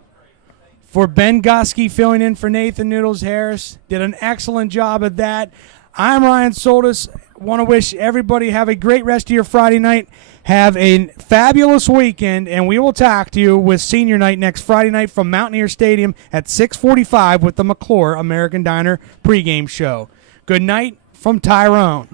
For Ben Gusky filling in for Nathan Noodles Harris, did an excellent job at that. I'm Ryan Soldis. Want to wish everybody have a great rest of your Friday night. Have a fabulous weekend, and we will talk to you with Senior Night next Friday night from Mountaineer Stadium at 6:45 with the McClure American Diner pregame show. Good night from Tyrone.